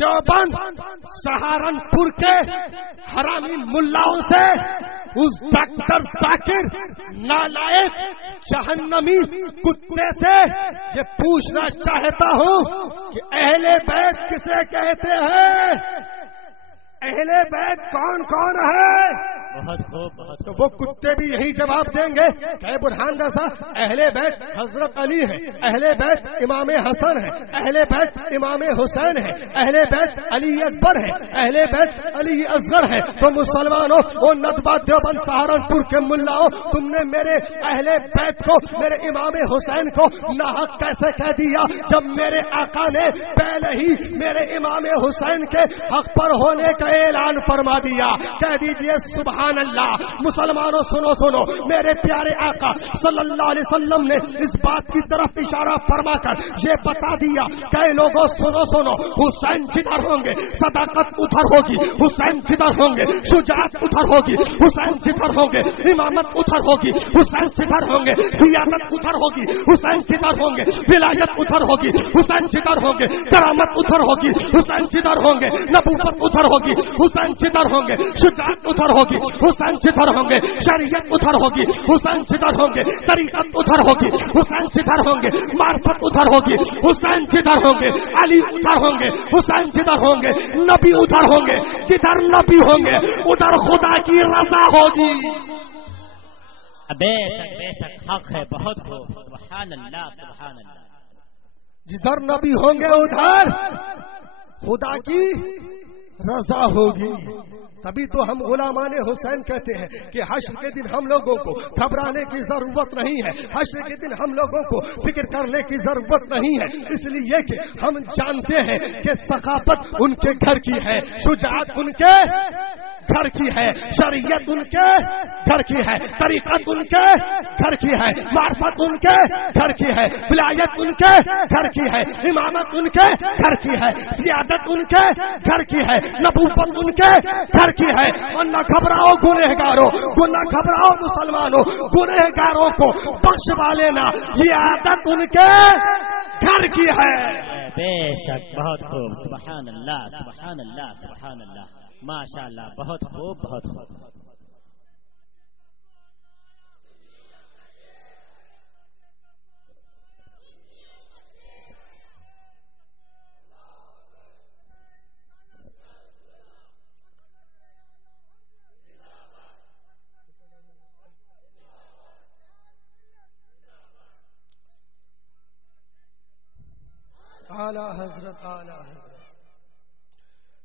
دیوبند سہارنپور کے حرامی ملاؤں سے اس ڈاکٹر ذاکر نالائق جہنمی کتے سے یہ پوچھنا چاہتا ہوں کہ اہل بیت کسے کہتے ہیں؟ اہل بیت کون کون ہے؟ بہت خوب، بہت تو وہ کتے بھی یہی جواب دیں گے کہ برہان جیسا اہل بیت حضرت علی ہے، اہل بیت امام حسن ہے، اہل بیت امام حسین ہے، اہل بیت علی اکبر ہے، اہل بیت علی اصغر ہے۔ تو مسلمانوں، وہ ندبہ دیوبند سہارنپور کے ملاؤں، تم نے میرے اہل بیت کو، میرے امام حسین کو ناحق کیسے کہہ دیا، جب میرے آقا نے پہلے ہی میرے امام حسین کے حق پر ہونے کا اعلان فرما دیا۔ کہہ دیجئے سبحان اللہ۔ مسلمانوں سنو سنو، میرے پیارے آقا صلی اللہ علیہ وسلم نے اس بات کی طرف اشارہ فرما کر یہ بتا دیا کہ لوگوں سنو سنو، حسین جدھر ہوں گے صداقت ادھر ہوگی، حسین جدھر ہوں گے شجاعت ادھر ہوگی، حسین جدھر ہوں گے امامت ادھر ہوگی، حسین جدھر ہوں گے قیادت ادھر ہوگی، حسین جدھر ہوں گے ولایت ادھر ہوگی، حسین جدھر ہوں گے کرامت ادھر ہوگی، حسین جدھر ہوں گے نبوت ادھر ہوگی، حسین جدھر ہوں گے شجاعت ادھر ہوگی، حسین جدھر ہوں گے شریعت ادھر ہوگی، حسین جدھر ہوں گے طریقت ادھر ہوگی، حسین جدھر ہوں گے معرفت ادھر ہوگی، حسین جدھر ہوں گے علی ادھر ہوں گے، حسین جدھر ہوں گے نبی ادھر ہوں گے، جدھر نبی ہوں گے ادھر خدا کی رضا ہوگی۔ بے شک حق ہے، بہت خوب، سبحان اللہ سبحان اللہ۔ جدھر نبی ہوں گے ادھر خدا کی رضا ہوگی۔ تبھی تو ہم غلامان حسین کہتے ہیں کہ حشر کے دن ہم لوگوں کو گھبرانے کی ضرورت نہیں ہے، حشر کے دن ہم لوگوں کو فکر کرنے کی ضرورت نہیں ہے، اس لیے کہ ہم جانتے ہیں کہ ثقافت ان کے گھر کی ہے، شجاعت ان کے گھر کی ہے، شریعت ان کے گھر کی ہے، طریقت ان کے گھر کی ہے، معرفت ان کے گھر کی ہے، ولایت ان کے گھر کی ہے، امامت ان کے گھر کی ہے، سیادت ان کے گھر کی ہے، نبوت ان کے گھر کی ہے۔ اور نہ گھبراؤ گنہگاروں، نہ گھبراؤ مسلمانوں، گنہگاروں کو بخشوا لینا، یہ عادت ان کے گھر کی ہے۔ بے شک بہت خوب، سبحان اللہ سبحان اللہ سبحان اللہ، ماشاء اللہ، بہت خوب بہت خوب۔ اعلی حضرت، اعلی حضرت،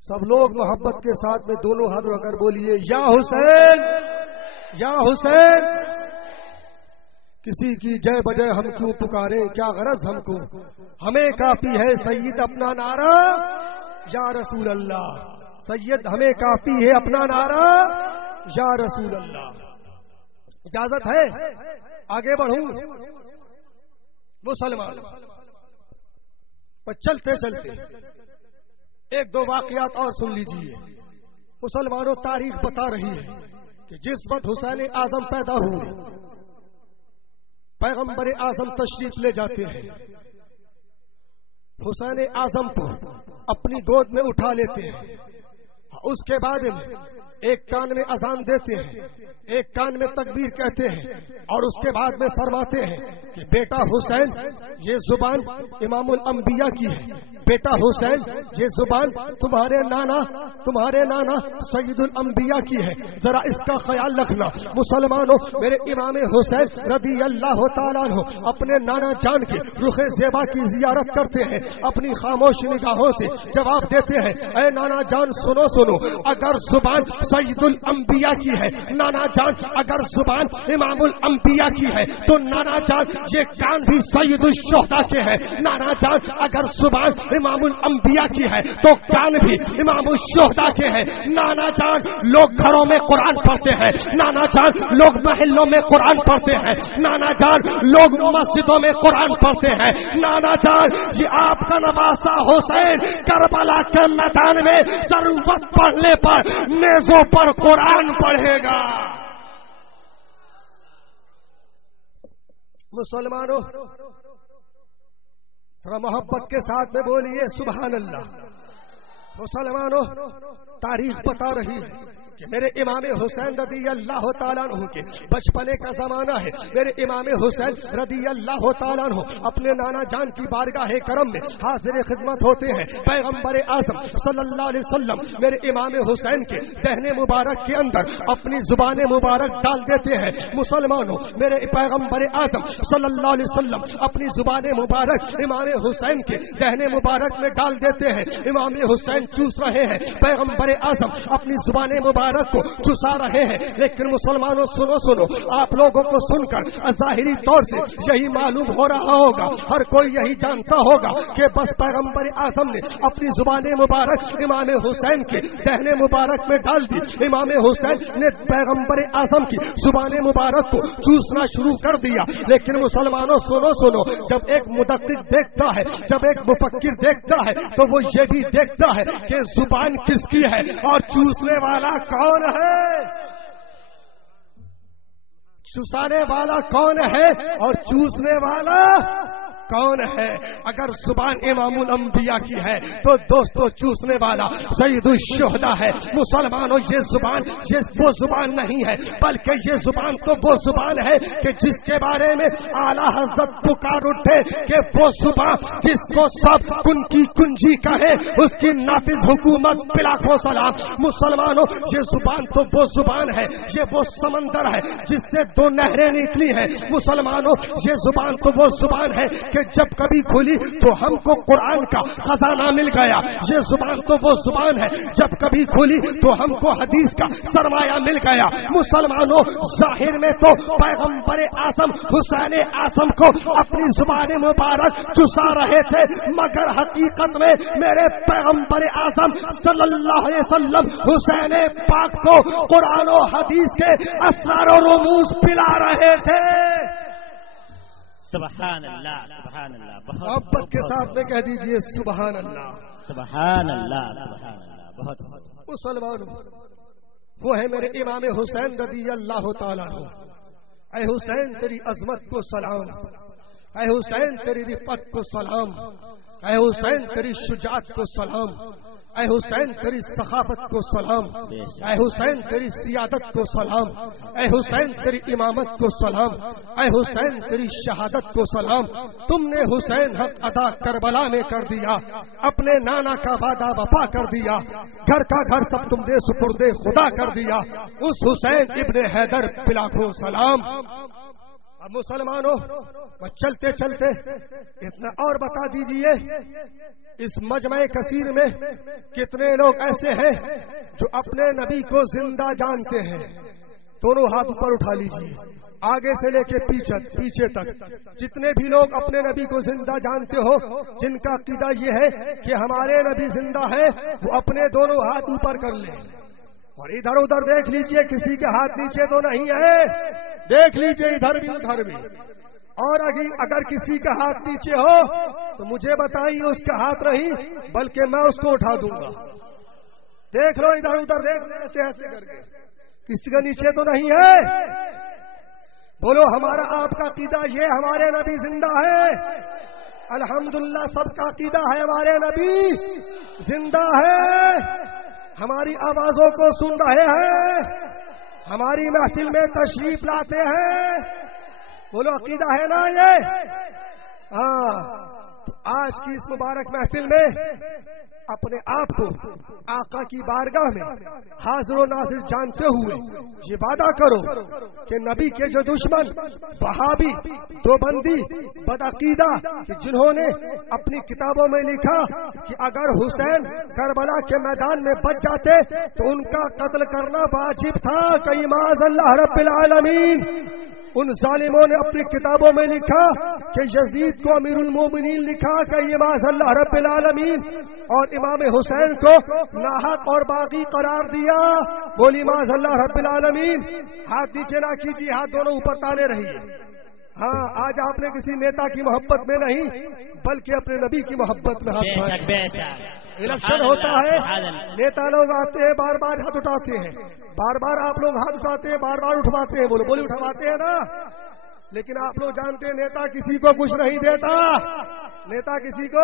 سب لوگ محبت کے ساتھ میں دونوں ہاتھ اگر بولیے یا حسین یا حسین۔ کسی کی جے بجے ہم کیوں پکارے، کیا غرض ہم کو، ہمیں کافی ہے سید اپنا نعرہ یا رسول اللہ، سید ہمیں کافی ہے اپنا نعرہ یا رسول اللہ۔ اجازت ہے آگے بڑھوں مسلمان؟ پر چلتے چلتے ایک دو واقعات اور سن لیجئے۔ مسلمانوں، تاریخ بتا رہی ہے کہ جس وقت حسین اعظم پیدا ہوئے، پیغمبر اعظم تشریف لے جاتے ہیں، حسین اعظم کو اپنی گود میں اٹھا لیتے ہیں، اس کے بعد ایک کان میں اذان دیتے ہیں، ایک کان میں تکبیر کہتے ہیں، اور اس کے بعد میں فرماتے ہیں کہ بیٹا حسین یہ زبان امام الانبیاء کی ہے، بیٹا حسین یہ زبان تمہارے نانا سید الانبیاء کی ہے، ذرا اس کا خیال رکھنا۔ مسلمانوں، میرے امام حسین رضی اللہ تعالیٰ عنہ اپنے نانا جان کے رخ زیبا کی زیارت کرتے ہیں، اپنی خاموش نگاہوں سے جواب دیتے ہیں، اے نانا جان سنو سنو، اگر زبان سید الانبیاء کی ہے، نانا جان اگر زبان امام الانبیاء کی ہے تو نانا جان یہ کان بھی سید الشہداء کے ہیں، نانا جان اگر زبان امام الانبیاء کی ہے تو کان بھی امام الشہداء کے ہیں۔ نانا جان لوگ گھروں میں قرآن پڑھتے ہیں، نانا جان لوگ محلوں میں قرآن پڑھتے ہیں، نانا جان لوگ مسجدوں میں قرآن پڑھتے ہیں، نانا جان یہ آپ کا نواسا حسین کربلا کے میدان میں ضرورت پڑنے پر نیزوں پر قرآن پڑھے گا۔ مسلمانوں، ذرا محبت کے ساتھ میں بولیے سبحان اللہ۔ مسلمانوں تاریخ بتا رہی ہے کہ میرے امام حسین رضی اللہ تعالیٰ عنہ کے بچپنے کا زمانہ ہے. میرے امام حسین رضی اللہ تعالیٰ عنہ اپنے نانا جان کی بارگاہ کرم میں حاضر خدمت ہوتے ہیں. پیغمبر اعظم صلی اللہ علیہ وسلم میرے امام حسین کے دہنے مبارک کے اندر اپنی زبان مبارک ڈال دیتے ہیں. مسلمانوں میرے پیغمبر اعظم صلی اللہ علیہ وسلم اپنی زبان مبارک امام حسین کے دہنے مبارک میں ڈال دیتے ہیں. امام حسین چوس رہے ہیں, پیغمبر اعظم اپنی زبان مبارک کو چسا رہے ہیں. لیکن مسلمانوں سنو آپ لوگوں کو سن کر ظاہری طور سے یہی معلوم ہو رہا ہوگا, ہر کوئی یہی جانتا ہوگا کہ بس پیغمبر اعظم نے اپنی زبان مبارک امام حسین کے دہنے مبارک میں ڈال دی. امام حسین نے پیغمبر اعظم کی زبان مبارک کو چوسنا شروع کر دیا. لیکن مسلمانوں سنو جب ایک مدقق دیکھتا ہے, جب ایک مفکر دیکھتا ہے, تو وہ یہ بھی دیکھتا ہے کہ زبان کس کی ہے اور چوسنے والا کون ہے, چسانے والا کون ہے اور چوسنے والا کون ہے. اگر زبان امام الانبیاء کی ہے تو دوستو چوسنے والا سید الشہداء ہے. مسلمانوں یہ زبان وہ زبان نہیں ہے, بلکہ یہ زبان تو وہ زبان ہے کہ جس کے بارے میں اعلیٰ حضرت پکار اٹھے کہ وہ زبان جس کو سب کن کی کنجی کہے اس کی نافذ حکومت بلاکھوں سلام. مسلمانوں یہ زبان تو وہ زبان ہے, یہ وہ سمندر ہے جس سے دو نہریں نکلی ہیں. مسلمانوں یہ زبان تو وہ زبان ہے کہ جب کبھی کھلی تو ہم کو قرآن کا خزانہ مل گیا. یہ زبان تو وہ زبان ہے جب کبھی کھلی تو ہم کو حدیث کا سرمایہ مل گیا. مسلمانوں ظاہر میں تو پیغمبر اعظم حسین اعظم کو اپنی زبان مبارک چسا رہے تھے, مگر حقیقت میں میرے پیغمبر اعظم صلی اللہ علیہ وسلم حسین پاک کو قرآن و حدیث کے اسرار و رموز پلا رہے تھے. سبحان اللہ سبحان اللہ. محبت کے ساتھ میں کہہ دیجئے سبحان اللہ سبحان اللہ سبحان اللہ. بہت مسلمان وہ ہے میرے امام حسین رضی اللہ تعالیٰ عنہ. اے حسین تیری عظمت کو سلام, اے حسین تیری رفعت کو سلام, اے حسین تیری شجاعت کو سلام, اے حسین تیری سخاوت کو سلام, اے حسین تیری سیادت کو سلام, اے حسین تیری امامت کو سلام, اے حسین تیری شہادت کو سلام. تم نے حسین حق ادا کربلا میں کر دیا, اپنے نانا کا وعدہ وفا کر دیا, گھر کا گھر سب تم نے سپرد خدا کر دیا. اس حسین ابن حیدر بلاکھوں سلام. اب مسلمانوں چلتے چلتے اتنا اور بتا دیجئے, اس مجمع کثیر میں کتنے لوگ ایسے ہیں جو اپنے نبی کو زندہ جانتے ہیں؟ دونوں ہاتھ اوپر اٹھا لیجئے, آگے سے لے کے پیچھے تک جتنے بھی لوگ اپنے نبی کو زندہ جانتے ہو, جن کا عقیدہ یہ ہے کہ ہمارے نبی زندہ ہے, وہ اپنے دونوں ہاتھ اوپر کر لیں. اور ادھر ادھر دیکھ لیجئے, کسی کے ہاتھ نیچے تو نہیں ہے, دیکھ لیجئے ادھر بھی ادھر بھی. اور اگر کسی کا ہاتھ نیچے ہو تو مجھے بتائیے اس کا ہاتھ نہیں بلکہ میں اس کو اٹھا دوں گا. دیکھ لو ادھر ادھر, دیکھ لو ایسے ایسے کر کے, کسی کا نیچے تو نہیں ہے. بولو ہمارا آپ کا عقیدہ یہ ہمارے نبی زندہ ہے. الحمدللہ سب کا عقیدہ ہے ہمارے نبی زندہ ہے. ہماری آوازوں کو سن رہے ہیں, ہماری محفل میں تشریف لاتے ہیں. بولو عقیدہ ہے نا یہ؟ ہاں. تو آج کی اس مبارک محفل میں اپنے آپ کو آقا کی بارگاہ میں حاضر و ناظر جانتے ہوئے یہ وعدہ کرو کہ نبی کے جو دشمن وہابی دیوبندی بدعقیدہ کہ جنہوں نے اپنی کتابوں میں لکھا کہ اگر حسین کربلا کے میدان میں بچ جاتے تو ان کا قتل کرنا واجب تھا, کہ معاذ اللہ رب العالمین. ان ظالموں نے اپنی کتابوں میں لکھا کہ یزید کو امیر المومنین لکھا کہ یہ معاذ اللہ رب العالمین, اور امام حسین کو ناحق اور باغی قرار دیا. بولی معاذ اللہ رب العالمین. ہاتھ نیچے نہ کیجیے, ہاتھ دونوں اوپر تانے رہیے. ہاں, آج آپ نے کسی نیتا کی محبت میں نہیں بلکہ اپنے نبی کی محبت میں ہاتھ اٹھائے. الیکشن ہوتا ہے, نیتا لوگ آتے ہیں, بار بار ہاتھ اٹھاتے ہیں, بار بار آپ لوگ ہاتھ اٹھاتے ہیں, بار بار اٹھواتے ہیں. بولو بولی اٹھواتے ہیں نا. لیکن آپ لوگ جانتے ہیں نیتا کسی کو کچھ نہیں دیتا, نیتا کسی کو